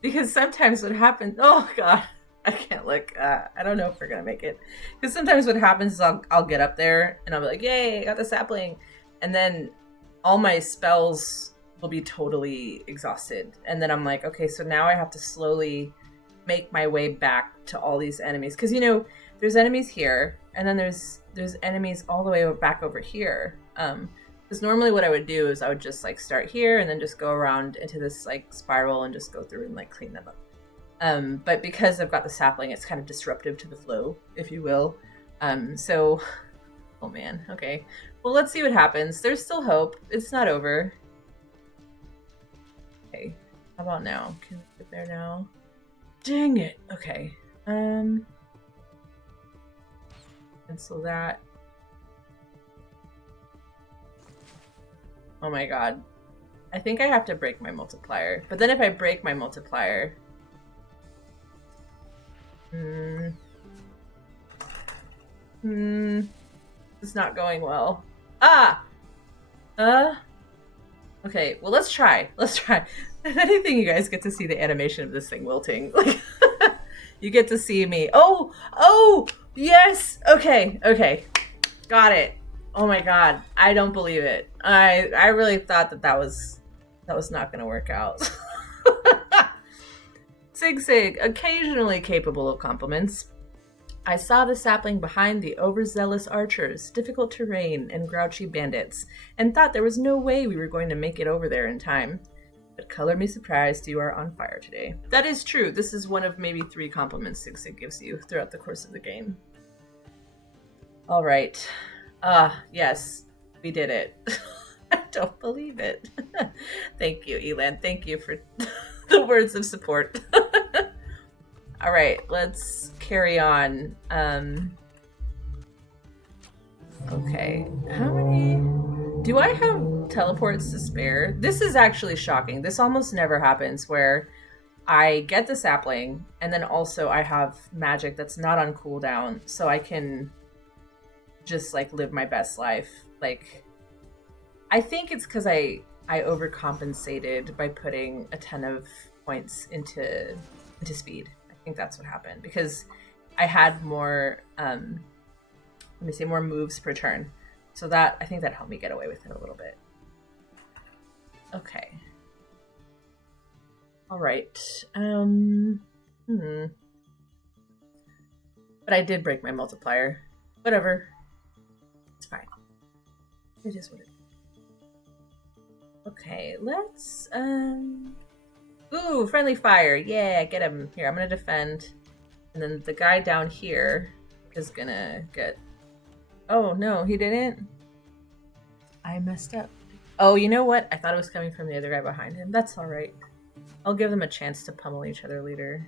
Because sometimes what happens... Oh god, I can't look. I don't know if we're gonna make it. Because sometimes what happens is I'll get up there and I'll be like, yay, I got the sapling. And then all my spells will be totally exhausted. And then I'm like, okay, so now I have to slowly make my way back to all these enemies. Because, there's enemies here, and then there's enemies all the way back over here. Because normally what I would do is I would just, start here and then just go around into this, spiral and just go through and, clean them up. But because I've got the sapling, it's kind of disruptive to the flow, if you will. So... Oh man, okay. Well, let's see what happens. There's still hope. It's not over. Okay, how about now? Can we get there now? Dang it! Okay. Cancel that. Oh my god. I think I have to break my multiplier. But then if I break my multiplier... It's not going well. Okay, well, let's try. If anything, you guys get to see the animation of this thing wilting. You get to see me. Oh, yes. Okay. Got it. Oh my god, I don't believe it. I really thought that was not going to work out. Sig, occasionally capable of compliments. I saw the sapling behind the overzealous archers, difficult terrain, and grouchy bandits, and thought there was no way we were going to make it over there in time. But color me surprised, you are on fire today. That is true. This is one of maybe 3 compliments Sig Sig gives you throughout the course of the game. All right. Yes, we did it. I don't believe it. Thank you, Elan. Thank you for the words of support. All right, let's carry on. Okay, how many? Do I have teleports to spare? This is actually shocking. This almost never happens where I get the sapling and then also I have magic that's not on cooldown, so I can just like live my best life. Like, I think it's because I overcompensated by putting a ton of points into speed. I think that's what happened because I had more more moves per turn. So that, I think that helped me get away with it a little bit. Okay. All right. But I did break my multiplier. Whatever. It's fine. It is what it is. Okay, let's ooh, friendly fire. Yeah, get him. Here, I'm gonna defend. And then the guy down here is gonna get... Oh, no, he didn't? I messed up. Oh, you know what? I thought it was coming from the other guy behind him. That's alright. I'll give them a chance to pummel each other later.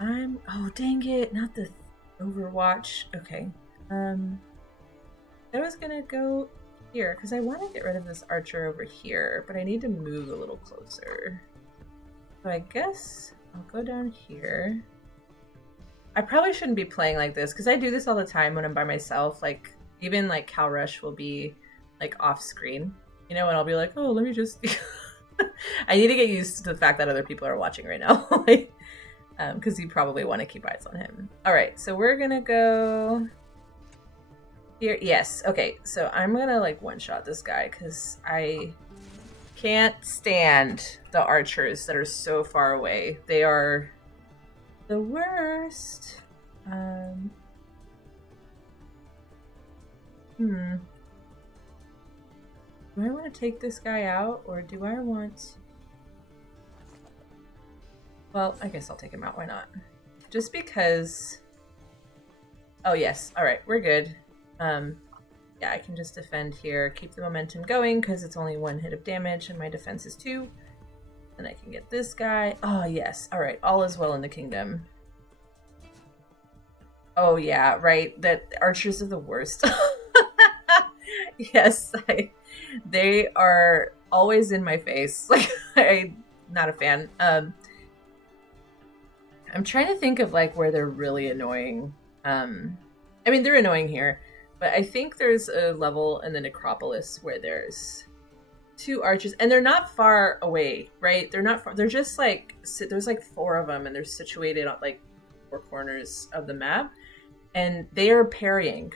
Oh, dang it. Not the Overwatch. Okay. I was gonna go here, because I want to get rid of this archer over here, but I need to move a little closer. So I guess I'll go down here. I probably shouldn't be playing like this, because I do this all the time when I'm by myself. Like, even like Cal Rush will be like off screen, you know, and I'll be like, oh, let me just... I need to get used to the fact that other people are watching right now. Because you probably want to keep eyes on him. All right, so we're gonna go here. Yes, okay, so I'm gonna like one-shot this guy because I can't stand the archers that are so far away. They are the worst. Do I want to take this guy out, or do I want... Well, I guess I'll take him out. Why not? Just because... Oh, yes. All right, we're good. Yeah, I can just defend here, keep the momentum going, because it's only 1 hit of damage, and my defense is 2. And I can get this guy. Oh, yes. All right, all is well in the kingdom. Oh, yeah, right. That archers are the worst. Yes, they are always in my face. Like, I'm not a fan. I'm trying to think of like where they're really annoying. I mean, they're annoying here, but I think there's a level in the Necropolis where there's 2 archers, and they're not far away, right? They're not far. They're just like, there's like 4 of them, and they're situated on like 4 corners of the map, and they are parrying.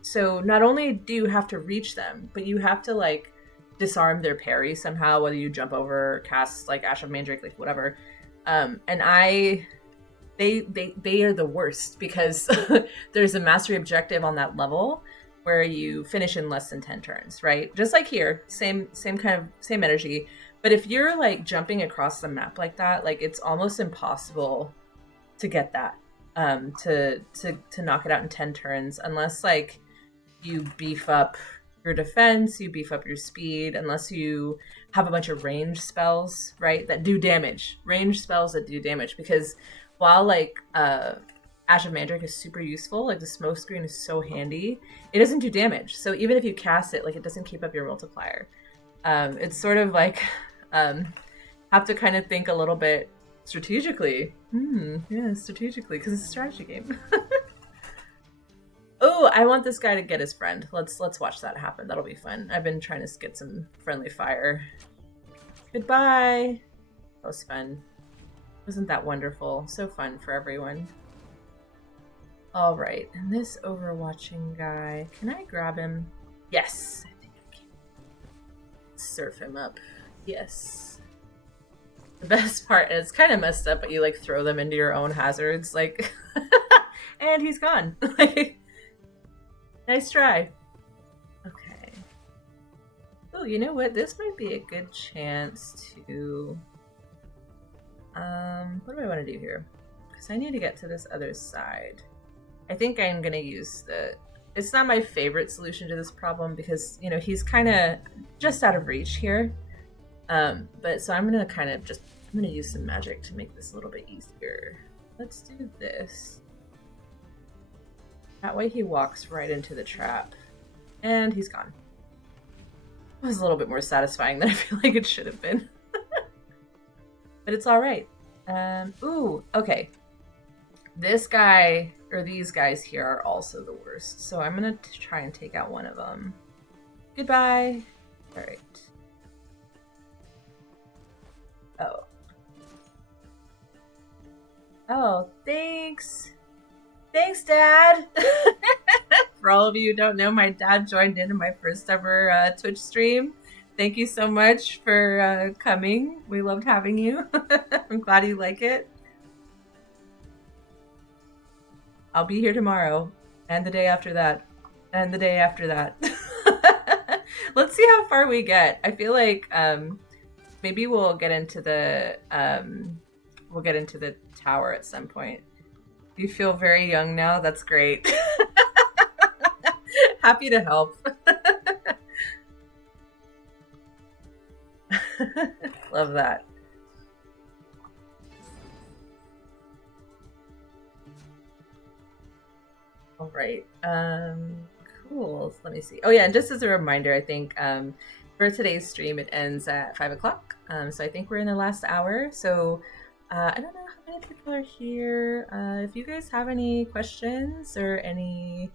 So not only do you have to reach them, but you have to like disarm their parry somehow, whether you jump over, cast like Ash of Mandrake, like whatever. And they are the worst because there's a mastery objective on that level where you finish in less than 10 turns, right? Just like here, same energy. But if you're like jumping across the map like that, like it's almost impossible to get that, to knock it out in 10 turns, unless like you beef up your defense, you beef up your speed, unless you have a bunch of range spells, right, that do damage. Range spells that do damage, because while like Ash of Mandrake is super useful, like the smoke screen is so handy, it doesn't do damage. So even if you cast it, like it doesn't keep up your multiplier. It's sort of like have to kind of think a little bit strategically. Yeah, strategically, because it's a strategy game. Oh, I want this guy to get his friend. Let's watch that happen. That'll be fun. I've been trying to get some friendly fire. Goodbye. That was fun. Wasn't that wonderful? So fun for everyone. All right, and this overwatching guy, can I grab him? Yes, I think I can. Surf him up. Yes. the best part, and it's kind of messed up, but you like throw them into your own hazards, like, and he's gone. Like, nice try. Okay. Oh, you know what? This might be a good chance to. What do I want to do here? Because I need to get to this other side. I think I'm gonna use the. It's not my favorite solution to this problem because he's kind of just out of reach here. But so I'm gonna I'm gonna use some magic to make this a little bit easier. Let's do this. That way he walks right into the trap. And he's gone. It was a little bit more satisfying than I feel like it should have been. But it's alright. Ooh, okay. This guy, or these guys here, are also the worst. So I'm gonna try and take out one of them. Goodbye. Alright. Oh. Oh, thanks. Thanks, Dad. For all of you who don't know, my dad joined in my first ever Twitch stream. Thank you so much for coming. We loved having you. I'm glad you like it. I'll be here tomorrow, and the day after that, and the day after that. Let's see how far we get. I feel like maybe we'll get into the tower at some point. You feel very young now. That's great. Happy to help. Love that. All right. Cool. Let me see. Oh yeah, and just as a reminder, I think for today's stream it ends at 5 o'clock. So I think we're in the last hour. So I don't know how many people are here. If you guys have any questions or any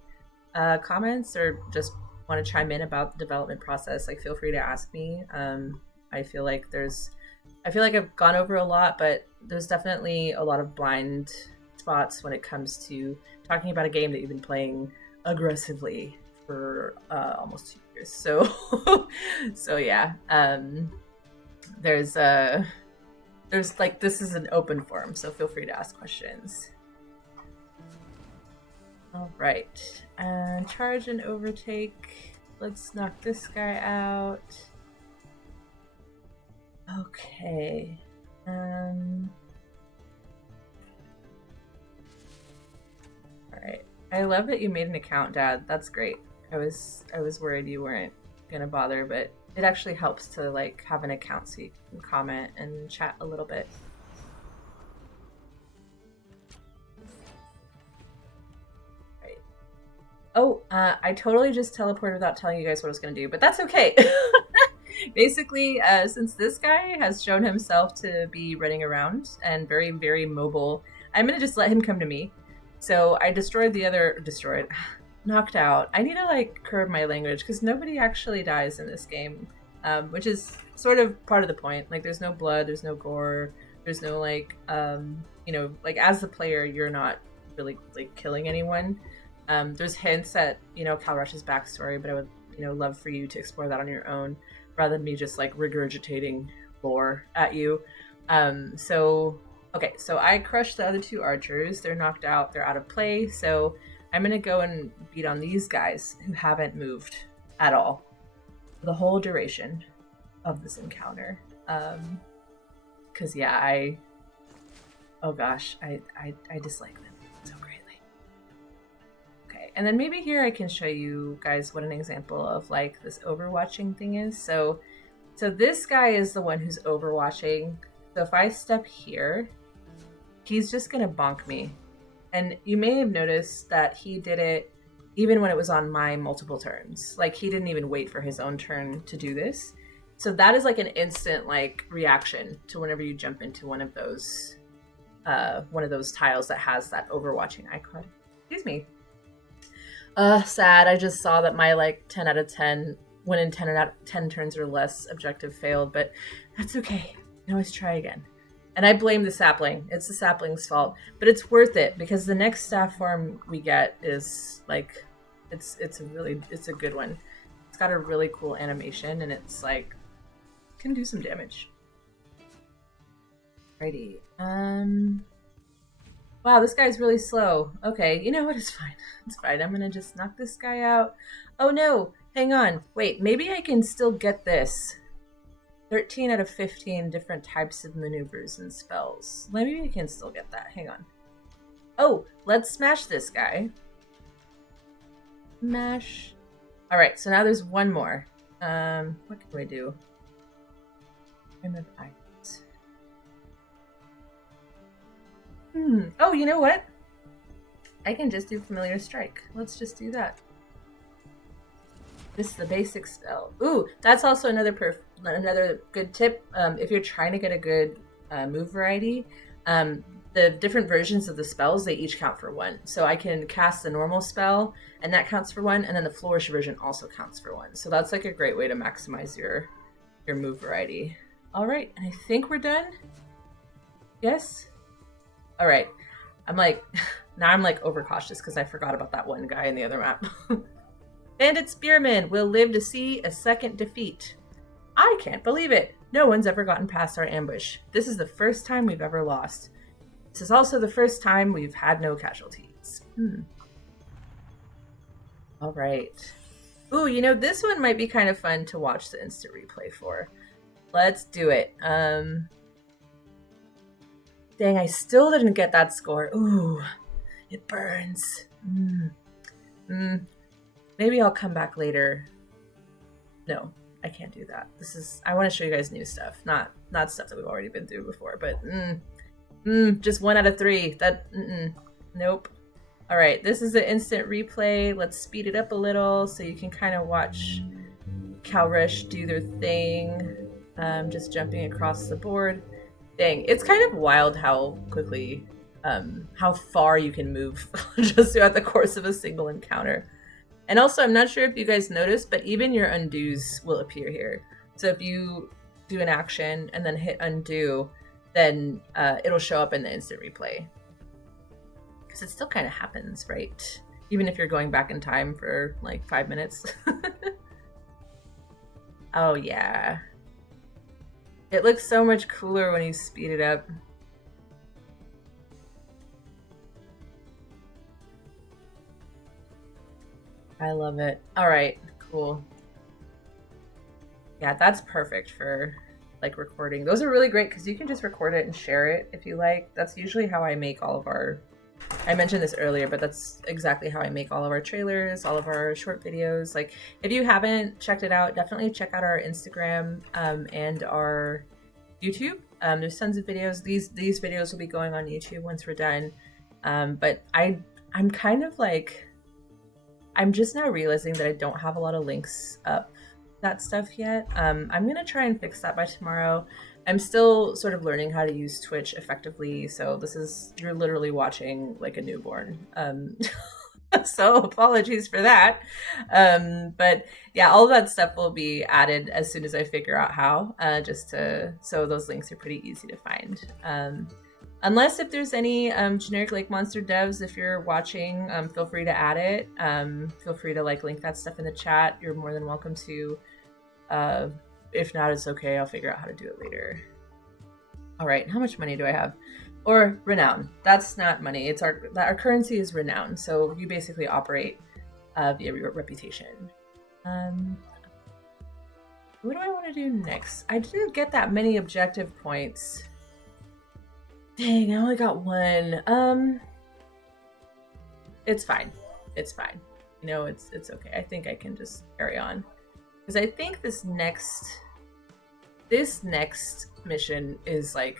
comments or just want to chime in about the development process, like feel free to ask me. I feel like I've gone over a lot, but there's definitely a lot of blind spots when it comes to talking about a game that you've been playing aggressively for almost 2 years. So yeah, there's like, this is an open forum, so feel free to ask questions. All right, and charge and overtake. Let's knock this guy out. Okay. All right. I love that you made an account, Dad. That's great. I was worried you weren't gonna bother, but it actually helps to like have an account so you can comment and chat a little bit. Right. Oh, I totally just teleported without telling you guys what I was gonna do, but that's okay. Basically, since this guy has shown himself to be running around and very, very mobile, I'm gonna just let him come to me. So I knocked out. I need to like curb my language because nobody actually dies in this game, which is sort of part of the point. Like, there's no blood, there's no gore, there's no like, like as the player, you're not really like killing anyone. There's hints at Cal Rush's backstory, but I would love for you to explore that on your own rather than me just like regurgitating lore at you. Okay, so I crushed the other 2 archers. They're knocked out. They're out of play. So I'm going to go and beat on these guys who haven't moved at all for the whole duration of this encounter. Because, yeah, oh gosh, I dislike them so greatly. Okay, and then maybe here I can show you guys what an example of like this overwatching thing is. So this guy is the one who's overwatching. So if I step here, he's just going to bonk me. And you may have noticed that he did it even when it was on my multiple turns. Like, he didn't even wait for his own turn to do this. So that is like an instant like reaction to whenever you jump into one of those tiles that has that overwatching icon. Excuse me. Sad. I just saw that my like 10 out of 10 when in 10 out of 10 turns or less objective failed, but that's okay. I can always try again. And I blame the sapling. It's the sapling's fault, but it's worth it because the next staff form we get is like, it's a good one. It's got a really cool animation and it's like, can do some damage. Alrighty. Wow, this guy's really slow. Okay, you know what? It's fine. It's fine. I'm gonna just knock this guy out. Oh no! Hang on. Wait, maybe I can still get this. 13 out of 15 different types of maneuvers and spells. Maybe we can still get that. Hang on. Oh, let's smash this guy. Smash. Alright, so now there's one more. What can we do? Remove items. Oh, you know what? I can just do Familiar Strike. Let's just do that. This is the basic spell. Ooh, that's also another good tip. If you're trying to get a good move variety, the different versions of the spells, they each count for 1. So I can cast the normal spell, and that counts for 1, and then the Flourish version also counts for 1. So that's like a great way to maximize your move variety. All right, and I think we're done. Yes? All right. Now I'm like overcautious because I forgot about that one guy in the other map. Bandit Spearmen will live to see a second defeat. I can't believe it. No one's ever gotten past our ambush. This is the first time we've ever lost. This is also the first time we've had no casualties. All right. Ooh, you know, this one might be kind of fun to watch the instant replay for. Let's do it. Dang, I still didn't get that score. Ooh, it burns. Maybe I'll come back later. No, I can't do that. I want to show you guys new stuff, not stuff that we've already been through before, but just 1 out of 3. Nope. All right, this is an instant replay. Let's speed it up a little so you can kind of watch Calrush do their thing. Just jumping across the board. Dang, it's kind of wild how quickly, how far you can move just throughout the course of a single encounter. And also, I'm not sure if you guys noticed, but even your undos will appear here. So if you do an action and then hit undo, then it'll show up in the instant replay. Because it still kind of happens, right? Even if you're going back in time for like 5 minutes. Oh yeah. It looks so much cooler when you speed it up. I love it. All right, cool. Yeah, that's perfect for like recording. Those are really great because you can just record it and share it if you like. That's usually how I make all of our, I mentioned this earlier, but that's exactly how I make all of our trailers, all of our short videos. Like if you haven't checked it out, definitely check out our Instagram and our YouTube. There's tons of videos. These videos will be going on YouTube once we're done. But I'm kind of like, I'm just now realizing that I don't have a lot of links up that stuff yet. I'm gonna try and fix that by tomorrow. I'm still sort of learning how to use Twitch effectively, so you're literally watching like a newborn. So apologies for that. But yeah, all of that stuff will be added as soon as I figure out how, so those links are pretty easy to find. Unless if there's any generic Lake Monster devs, if you're watching, feel free to add it. Feel free to like link that stuff in the chat. You're more than welcome to. If not, it's okay. I'll figure out how to do it later. All right, how much money do I have? Or renown. That's not money. It's our currency is renown. So you basically operate via your reputation. What do I want to do next? I didn't get that many objective points. Dang, I only got 1. It's fine. It's fine. You know, it's okay. I think I can just carry on. Because I think this next mission is like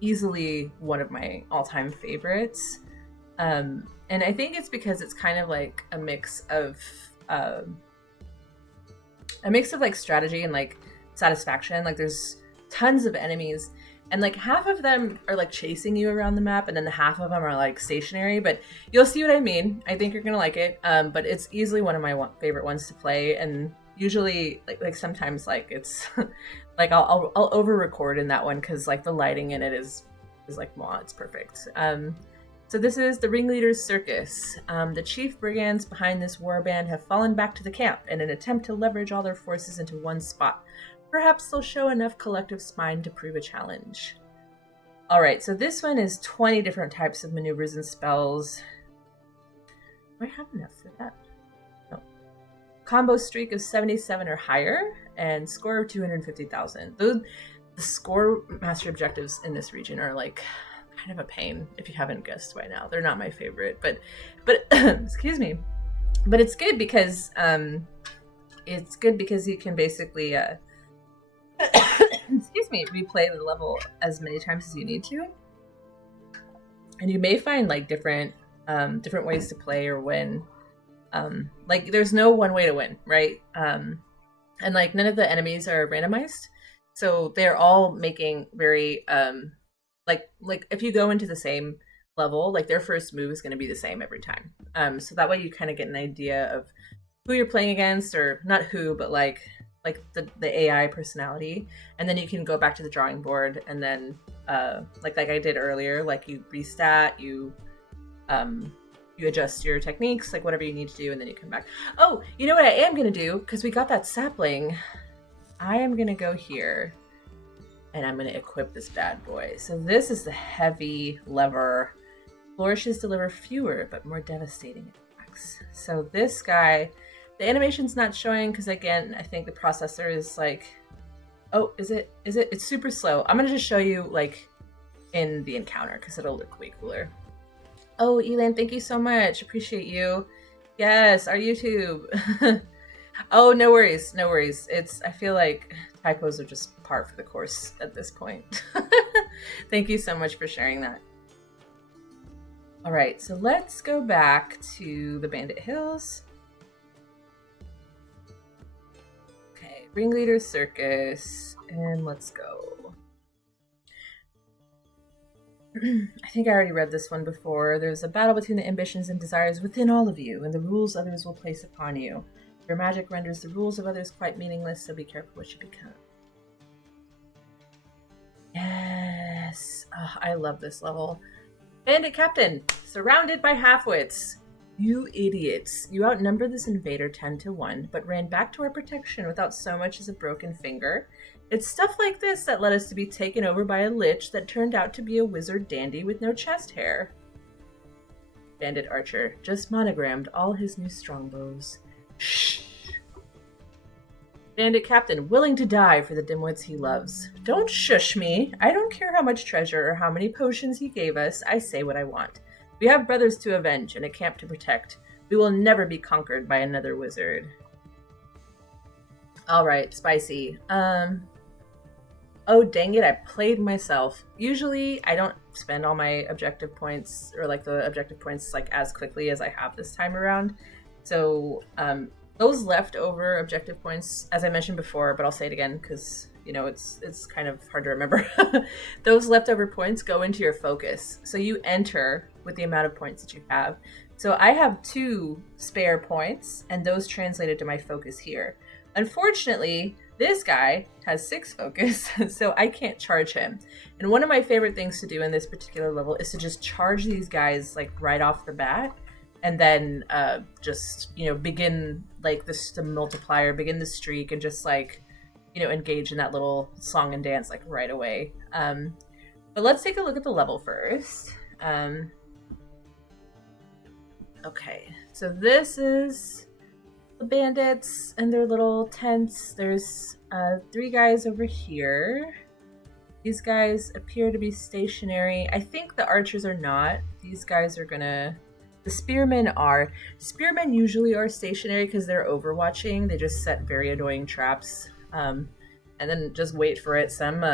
easily one of my all-time favorites. And I think it's because it's kind of like a mix of like strategy and like satisfaction. Like there's tons of enemies. And like half of them are like chasing you around the map, and then the half of them are like stationary. But you'll see what I mean. I think you're gonna like it. But it's easily one of my favorite ones to play. And usually, like sometimes, like it's like I'll over-record in that one because like the lighting in it is like, wow, it's perfect. So this is the Ringleader's Circus. The chief brigands behind this warband have fallen back to the camp in an attempt to leverage all their forces into one spot. Perhaps they'll show enough collective spine to prove a challenge. All right, so this one is 20 different types of maneuvers and spells. Do I have enough for that? No. Combo streak of 77 or higher, and score of 250,000. The score master objectives in this region are like kind of a pain if you haven't guessed by now. They're not my favorite, but excuse me. But it's good because you can basically excuse me, replay the level as many times as you need to. And you may find like different ways to play or win. Like there's no one way to win, right? And like none of the enemies are randomized. So they're all making very like if you go into the same level, like their first move is going to be the same every time. So that way you kind of get an idea of who you're playing against, or not who, but like the AI personality, and then you can go back to the drawing board and then like I did earlier, like you restat, you adjust your techniques, like whatever you need to do, and then you come back. Oh, you know what I am gonna do, because we got that sapling, I am gonna go here and I'm gonna equip this bad boy. So this is the heavy lever. Flourishes deliver fewer but more devastating attacks. So this guy, the animation's not showing because, again, I think the processor is like, oh, is it? It's super slow. I'm going to just show you like in the encounter because it'll look way cooler. Oh, Elan, thank you so much. Appreciate you. Yes, our YouTube. Oh, no worries. No worries. I feel like typos are just par for the course at this point. Thank you so much for sharing that. All right, so let's go back to the Bandit Hills. Ringleader Circus, and let's go. I think I already read this one before. There's a battle between the ambitions and desires within all of you, and the rules others will place upon you. Your magic renders the rules of others quite meaningless, so be careful what you become. Yes! Oh, I love this level. Bandit Captain, surrounded by halfwits. You idiots. You outnumber this invader 10 to 1, but ran back to our protection without so much as a broken finger. It's stuff like this that led us to be taken over by a lich that turned out to be a wizard dandy with no chest hair. Bandit Archer just monogrammed all his new strongbows. Shh. Bandit Captain, willing to die for the dimwits he loves. Don't shush me. I don't care how much treasure or how many potions he gave us. I say what I want. We have brothers to avenge and a camp to protect. We will never be conquered by another wizard. All right, spicy. Oh, dang it, I played myself. Usually, I don't spend all my objective points, or like the objective points, like as quickly as I have this time around. So, those leftover objective points, as I mentioned before, but I'll say it again because you know it's kind of hard to remember. Those leftover points go into your focus, so you enter with the amount of points that you have. So I have 2 spare points, and those translated to my focus here. Unfortunately, this guy has 6 focus, so I can't charge him. And one of my favorite things to do in this particular level is to just charge these guys like right off the bat, and then just, you know, begin like the multiplier, begin the streak, and just like, you know, engage in that little song and dance like right away. But let's take a look at the level first. Okay, so this is the bandits and their little tents. There's 3 guys over here. These guys appear to be stationary. I think the archers are not. These guys are gonna... The spearmen are. Spearmen usually are stationary because they're overwatching. They just set very annoying traps. And then just wait for it. Some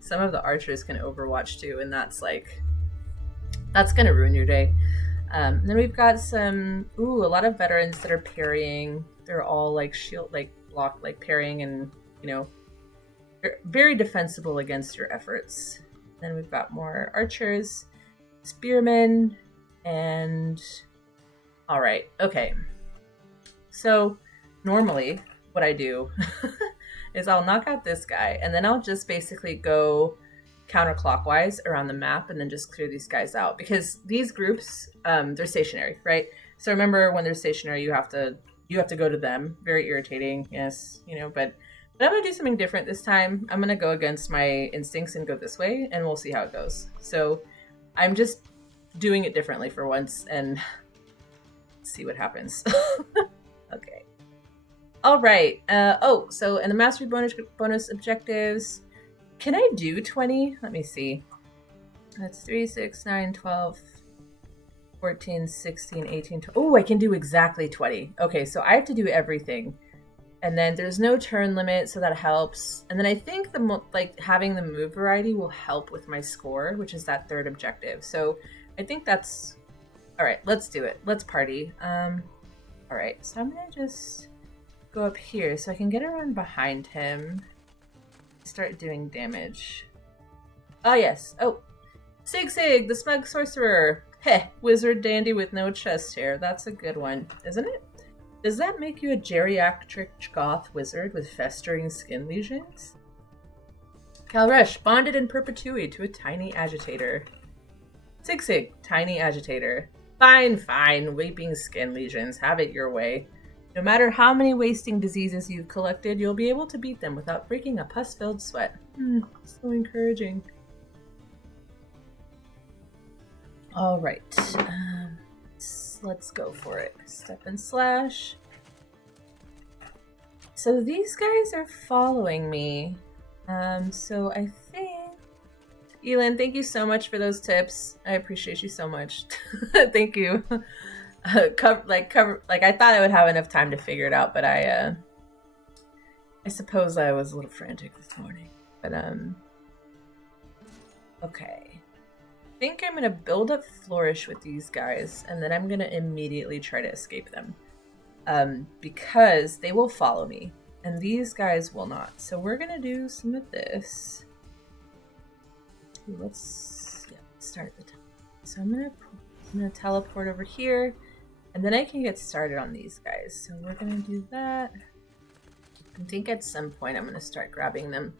some of the archers can overwatch too, and that's gonna ruin your day. And then we've got a lot of veterans that are parrying. They're all like shield, like block, like parrying, and you know, very defensible against your efforts. Then we've got more archers, spearmen, and all right, okay. So normally what I do is I'll knock out this guy, and then I'll just basically go counterclockwise around the map and then just clear these guys out, because these groups, they're stationary, right? So remember, when they're stationary, you have to go to them. Very irritating, yes, you know, but But I'm gonna do something different this time. I'm gonna go against my instincts and go this way, and we'll see how it goes. So I'm just doing it differently for once and see what happens. Okay. All right. So in the mastery bonus objectives, can I do 20? Let me see. That's 3, 6, 9, 12, 14, 16, 18, 20. Oh, I can do exactly 20. Okay, so I have to do everything. And then there's no turn limit, so that helps. And then I think having the move variety will help with my score, which is that third objective. So I think that's all right. Let's do it. Let's party. All right. So I'm gonna just go up here so I can get around behind him. Start doing damage. Oh yes. Oh, Sig, the smug sorcerer. Heh, wizard dandy with no chest hair. That's a good one, isn't it? Does that make you a geriatric goth wizard with festering skin lesions? Calresh, bonded in perpetuity to a tiny agitator. Sig, tiny agitator. Fine, weeping skin lesions. Have it your way. No matter how many wasting diseases you've collected, you'll be able to beat them without breaking a pus-filled sweat. So encouraging. All right. Let's go for it. Step and slash. So these guys are following me. So I think... Elin, thank you so much for those tips. I appreciate you so much. Thank you. I thought I would have enough time to figure it out, but I suppose I was a little frantic this morning. But okay. I think I'm gonna build up Flourish with these guys, and then I'm gonna immediately try to escape them. Because they will follow me, and these guys will not. So we're gonna do some of this. Let's start the time. So I'm gonna teleport over here, and then I can get started on these guys. So we're gonna do that. I think at some point I'm gonna start grabbing them,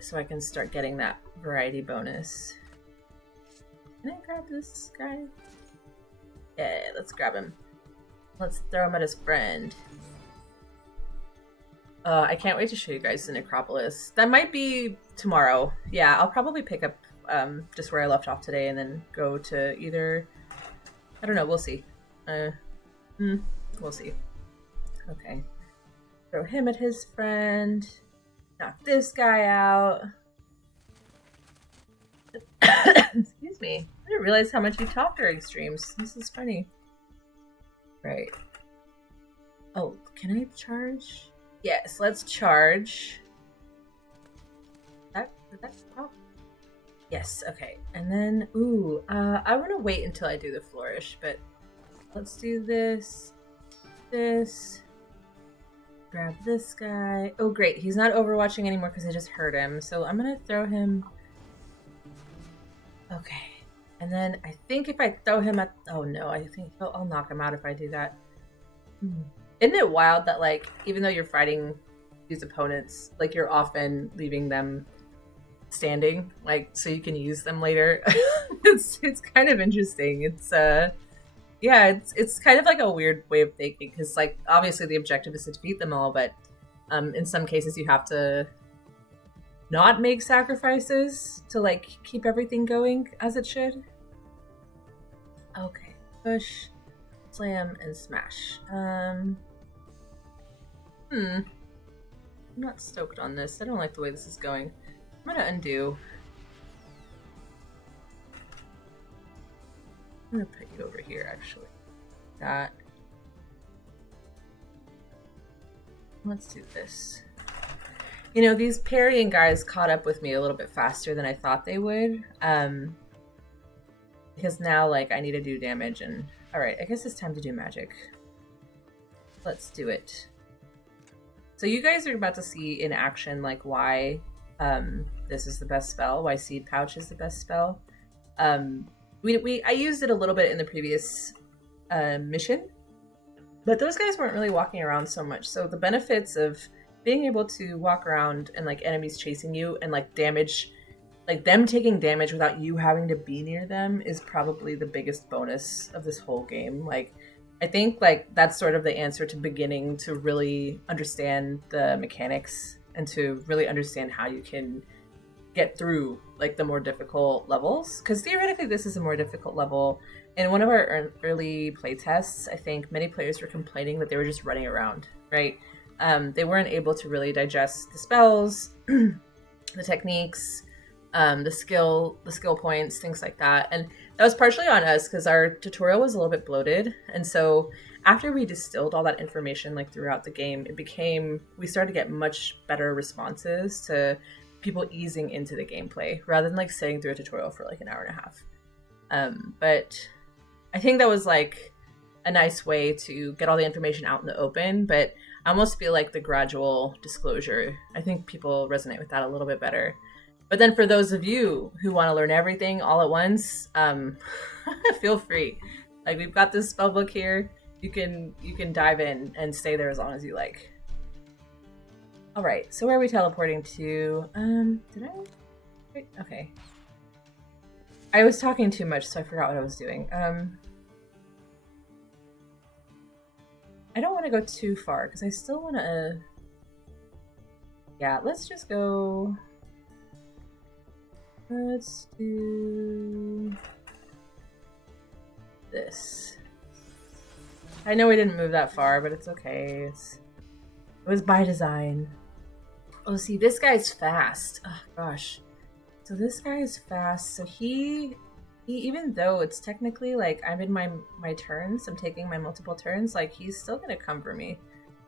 so I can start getting that variety bonus. Can I grab this guy? Yeah, let's grab him. Let's throw him at his friend. I can't wait to show you guys the necropolis. That might be tomorrow. Yeah, I'll probably pick up just where I left off today and then go to either... I don't know, we'll see. We'll see. Okay. Throw him at his friend. Knock this guy out. Excuse me. I didn't realize how much you talk during streams. This is funny. Right. Oh, can I charge? Yes, let's charge. Did that pop? Yes, okay. And then, I want to wait until I do the flourish, but let's do this. Grab this guy. Oh, great. He's not overwatching anymore because I just heard him. So I'm going to throw him. Okay. And then I think if I throw him at... Oh, no. I think I'll knock him out if I do that. Isn't it wild that, like, even though you're fighting these opponents, like, you're often leaving them standing, like, so you can use them later? It's kind of interesting. It's kind of like a weird way of thinking, because, like, obviously the objective is to defeat them all, but in some cases you have to not make sacrifices to, like, keep everything going as it should. Okay, push, slam, and smash. I'm not stoked on this. I don't like the way this is going. I'm gonna undo. I'm gonna put you over here, actually. That. Let's do this. You know, these parrying guys caught up with me a little bit faster than I thought they would. Because now, like, I need to do damage and... Alright, I guess it's time to do magic. Let's do it. So you guys are about to see in action, like, why this is the best spell, why Seed Pouch is the best spell. I used it a little bit in the previous mission, but those guys weren't really walking around so much. So the benefits of being able to walk around and, like, enemies chasing you and, like, damage, like, them taking damage without you having to be near them is probably the biggest bonus of this whole game. Like, I think like that's sort of the answer to beginning to really understand the mechanics and to really understand how you can get through like the more difficult levels, because theoretically this is a more difficult level. In one of our early play tests, I think many players were complaining that they were just running around, right? They weren't able to really digest the spells, the techniques, the skill points, things like that. And that was partially on us because our tutorial was a little bit bloated. And so after we distilled all that information like throughout the game, we started to get much better responses to people easing into the gameplay rather than like sitting through a tutorial for like an hour and a half. But I think that was like a nice way to get all the information out in the open. But I almost feel like the gradual disclosure, I think people resonate with that a little bit better. But then for those of you who want to learn everything all at once, feel free. Like, we've got this spell book here. You can dive in and stay there as long as you like. All right, so where are we teleporting to? Did I? Wait, okay. I was talking too much, so I forgot what I was doing. I don't want to go too far because I still want to. Yeah, let's just go. Let's do this. I know we didn't move that far, but it's okay. It was by design. Oh, see, this guy's fast. Oh, gosh. So this guy is fast. So he even though it's technically like I'm in my turns, I'm taking my multiple turns, like he's still gonna come for me.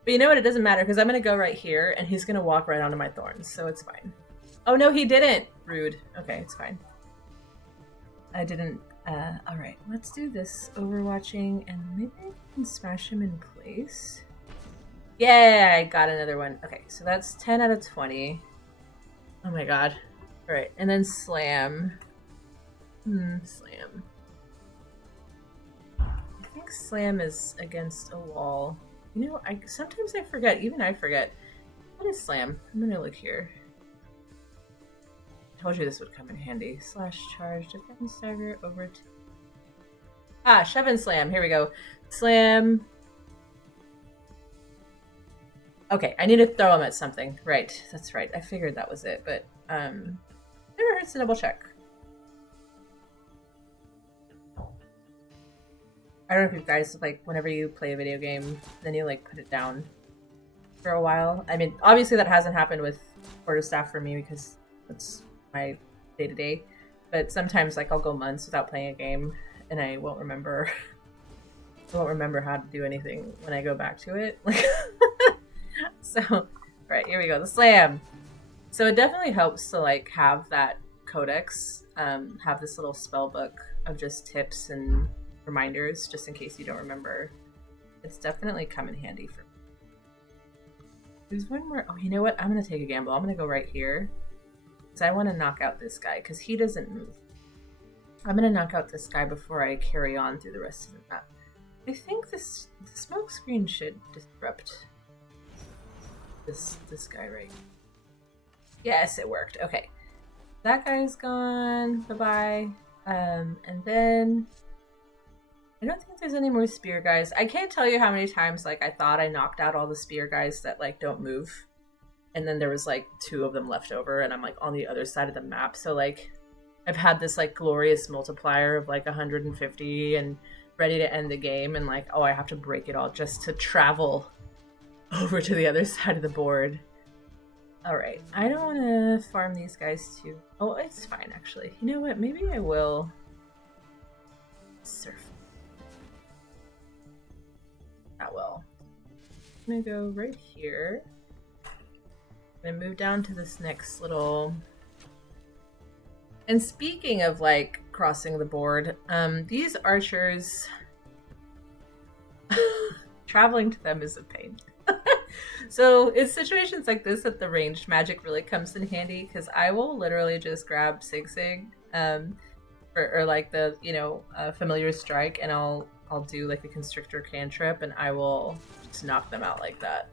But you know what? It doesn't matter because I'm gonna go right here and he's gonna walk right onto my thorns, so it's fine. Oh no, he didn't! Rude. Okay, it's fine. I didn't. Alright, let's do this overwatching and maybe I can smash him in place. Yeah, I got another one. Okay, so that's 10 out of 20. Oh my god. Alright, and then slam. Slam. I think slam is against a wall. You know, sometimes I forget. Even I forget. What is slam? I'm gonna look here. I told you this would come in handy. Slash charge, defense dagger, over to... shove and slam. Here we go. Slam. Okay, I need to throw him at something. Right, that's right. I figured that was it, but never hurts to double check. I don't know if you guys, like, whenever you play a video game, then you, like, put it down for a while. I mean, obviously that hasn't happened with Quarterstaff for me because that's my day-to-day. But sometimes, like, I'll go months without playing a game, and I won't remember how to do anything when I go back to it. So, right, here we go. The slam. So it definitely helps to, like, have that codex, have this little spell book of just tips and reminders just in case you don't remember. It's definitely come in handy for me. There's one more. Oh, you know what? I'm gonna take a gamble. I'm gonna go right here because I want to knock out this guy because he doesn't move. I'm gonna knock out this guy before I carry on through the rest of the map. I think the smoke screen should disrupt this guy right. Yes, it worked. Okay, that guy's gone. Bye bye. And then I don't think there's any more spear guys. I can't tell you how many times like I thought I knocked out all the spear guys that like don't move, and then there was like 2 of them left over, and I'm like on the other side of the map. So like I've had this like glorious multiplier of like 150 and ready to end the game, and like, oh, I have to break it all just to travel over to the other side of the board. All right, I don't want to farm these guys too. Oh, it's fine actually. You know what? Maybe I will surf. Not well. I'm gonna go right here. I'm gonna move down to this next little. And speaking of like crossing the board, these archers, traveling to them is a pain. So it's situations like this that the ranged magic really comes in handy because I will literally just grab Sig Sig, or like the familiar strike, and I'll do like a constrictor cantrip, and I will just knock them out like that.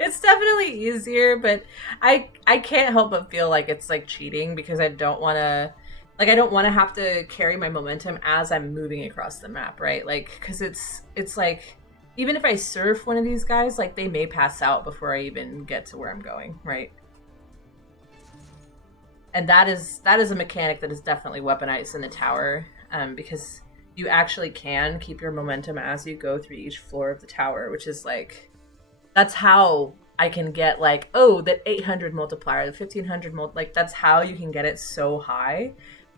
It's definitely easier, but I can't help but feel like it's like cheating because I don't want to like I don't want to have to carry my momentum as I'm moving across the map, right? Like, because it's like even if I surf one of these guys, like they may pass out before I even get to where I'm going, right? And that is a mechanic that is definitely weaponized in the tower, because you actually can keep your momentum as you go through each floor of the tower, which is like that's how I can get like, oh, that 800 multiplier, the 1500 like that's how you can get it so high.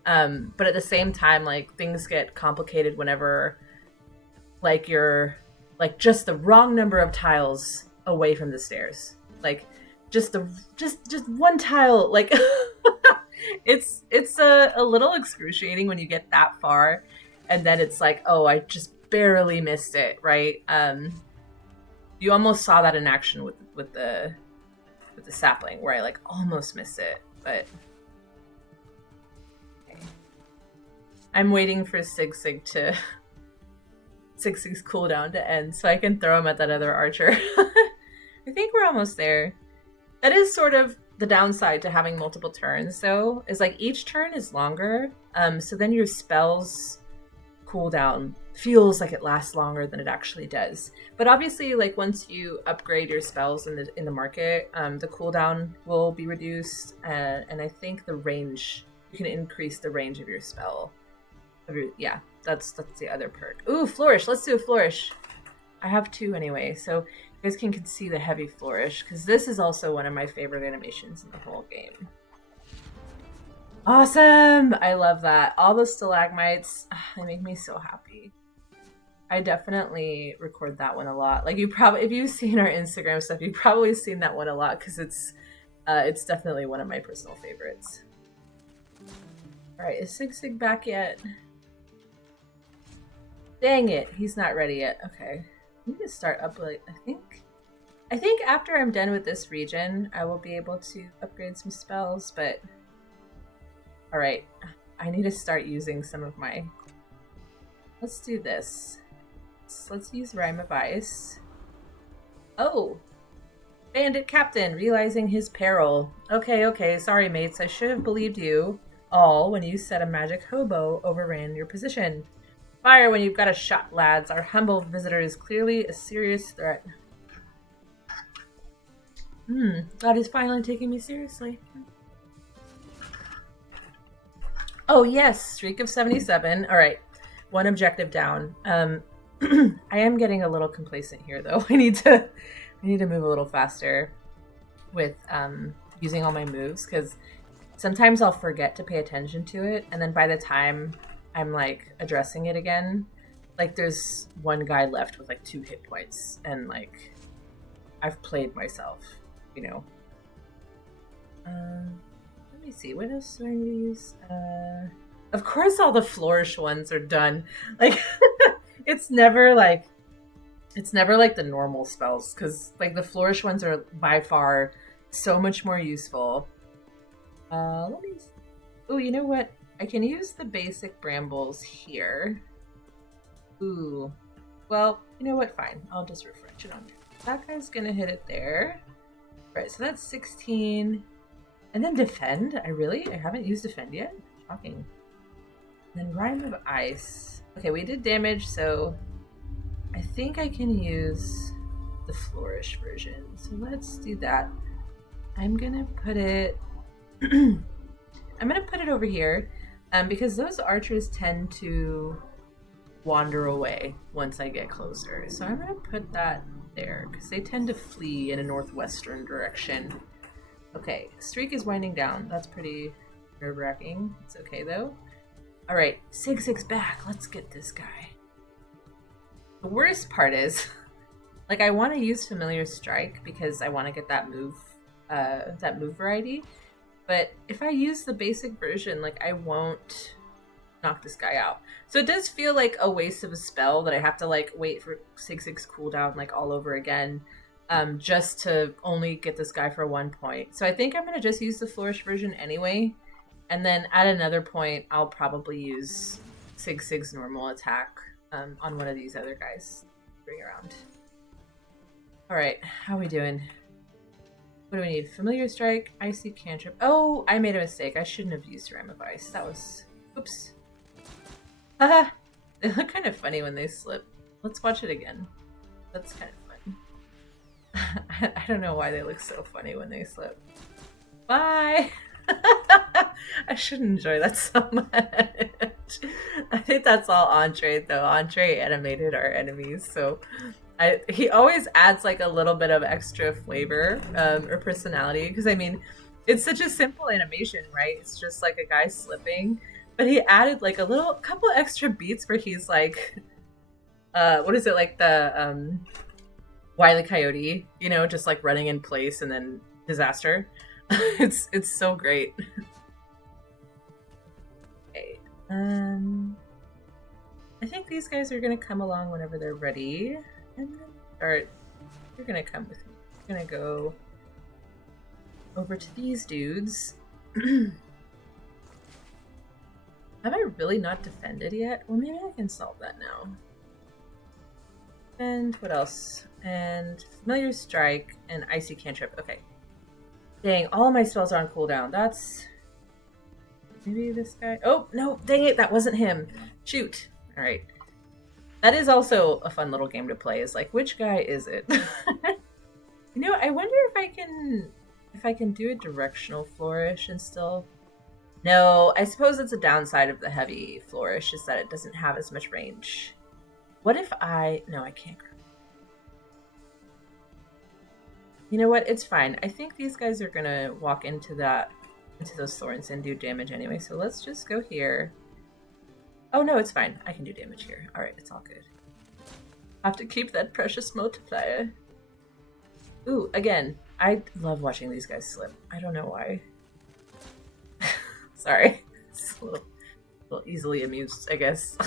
But at the same time, like things get complicated whenever like you're like just the wrong number of tiles away from the stairs. Like just one tile, like it's a little excruciating when you get that far and then it's like, oh, I just barely missed it, right? You almost saw that in action with the sapling where I like almost missed it, but okay. I'm waiting for Sig's cooldown to end so I can throw him at that other archer. I think we're almost there. That is sort of the downside to having multiple turns, though, is like each turn is longer, so then your spells cooldown feels like it lasts longer than it actually does. But obviously, like once you upgrade your spells in the market, the cooldown will be reduced, and I think the range, you can increase the range of your spell. Yeah, that's the other perk. Ooh, flourish! Let's do a flourish. I have 2 anyway, so you guys can see the heavy flourish because this is also one of my favorite animations in the whole game. Awesome! I love that. All the stalagmites, they make me so happy. I definitely record that one a lot. Like you probably, if you've seen our Instagram stuff, you've probably seen that one a lot because it's definitely one of my personal favorites. All right, is Sig back yet? Dang it, he's not ready yet. Okay, I need to start up. Like I think after I'm done with this region, I will be able to upgrade some spells. But all right, I need to start using some of my. Let's do this. Let's use Rime of Ice. Oh! Bandit Captain, realizing his peril. Okay, sorry mates, I should have believed you all when you said a magic hobo overran your position. Fire when you've got a shot, lads. Our humble visitor is clearly a serious threat. God is finally taking me seriously. Oh yes, streak of 77. Alright, 1 objective down. I am getting a little complacent here, though. I need to move a little faster with using all my moves because sometimes I'll forget to pay attention to it, and then by the time I'm like addressing it again, like there's one guy left with like 2 hit points, and like I've played myself, you know. Let me see. What else do I need to use? Of course, all the flourish ones are done. Like. It's never like the normal spells because like the flourish ones are by far so much more useful. Let me. Oh, you know what? I can use the basic brambles here. Ooh, well, you know what? Fine, I'll just refresh it on. That guy's gonna hit it there. Right, so that's 16, and then defend. I haven't used defend yet. Shocking. And then Rime of Ice. Okay, we did damage, so I think I can use the flourish version. So let's do that. I'm gonna put it over here, because those archers tend to wander away once I get closer. So I'm gonna put that there because they tend to flee in a northwestern direction. Okay, streak is winding down. That's pretty nerve-wracking. It's okay though. All right, Sig's back. Let's get this guy. The worst part is, like, I want to use Familiar Strike because I want to get that move variety. But if I use the basic version, like, I won't knock this guy out. So it does feel like a waste of a spell that I have to, like, wait for Sig's cooldown, like, all over again, just to only get this guy for 1 point. So I think I'm going to just use the Flourish version anyway. And then at another point, I'll probably use Sig's normal attack on one of these other guys. Bring around. All right, how are we doing? What do we need? Familiar Strike, Icy Cantrip. Oh, I made a mistake. I shouldn't have used Ram of Ice. That was... Oops. Haha. They look kind of funny when they slip. Let's watch it again. That's kind of fun. I don't know why they look so funny when they slip. Bye! I should enjoy that so much. I think that's all Entree, though. Entree animated our enemies, so... he always adds like a little bit of extra flavor or personality, because I mean, it's such a simple animation, right? It's just like a guy slipping, but he added like a couple extra beats where he's like, what is it, like the Wile E. Coyote, you know, just like running in place and then disaster. It's so great. Okay, I think these guys are gonna come along whenever they're ready. I'm gonna start. You're gonna come with me. I'm gonna go over to these dudes. Have I really not defended yet? Well, maybe I can solve that now. And what else? And Familiar Strike and Icy Cantrip. Okay. Dang, all of my spells are on cooldown. That's... Maybe this guy... Oh, no, dang it, that wasn't him. Shoot. Alright. That is also a fun little game to play, is like, which guy is it? You know, I wonder if I can do a directional flourish and still... No, I suppose it's a downside of the heavy flourish, is that it doesn't have as much range. What if I... No, I can't. You know what? It's fine. I think these guys are gonna walk into those thorns and do damage anyway, so let's just go here. Oh no, it's fine. I can do damage here. Alright, it's all good. I have to keep that precious multiplier. Ooh, again, I love watching these guys slip. I don't know why. Sorry. It's a little easily amused, I guess.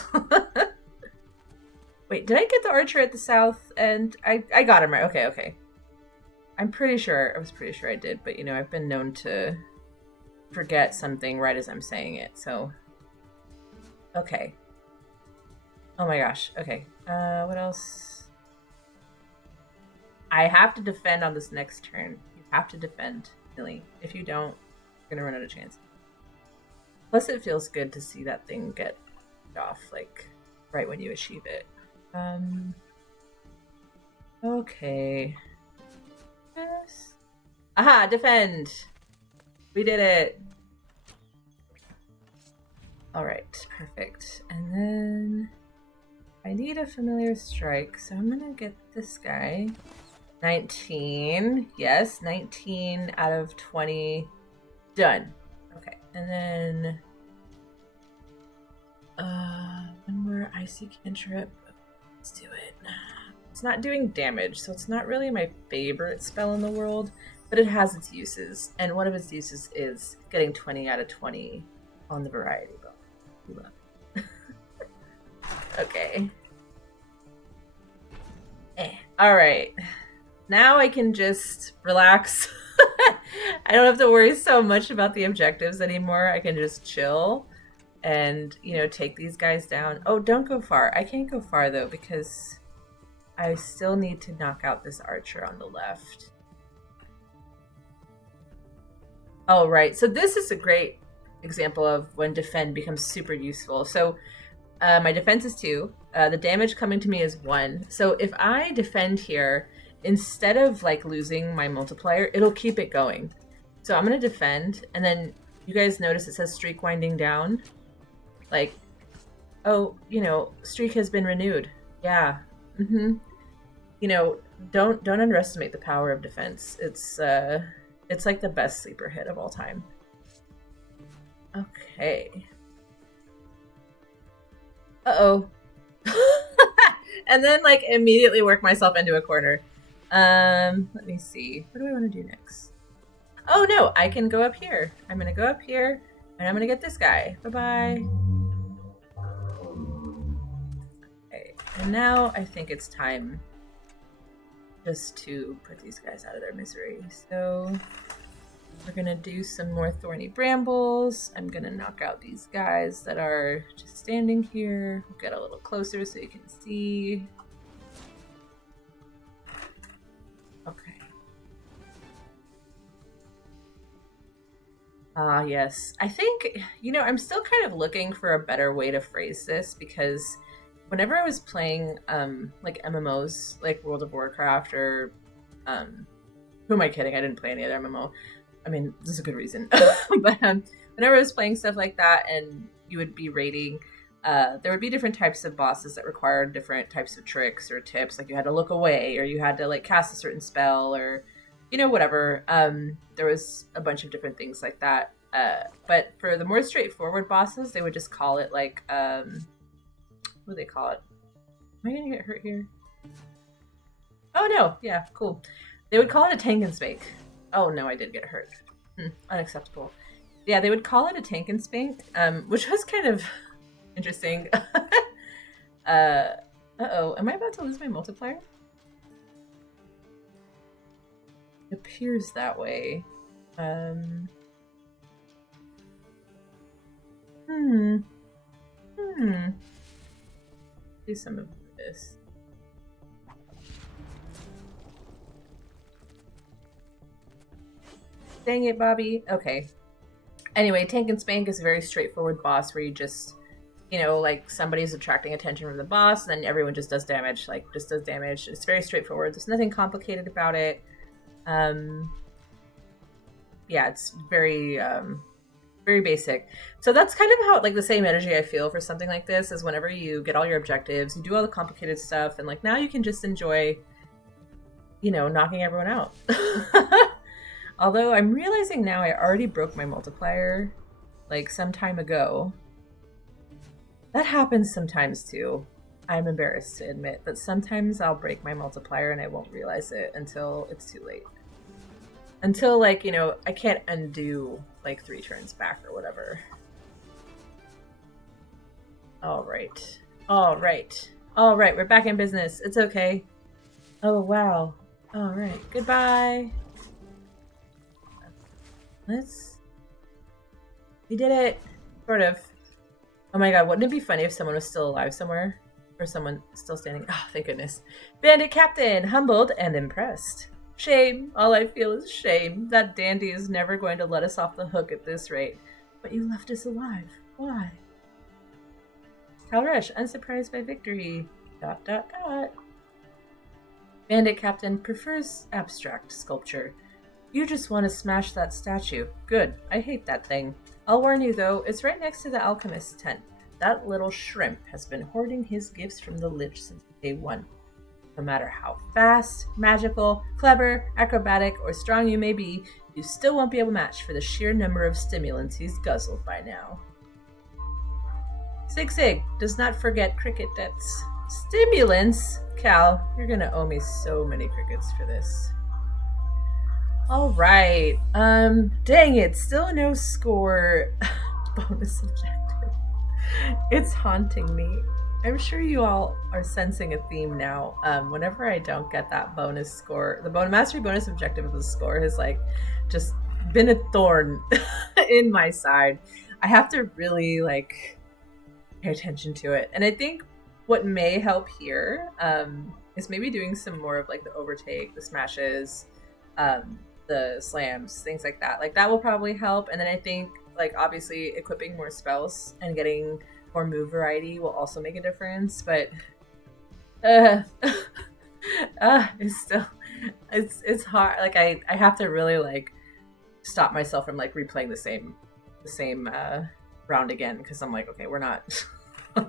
Wait, did I get the archer at the south? And I got him right. Okay. I was pretty sure I did, but you know, I've been known to forget something right as I'm saying it, so... Okay. Oh my gosh. Okay. What else? I have to defend on this next turn. You have to defend, really. If you don't, you're gonna run out of chance. Plus, it feels good to see that thing get off, like, right when you achieve it. Okay. Yes. Aha! Defend! We did it! Alright, perfect. And then I need a Familiar Strike, so I'm gonna get this guy. 19. Yes, 19 out of 20. Done. Okay, and then one more Icy Cantrip. Let's do it. It's not doing damage, so it's not really my favorite spell in the world, but it has its uses, and one of its uses is getting 20 out of 20 on the variety bonus. We love it. Okay. Alright. Now I can just relax. I don't have to worry so much about the objectives anymore. I can just chill and, you know, take these guys down. Oh, don't go far. I can't go far, though, because I still need to knock out this archer on the left. Oh, right. So this is a great example of when defend becomes super useful. So my defense is 2. The damage coming to me is 1. So if I defend here, instead of like losing my multiplier, it'll keep it going. So I'm going to defend, and then you guys notice it says streak winding down. Like, oh, you know, streak has been renewed. Yeah. You know, don't underestimate the power of defense. It's like the best sleeper hit of all time. Okay. Uh-oh. And then, like, immediately work myself into a corner. Let me see. What do I want to do next? Oh, no, I can go up here. I'm going to go up here, and I'm going to get this guy. Bye-bye. Okay, and now I think it's time just to put these guys out of their misery. So we're going to do some more thorny brambles. I'm going to knock out these guys that are just standing here. We'll get a little closer so you can see. Okay. Ah, yes. I think, I'm still kind of looking for a better way to phrase this because whenever I was playing like MMOs, like World of Warcraft or um who am I kidding? I didn't play any other MMO. I mean, this is a good reason. But whenever I was playing stuff like that and you would be raiding, there would be different types of bosses that required different types of tricks or tips. Like you had to look away or you had to like cast a certain spell or, whatever. There was a bunch of different things like that. But for the more straightforward bosses, they would just call it like, what do they call it? Am I going to get hurt here? Oh, no. Yeah, cool. They would call it a tank and spank. Oh, no, I did get hurt. Unacceptable. Yeah, they would call it a tank and spank, which was kind of interesting. Uh-oh. Am I about to lose my multiplier? It appears that way. Do some of this. Dang it, Bobby. Okay. Anyway, Tank and Spank is a very straightforward boss where you just, like somebody's attracting attention from the boss, and then everyone just does damage. Just does damage. It's very straightforward. There's nothing complicated about it. Yeah, it's very, very basic. So that's kind of how, like, the same energy I feel for something like this is whenever you get all your objectives, you do all the complicated stuff, and, like, now you can just enjoy, knocking everyone out. Although I'm realizing now I already broke my multiplier, like, some time ago. That happens sometimes, too. I'm embarrassed to admit that sometimes I'll break my multiplier and I won't realize it until it's too late. Until, like, I can't undo, like, 3 turns back or whatever. All right. We're back in business. It's okay. Oh, wow. All right. Goodbye. We did it. Sort of. Oh my god, wouldn't it be funny if someone was still alive somewhere? Or someone still standing? Oh, thank goodness. Bandit Captain, humbled and impressed. Shame. All I feel is shame. That dandy is never going to let us off the hook at this rate. But you left us alive. Why? Calrush, unsurprised by victory. ... Bandit Captain prefers abstract sculpture. You just want to smash that statue. Good. I hate that thing. I'll warn you, though, it's right next to the alchemist's tent. That little shrimp has been hoarding his gifts from the Lich since day one. No matter how fast, magical, clever, acrobatic, or strong you may be, you still won't be able to match for the sheer number of stimulants he's guzzled by now. Sig, does not forget cricket debts. Stimulants? Cal, you're gonna owe me so many crickets for this. All right. Dang it. Still no score bonus objective. It's haunting me. I'm sure you all are sensing a theme now. Whenever I don't get that bonus score, the mastery bonus objective of the score has like just been a thorn in my side. I have to really like pay attention to it. And I think what may help here is maybe doing some more of like the overtake, the smashes, the slams, things like that. Like that will probably help. And then I think like obviously equipping more spells and getting more move variety will also make a difference. But it's hard. Like I have to really like stop myself from like replaying the same round again because I'm like, okay, we're not I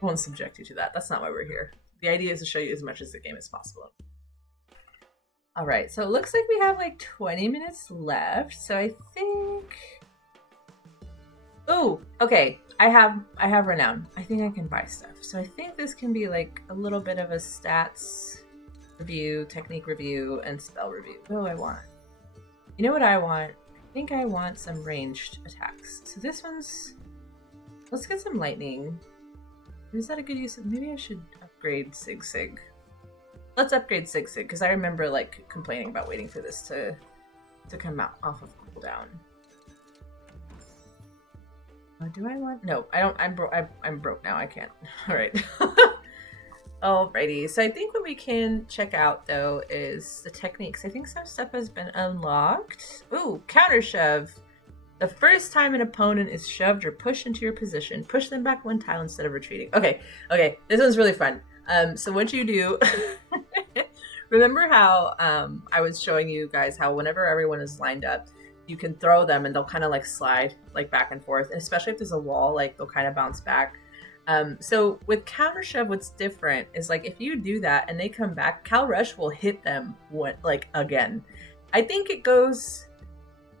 won't subject you to that. That's not why we're here. The idea is to show you as much as the game as possible. All right, so it looks like we have like 20 minutes left. So I think, oh, okay. I have renown. I think I can buy stuff. So I think this can be like a little bit of a stats review, technique review, and spell review. What do I want? You know what I want? I think I want some ranged attacks. So this one's, let's get some lightning. Is that a good use of, maybe I should upgrade Sig. Let's upgrade Sig because I remember like complaining about waiting for this to come out off of cooldown. Do I want? No, I don't. I'm broke now. I can't. All right. Alrighty. So I think what we can check out though is the techniques. I think some stuff has been unlocked. Ooh, counter shove. The first time an opponent is shoved or pushed into your position, push them back 1 tile instead of retreating. Okay, this one's really fun. So what you do, remember how I was showing you guys how whenever everyone is lined up, you can throw them and they'll kind of like slide like back and forth, and especially if there's a wall, like they'll kind of bounce back. So with counter shove, what's different is like if you do that and they come back, Cal Rush will hit them like again. I think it goes.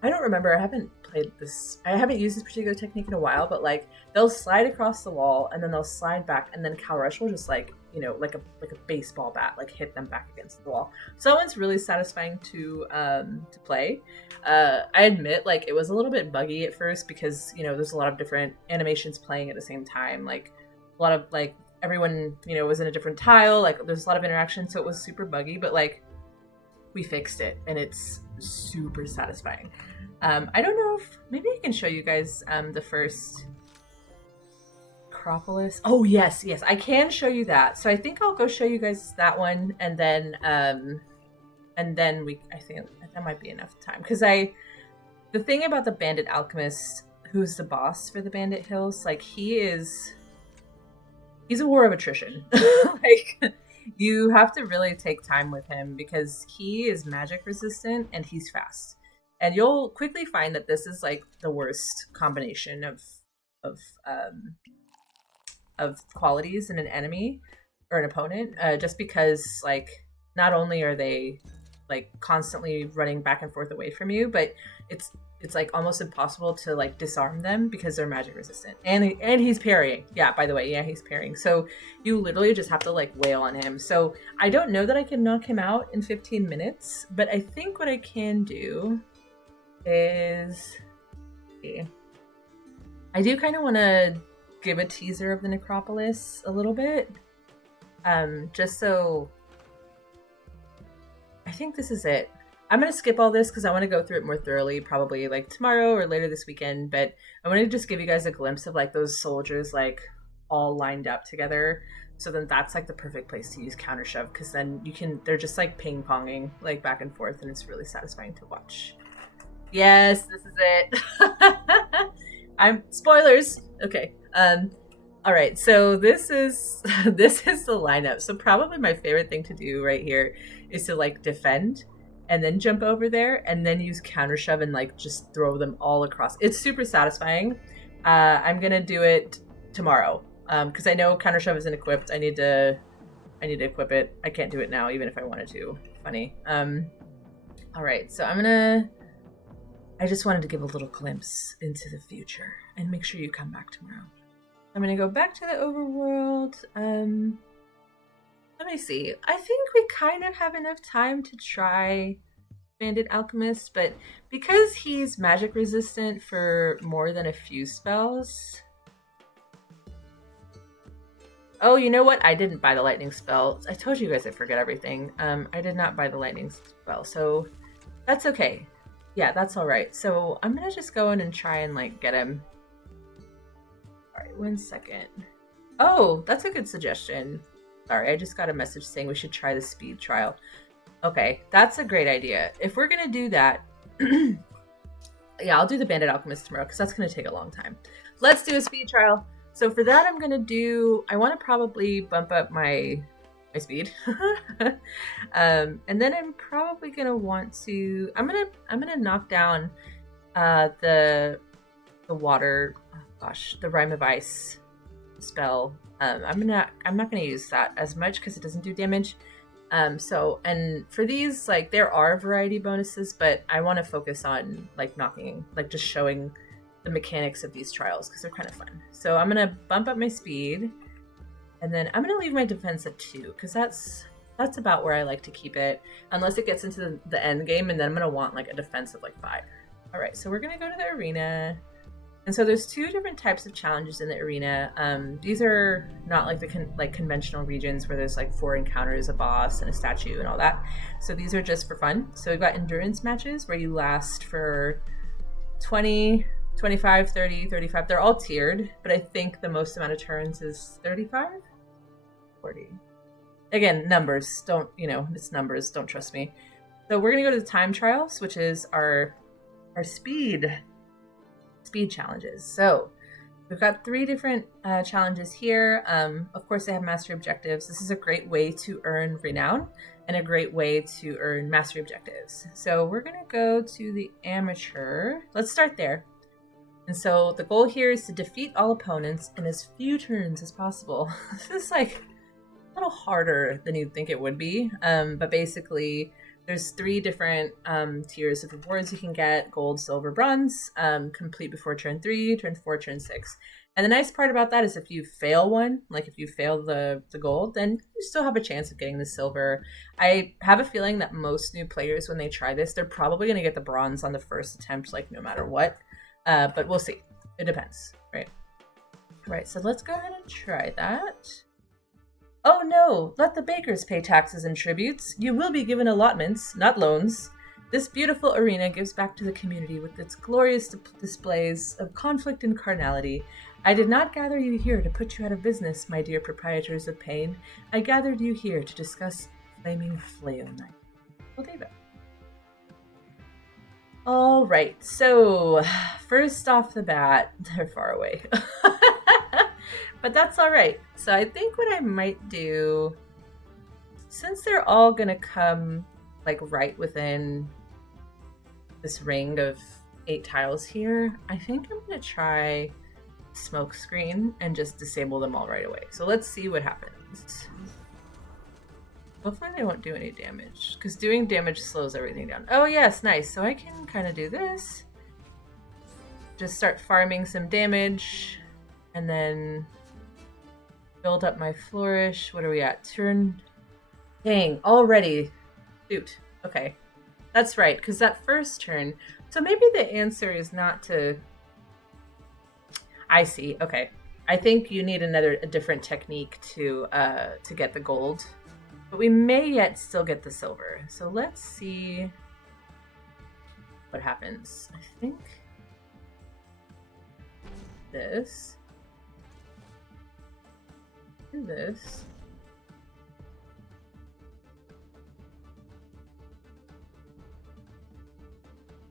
I don't remember. I haven't played this. I haven't used this particular technique in a while, but like they'll slide across the wall and then they'll slide back, and then Cal Rush will just like like a baseball bat like hit them back against the wall. So that one's really satisfying to play. I admit like it was a little bit buggy at first because there's a lot of different animations playing at the same time. Like a lot of like everyone was in a different tile. Like there's a lot of interaction, so it was super buggy. But like we fixed it, and it's super satisfying. I don't know if maybe I can show you guys the first Acropolis. Oh yes, I can show you that. So I think I'll go show you guys that one, and then I think that might be enough time because the thing about the Bandit Alchemist, who's the boss for the Bandit Hills, like he's a war of attrition. Like you have to really take time with him because he is magic resistant and he's fast. And you'll quickly find that this is like the worst combination of qualities in an enemy or an opponent, just because like not only are they like constantly running back and forth away from you, but it's like almost impossible to like disarm them because they're magic resistant. And he's parrying. Yeah, by the way, yeah, he's parrying. So you literally just have to like wail on him. So I don't know that I can knock him out in 15 minutes, but I think what I can do is I do kind of want to give a teaser of the Necropolis a little bit, just so I think this is it. I'm going to skip all this because I want to go through it more thoroughly, probably like tomorrow or later this weekend, but I want to just give you guys a glimpse of like those soldiers like all lined up together. So then that's like the perfect place to use counter shove because then they're just like ping ponging like back and forth, and it's really satisfying to watch. Yes, this is it. Spoilers. Okay. All right. So this is the lineup. So probably my favorite thing to do right here is to like defend and then jump over there and then use counter shove and like just throw them all across. It's super satisfying. I'm gonna do it tomorrow because I know counter shove isn't equipped. I need to equip it. I can't do it now, even if I wanted to. Funny. All right. So I just wanted to give a little glimpse into the future and make sure you come back tomorrow. I'm going to go back to the overworld. Let me see. I think we kind of have enough time to try Bandit Alchemist, but because he's magic resistant for more than a few spells... Oh, you know what? I didn't buy the lightning spell. I told you guys I forget everything. I did not buy the lightning spell, so that's okay. Yeah, that's all right. So I'm gonna just go in and try and like get him. All right, 1 second. Oh, that's a good suggestion. Sorry, I just got a message saying we should try the speed trial. Okay, that's a great idea. If we're gonna do that, yeah, I'll do the Bandit Alchemist tomorrow because that's gonna take a long time. Let's do a speed trial. So for that, I'm gonna I want to probably bump up my speed, and then I'm probably gonna want to. I'm gonna knock down the water. Oh gosh, the Rime of Ice spell. I'm not gonna use that as much because it doesn't do damage. So and for these, like there are variety bonuses, but I want to focus on like knocking, like just showing the mechanics of these trials because they're kind of fun. So I'm gonna bump up my speed, and then I'm gonna leave my defense at 2 because that's about where I like to keep it, unless it gets into the end game, and then I'm gonna want like a defense of like 5. All right, so we're gonna go to the arena, and so there's 2 different types of challenges in the arena. These are not like the conventional regions where there's like 4 encounters, a boss, and a statue, and all that. So these are just for fun. So we've got endurance matches where you last for 20. 25, 30, 35. They're all tiered, but I think the most amount of turns is 35? 40. Again, numbers. It's numbers. Don't trust me. So we're going to go to the time trials, which is our speed speed challenges. So we've got 3 different challenges here. Of course, they have mastery objectives. This is a great way to earn renown and a great way to earn mastery objectives. So we're going to go to the amateur. Let's start there. And so the goal here is to defeat all opponents in as few turns as possible. This is like a little harder than you'd think it would be. But basically, there's 3 different tiers of rewards you can get: gold, silver, bronze, complete before turn 3, turn 4, turn 6. And the nice part about that is if you fail one, like if you fail the gold, then you still have a chance of getting the silver. I have a feeling that most new players, when they try this, they're probably going to get the bronze on the first attempt, like no matter what. But we'll see. It depends, right? Right, so let's go ahead and try that. Oh no, let the bakers pay taxes and tributes. You will be given allotments, not loans. This beautiful arena gives back to the community with its glorious displays of conflict and carnality. I did not gather you here to put you out of business, my dear proprietors of pain. I gathered you here to discuss flaming flail night. Well, there you go. All right, so first off the bat, they're far away. But that's all right. So I think what I might do, since they're all going to come like right within this ring of 8 tiles here, I think I'm going to try smoke screen and just disable them all right away. So let's see what happens. Hopefully they won't do any damage, because doing damage slows everything down. Oh yes, nice. So I can kind of do this. Just start farming some damage, and then build up my flourish. What are we at? Turn... Dang, already. Shoot. Okay. That's right, because that first turn... So maybe the answer is not to... I see. Okay. I think you need a different technique to get the gold. But we may yet still get the silver. So let's see what happens. I think this. Do this.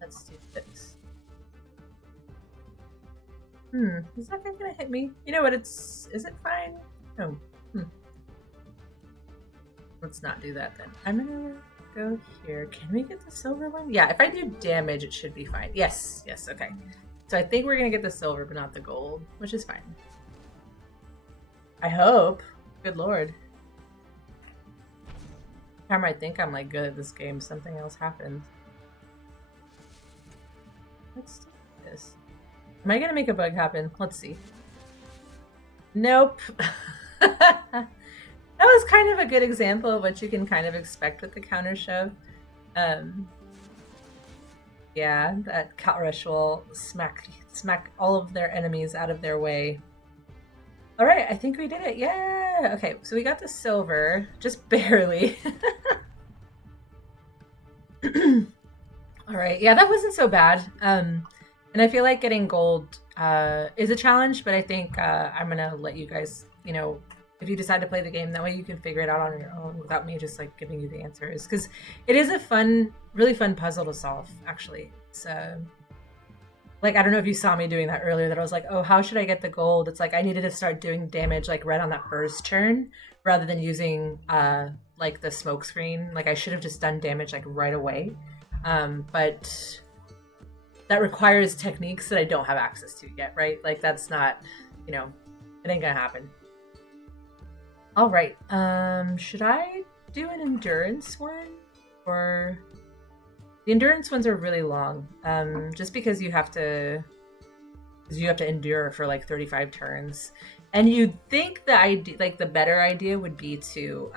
Let's do this. Is that gonna hit me? You know what? Is it fine? No. Let's not do that then. I'm gonna go here. Can we get the silver one? Yeah, if I do damage, it should be fine. Yes, okay. So I think we're gonna get the silver, but not the gold, which is fine. I hope. Good lord. Every time I think I'm like good at this game, something else happens. Let's do this. Am I gonna make a bug happen? Let's see. Nope. That was kind of a good example of what you can kind of expect with the counter shove. Yeah, that cat rush will smack all of their enemies out of their way. All right, I think we did it. Yeah. Okay, so we got the silver, just barely. All right, yeah, that wasn't so bad. And I feel like getting gold is a challenge, but I think I'm gonna let you guys, you know, if you decide to play the game, that way you can figure it out on your own without me just like giving you the answers, because it is a fun, really fun puzzle to solve. Actually, it's like, I don't know if you saw me doing that earlier, that I was like, oh, how should I get the gold? It's like I needed to start doing damage like right on that first turn rather than using like the smoke screen. Like I should have just done damage like right away, but that requires techniques that I don't have access to yet, right? Like that's not, you know, it ain't gonna happen. All right, should I do an endurance one? Or the endurance ones are really long, just because you have to endure for like 35 turns. And you'd think the idea, like the better idea would be to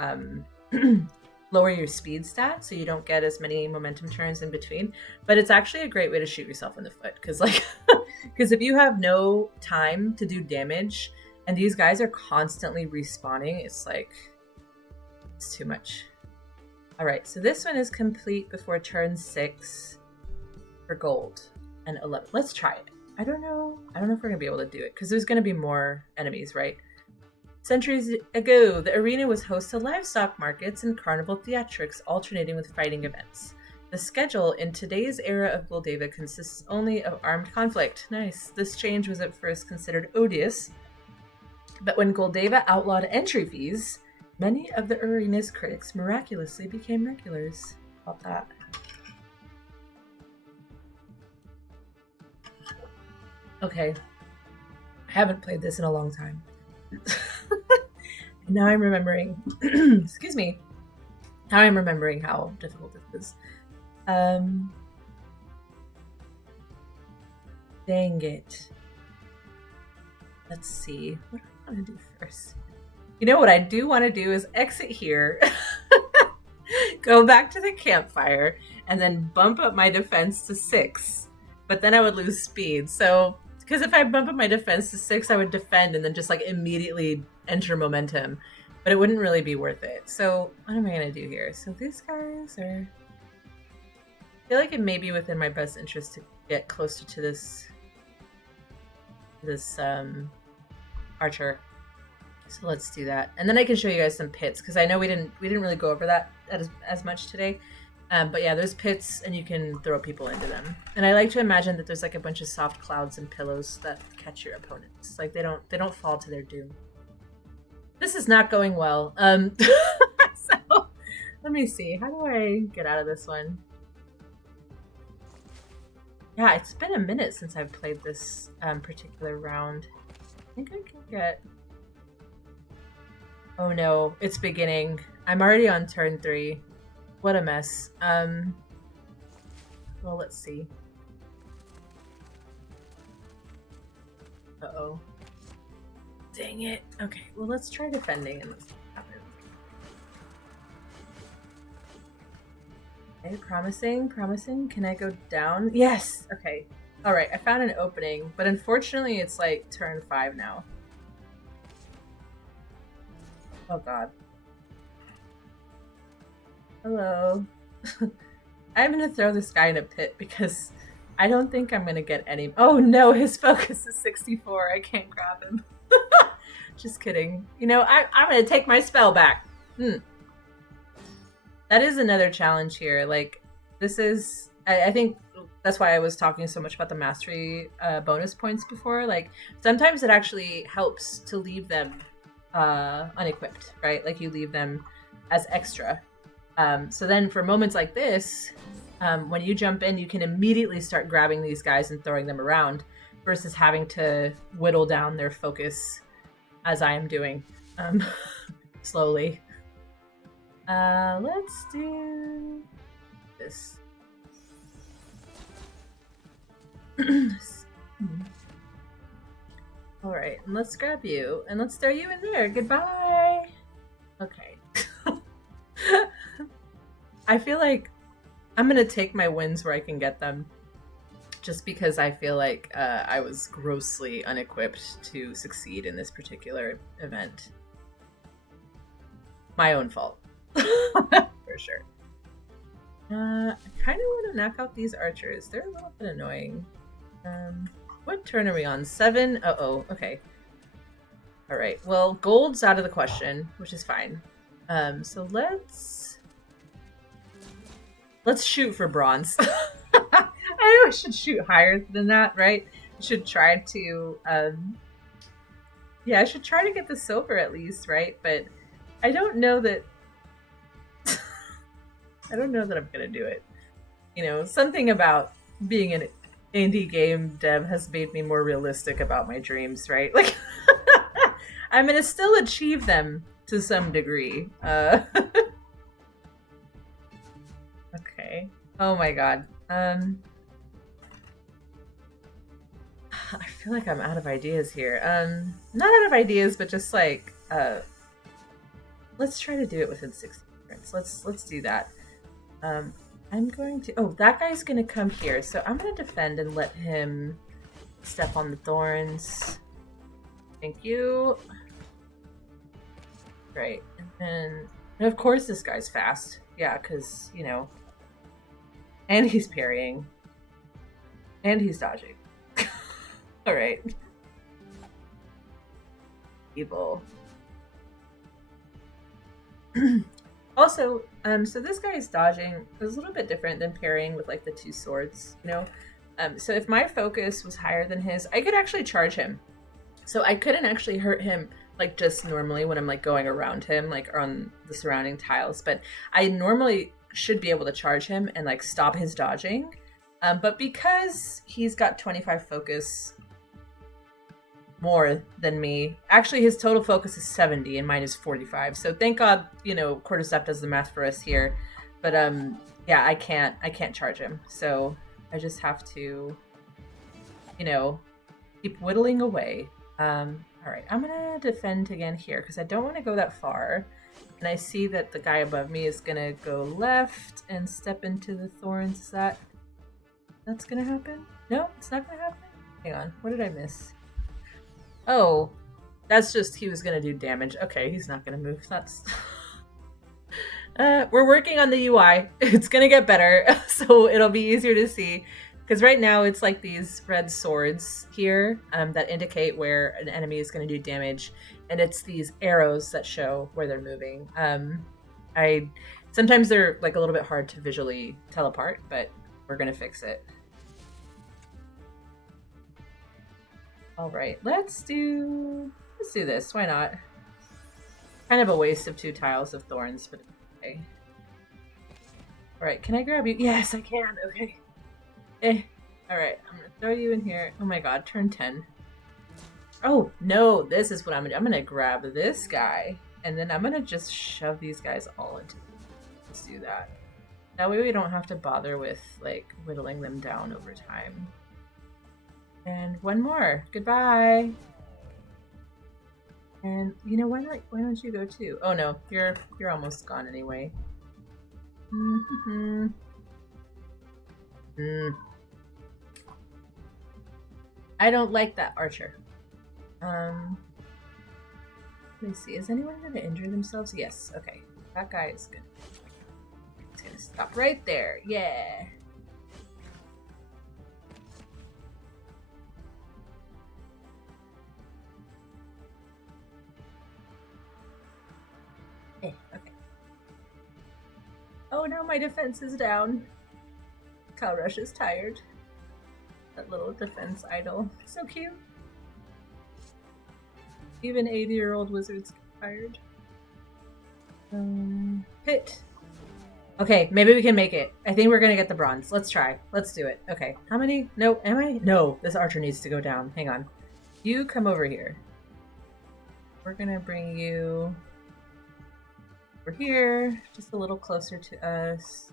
lower your speed stat so you don't get as many momentum turns in between. But it's actually a great way to shoot yourself in the foot, because like because if you have no time to do damage and these guys are constantly respawning, it's like, it's too much. All right, so this one is complete before turn 6 for gold and 11. Let's try it. I don't know if we're gonna be able to do it because there's gonna be more enemies, right? Centuries ago, the arena was host to livestock markets and carnival theatrics, alternating with fighting events. The schedule in today's era of Goldava consists only of armed conflict. Nice. This change was at first considered odious, but when Goldava outlawed entry fees, many of the arena's critics miraculously became regulars. How about that? Okay. I haven't played this in a long time. Now I'm remembering. Excuse me. Now I'm remembering how difficult this is. Dang it. Let's see. What do I want to do first? You know what I do want to do is exit here, go back to the campfire, and then bump up my defense to 6. But then I would lose speed. So, because if I bump up my defense to 6, I would defend and then just like immediately enter momentum. But it wouldn't really be worth it. So, what am I going to do here? So, these guys are. I feel like it may be within my best interest to get closer to this archer. So let's do that, and then I can show you guys some pits because I know we didn't really go over that as much today. But yeah, there's pits, and you can throw people into them. And I like to imagine that there's like a bunch of soft clouds and pillows that catch your opponents. Like they don't fall to their doom. This is not going well. So let me see. How do I get out of this one? Yeah, it's been a minute since I've played this particular round. I think I can get... Oh no, it's beginning. I'm already on turn 3. What a mess. Well, let's see. Uh-oh. Dang it. Okay, well, let's try defending and let's see what happens. Okay, promising. Can I go down? Yes! Okay. Alright, I found an opening, but unfortunately it's like turn 5 now. Oh god. Hello. I'm gonna throw this guy in a pit because I don't think I'm gonna get any... Oh no, his focus is 64. I can't grab him. Just kidding. You know, I'm gonna take my spell back. That is another challenge here. Like, this is... I think that's why I was talking so much about the mastery bonus points before. Like, sometimes it actually helps to leave them unequipped, right? Like, you leave them as extra. So then for moments like this, when you jump in, you can immediately start grabbing these guys and throwing them around versus having to whittle down their focus as I am doing slowly. Let's do this. All right, and let's grab you and let's throw you in there. Goodbye. Okay. I feel like I'm gonna take my wins where I can get them, just because I feel like I was grossly unequipped to succeed in this particular event. My own fault. For sure. I kind of want to knock out these archers. They're a little bit annoying. What turn are we on? 7? Uh-oh. Okay. Alright. Well, gold's out of the question, which is fine. So let's shoot for bronze. I know I should shoot higher than that, right? I should try to, yeah, I should try to get the silver at least, right? But I don't know that... I don't know that I'm gonna do it. You know, something about being an indie game dev has made me more realistic about my dreams, right? Like, I'm gonna still achieve them to some degree. Okay. Oh my god. I feel like I'm out of ideas here. Not out of ideas, but just like, let's try to do it within 60 turns. Let's do that. I'm going to... Oh, that guy's going to come here. So I'm going to defend and let him step on the thorns. Thank you. Right. And of course this guy's fast. Yeah, because, you know... And he's parrying. And he's dodging. Alright. Evil. Also, so this guy is dodging is a little bit different than parrying with like the two swords, you know? So if my focus was higher than his, I could actually charge him. So I couldn't actually hurt him like just normally when I'm like going around him, like on the surrounding tiles. But I normally should be able to charge him and like stop his dodging. But because he's got 25 focus more than me, actually his total focus is 70 and mine is 45. So thank God, you know, Quarterstaff does the math for us here. But yeah, I can't charge him. So I just have to, you know, keep whittling away. All right, I'm gonna defend again here because I don't want to go that far. And I see that the guy above me is gonna go left and step into the thorns. Is that's gonna happen? No, it's not gonna happen? Hang on, what did I miss? Oh, that's just he was gonna do damage. Okay, he's not gonna move. That's we're working on the UI. It's gonna get better, so it'll be easier to see. Because right now it's like these red swords here that indicate where an enemy is going to do damage, and it's these arrows that show where they're moving. Sometimes they're like a little bit hard to visually tell apart, but we're going to fix it. All right, let's do this. Why not? Kind of a waste of 2 tiles of thorns, but okay. All right, can I grab you? Yes, I can. Okay. Alright, I'm gonna throw you in here. Oh my god, turn 10. Oh, no, this is what I'm gonna do. I'm gonna grab this guy, and then I'm gonna just shove these guys all into. Let's do that. That way we don't have to bother with, like, whittling them down over time. And one more. Goodbye! And, you know, why don't you go too? Oh no, you're almost gone anyway. Mm-hmm. I don't like that archer. Let me see. Is anyone going to injure themselves? Yes. Okay. That guy is good. He's going to stop right there. Yeah. Okay. Oh no, my defense is down. Calrush is tired. That little defense idol. So cute. Even 80-year-old wizards get tired. Hit. Okay, maybe we can make it. I think we're gonna get the bronze. Let's try. Let's do it. Okay. How many? No, am I? No, this archer needs to go down. Hang on. You come over here. We're gonna bring you over here, just a little closer to us.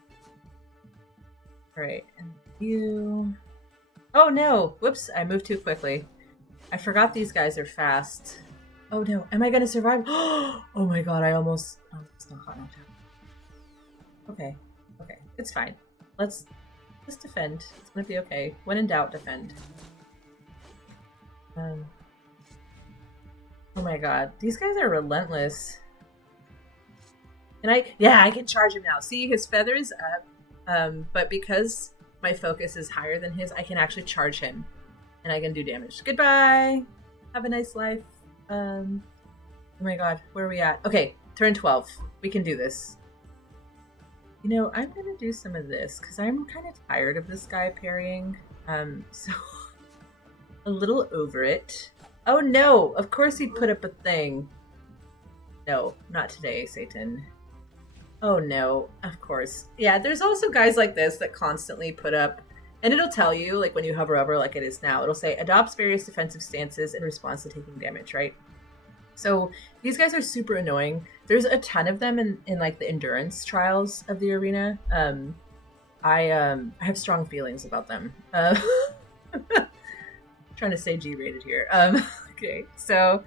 All right, and you. Oh no! Whoops, I moved too quickly. I forgot these guys are fast. Oh no, am I gonna survive? Oh my god, I almost... Oh, it's not hot enough. Okay, it's fine. Let's just defend. It's gonna be okay. When in doubt, defend. Oh my god, these guys are relentless. Can I? Yeah, I can charge him now. See, his feather's up, but because my focus is higher than his, I can actually charge him, and I can do damage. Goodbye! Have a nice life. Oh my god, where are we at? Okay, turn 12. We can do this. You know, I'm gonna do some of this, because I'm kind of tired of this guy parrying. So a little over it. Oh no! Of course he put up a thing. No, not today, Satan. Oh no, of course. Yeah, there's also guys like this that constantly put up, and it'll tell you, like when you hover over like it is now, it'll say adopts various defensive stances in response to taking damage, right? So these guys are super annoying. There's a ton of them in like the endurance trials of the arena. I have strong feelings about them. Trying to stay G-rated here. Okay, so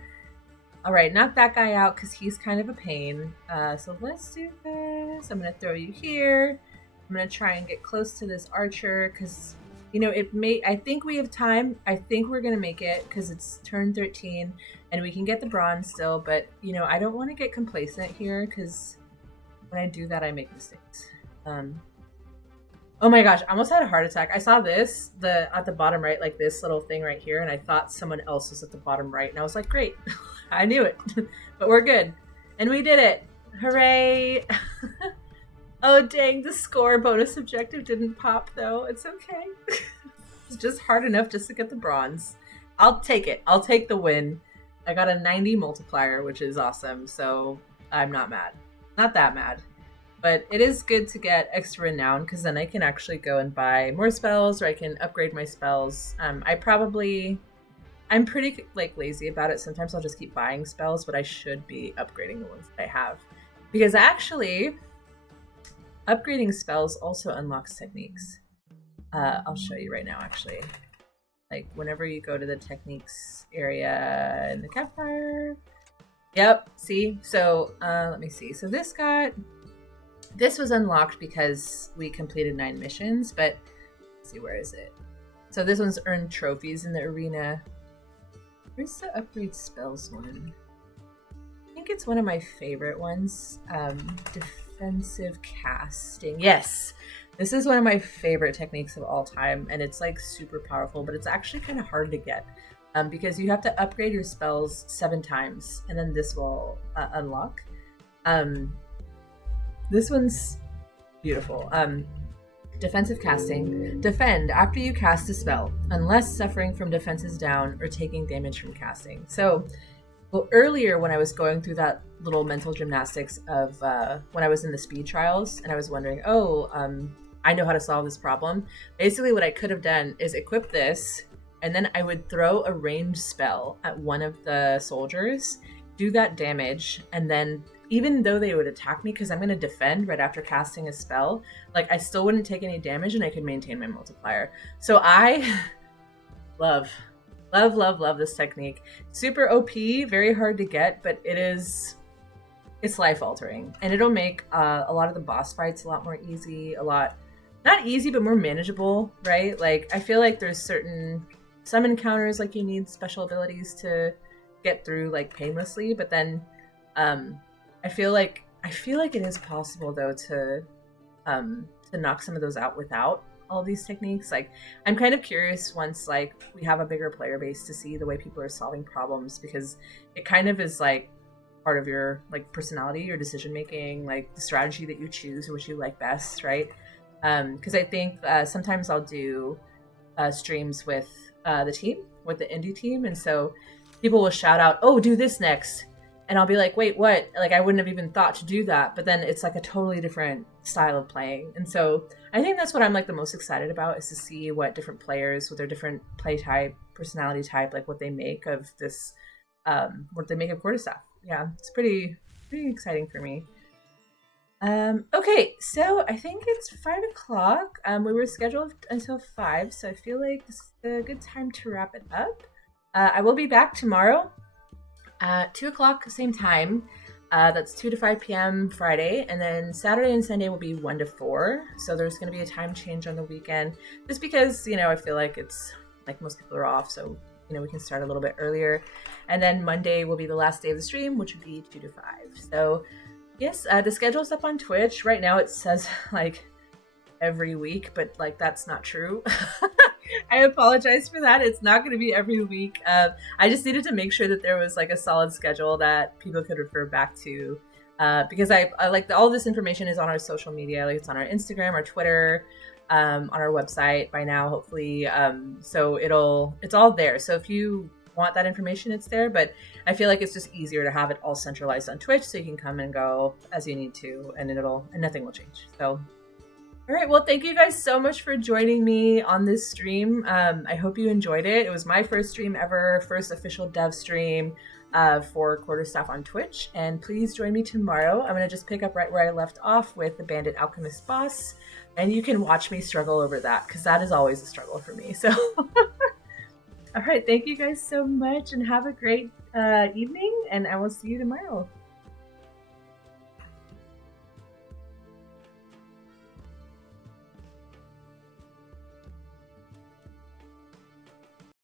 all right, knock that guy out because he's kind of a pain. So let's do this. I'm gonna throw you here. I'm gonna try and get close to this archer because, you know, I think we have time. I think we're gonna make it because it's turn 13 and we can get the bronze still. But you know, I don't want to get complacent here because when I do that, I make mistakes. Oh my gosh, I almost had a heart attack. I saw this at the bottom right, like this little thing right here, and I thought someone else was at the bottom right, and I was like, great, I knew it, but we're good, and we did it. Hooray! Oh dang, the score bonus objective didn't pop though. It's okay. It's just hard enough just to get the bronze. I'll take it. I'll take the win. I got a 90 multiplier, which is awesome, so I'm not mad. Not that mad. But it is good to get extra renown because then I can actually go and buy more spells, or I can upgrade my spells. I'm pretty like lazy about it. Sometimes I'll just keep buying spells, but I should be upgrading the ones that I have. Because actually, upgrading spells also unlocks techniques. I'll show you right now, actually. Like, whenever you go to the techniques area in the campfire. Yep, see? So, let me see. So this was unlocked because we completed 9 missions, but let's see, where is it? So this one's earned trophies in the arena. Where's the upgrade spells one? I think it's one of my favorite ones. Defensive casting. Yes! This is one of my favorite techniques of all time, and it's like super powerful, but it's actually kind of hard to get because you have to upgrade your spells 7 times, and then this will unlock. This one's beautiful. Defensive casting. Defend after you cast a spell, unless suffering from defenses down or taking damage from casting. So, well, earlier when I was going through that little mental gymnastics of when I was in the speed trials, and I was wondering, I know how to solve this problem. Basically, what I could have done is equip this, and then I would throw a ranged spell at one of the soldiers, do that damage, and then even though they would attack me, because I'm going to defend right after casting a spell, like I still wouldn't take any damage and I could maintain my multiplier. So I love this technique. Super OP, very hard to get, but it's life altering, and it'll make a lot of the boss fights a lot more easy, not easy, but more manageable, right? Like I feel like there's some encounters like you need special abilities to get through like painlessly, but then I feel like it is possible though to knock some of those out without all these techniques. Like I'm kind of curious once like we have a bigger player base to see the way people are solving problems, because it kind of is like part of your like personality, your decision making, like the strategy that you choose or what you like best, right? Because I think sometimes I'll do streams with the team, with the indie team, and so people will shout out, "Oh, do this next." And I'll be like, wait, what? Like, I wouldn't have even thought to do that. But then it's like a totally different style of playing. And so I think that's what I'm like the most excited about, is to see what different players with their different play type, personality type, like what they make of this, what they make of Quarterstaff. Yeah, it's pretty exciting for me. Okay, so I think it's 5 o'clock. We were scheduled until 5, so I feel like this is a good time to wrap it up. I will be back tomorrow. 2 o'clock, same time. That's 2 to 5 p.m. Friday. And then Saturday and Sunday will be 1 to 4. So there's going to be a time change on the weekend. Just because, I feel like it's like most people are off. So, we can start a little bit earlier. And then Monday will be the last day of the stream, which would be 2 to 5. So, yes, the schedule's up on Twitch. Right now it says like every week, but like that's not true. I apologize for that. It's not going to be every week. I just needed to make sure that there was like a solid schedule that people could refer back to, because I like all this information is on our social media. Like it's on our Instagram, our Twitter, on our website by now, hopefully. So it's all there. So if you want that information, it's there. But I feel like it's just easier to have it all centralized on Twitch, so you can come and go as you need to, and nothing will change. So. All right, well, thank you guys so much for joining me on this stream. I hope you enjoyed it. It was my first stream ever, first official dev stream for Quarterstaff on Twitch. And please join me tomorrow. I'm going to just pick up right where I left off with the Bandit Alchemist boss. And you can watch me struggle over that, because that is always a struggle for me. So, all right, thank you guys so much, and have a great evening, and I will see you tomorrow.